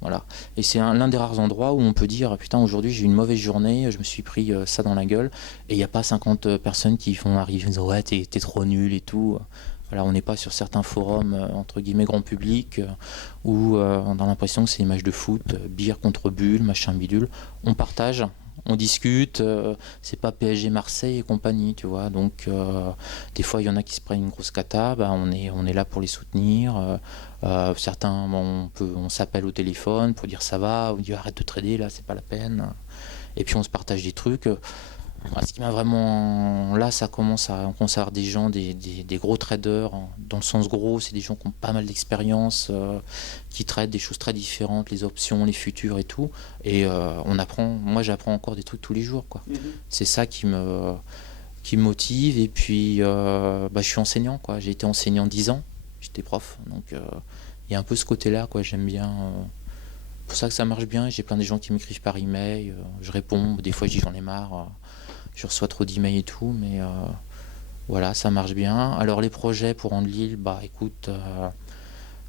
Voilà. Et c'est l'un des rares endroits où on peut dire putain, aujourd'hui j'ai eu une mauvaise journée, je me suis pris ça dans la gueule, et il n'y a pas 50 personnes qui vont arriver en disant ouais t'es trop nul et tout. Voilà, on n'est pas sur certains forums entre guillemets grand public où on a l'impression que c'est une match de foot, bière contre bulle, machin bidule. On partage, on discute, c'est pas PSG Marseille et compagnie, tu vois. Donc des fois il y en a qui se prennent une grosse cata, on est là pour les soutenir. Certains, on s'appelle au téléphone pour dire ça va, on dit arrête de trader là, c'est pas la peine. Et puis on se partage des trucs. Ce qui m'a vraiment... Là, on commence à avoir des gens, des gros traders. Dans le sens gros, c'est des gens qui ont pas mal d'expérience, qui traitent des choses très différentes, les options, les futurs et tout. Et moi j'apprends encore des trucs tous les jours, quoi. C'est ça qui me motive. Et puis, je suis enseignant, quoi. J'ai été enseignant 10 ans, j'étais prof. Donc, il y a un peu ce côté-là, quoi. J'aime bien... C'est pour ça que ça marche bien. J'ai plein de gens qui m'écrivent par email. Je réponds. Des fois, je dis j'en ai marre. Je reçois trop d'emails et tout, mais voilà, ça marche bien. Alors les projets pour Enlil, écoute,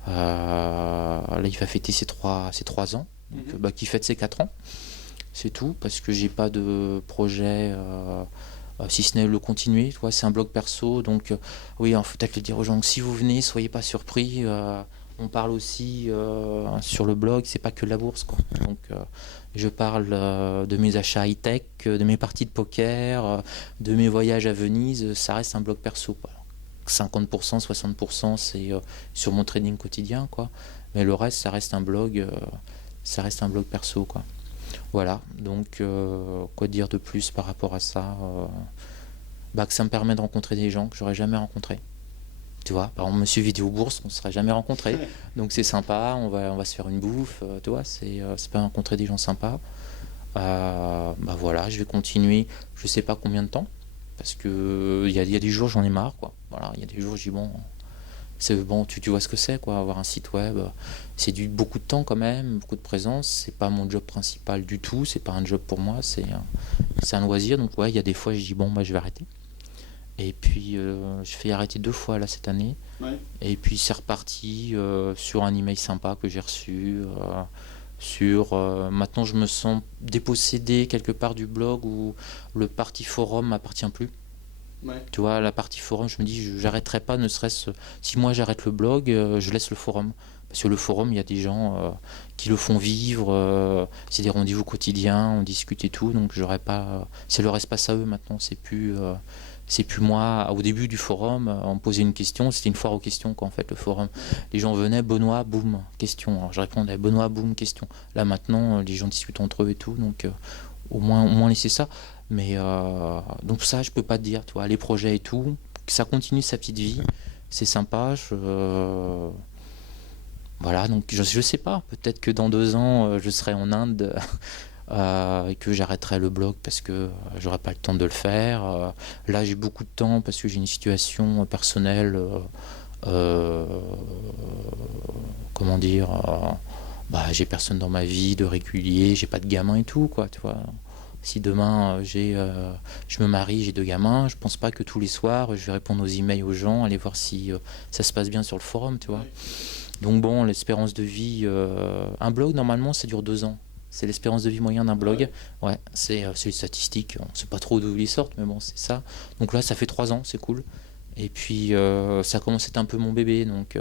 là il va fêter ses 3 ans, donc, qui fête ses 4 ans, c'est tout, parce que j'ai pas de projet, si ce n'est le continuer, tu vois, c'est un blog perso, donc oui, il faut peut-être le dire aux gens, que si vous venez, soyez pas surpris. On parle aussi sur le blog, c'est pas que de la bourse, quoi. Donc je parle de mes achats high-tech, de mes parties de poker, de mes voyages à Venise. Ça reste un blog perso, quoi. 50%, 60% c'est sur mon trading quotidien, quoi. Mais le reste, ça reste un blog perso, quoi. Voilà. Donc quoi dire de plus par rapport à ça, que ça me permet de rencontrer des gens que j'aurais jamais rencontrés. Tu vois, par exemple, Monsieur Vidéo Bourse, on ne se serait jamais rencontrés. Donc c'est sympa, on va se faire une bouffe, tu vois, c'est pas rencontrer des gens sympas. Voilà, je vais continuer, je sais pas combien de temps, parce que il y a des jours j'en ai marre, quoi. Voilà, il y a des jours je dis bon, bon, tu vois ce que c'est, quoi, avoir un site web. C'est beaucoup de temps quand même, beaucoup de présence. C'est pas mon job principal du tout. C'est pas un job pour moi. C'est un loisir. Donc ouais, il y a des fois, je dis bon, je vais arrêter. Et puis je fais arrêter 2 fois là cette année. Ouais. Et puis c'est reparti sur un email sympa que j'ai reçu. Maintenant, je me sens dépossédé quelque part du blog où le parti forum m'appartient plus. Ouais. Tu vois, la partie forum, je me dis, j'arrêterai pas, ne serait-ce. Si moi j'arrête le blog, je laisse le forum. Parce que le forum, il y a des gens qui le font vivre, c'est des rendez-vous quotidiens, on discute et tout, donc j'aurais pas. C'est leur espace à eux maintenant, c'est plus moi. Au début du forum, on me posait une question, c'était une foire aux questions, quoi, en fait, le forum. Les gens venaient, Benoît, boum, question. Alors je répondais, Benoît, boum, question. Là maintenant, les gens discutent entre eux et tout, donc au moins laisser ça. Mais donc ça, je peux pas te dire, tu vois, les projets et tout, ça continue sa petite vie, c'est sympa. Voilà, donc je sais pas, peut-être que dans 2 ans, je serai en Inde et que j'arrêterai le blog parce que j'aurai pas le temps de le faire. Là, j'ai beaucoup de temps parce que j'ai une situation personnelle, comment dire, j'ai personne dans ma vie de régulier, j'ai pas de gamin et tout, quoi, tu vois. Si demain je me marie, j'ai 2 gamins, je pense pas que tous les soirs je vais répondre aux emails aux gens, aller voir si ça se passe bien sur le forum, tu vois. Donc bon, l'espérance de vie, un blog normalement ça dure 2 ans. C'est l'espérance de vie moyenne d'un blog. Ouais, c'est les statistiques, on sait pas trop d'où ils sortent, mais bon, c'est ça. Donc là, ça fait 3 ans, c'est cool. Et puis ça commence à être un peu mon bébé, donc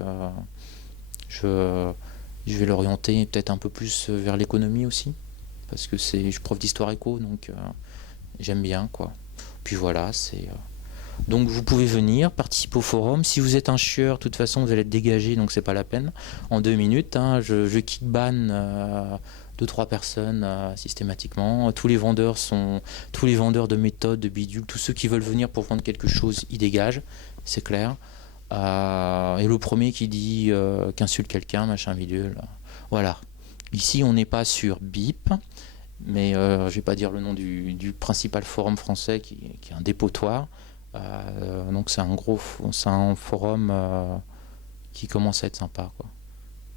je vais l'orienter peut-être un peu plus vers l'économie aussi. Parce que je suis prof d'histoire éco, donc j'aime bien, quoi. Puis voilà, donc vous pouvez venir, participer au forum. Si vous êtes un chieur, de toute façon, vous allez être dégagé, donc c'est pas la peine. En 2 minutes, hein, je kickban 2-3 personnes systématiquement. Tous les vendeurs de méthodes, de bidules, tous ceux qui veulent venir pour vendre quelque chose, ils dégagent, c'est clair. Et le premier qui dit qu'insulte quelqu'un, machin bidule, voilà. Ici, on n'est pas sur BIP, mais je vais pas dire le nom du principal forum français qui est un dépotoir. Donc c'est un forum qui commence à être sympa, quoi.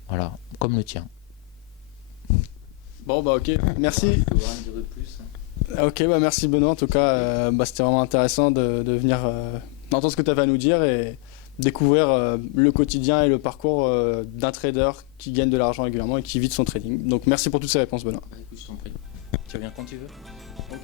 Voilà, comme le tien. Bon ok, merci. Ok, merci Benoît, en tout cas, c'était vraiment intéressant de venir entendre ce que tu avais à nous dire et découvrir le quotidien et le parcours d'un trader qui gagne de l'argent régulièrement et qui vit de son trading. Donc merci pour toutes ces réponses Benoît. Écoute, je t'en prie. Tu reviens quand tu veux. Ok.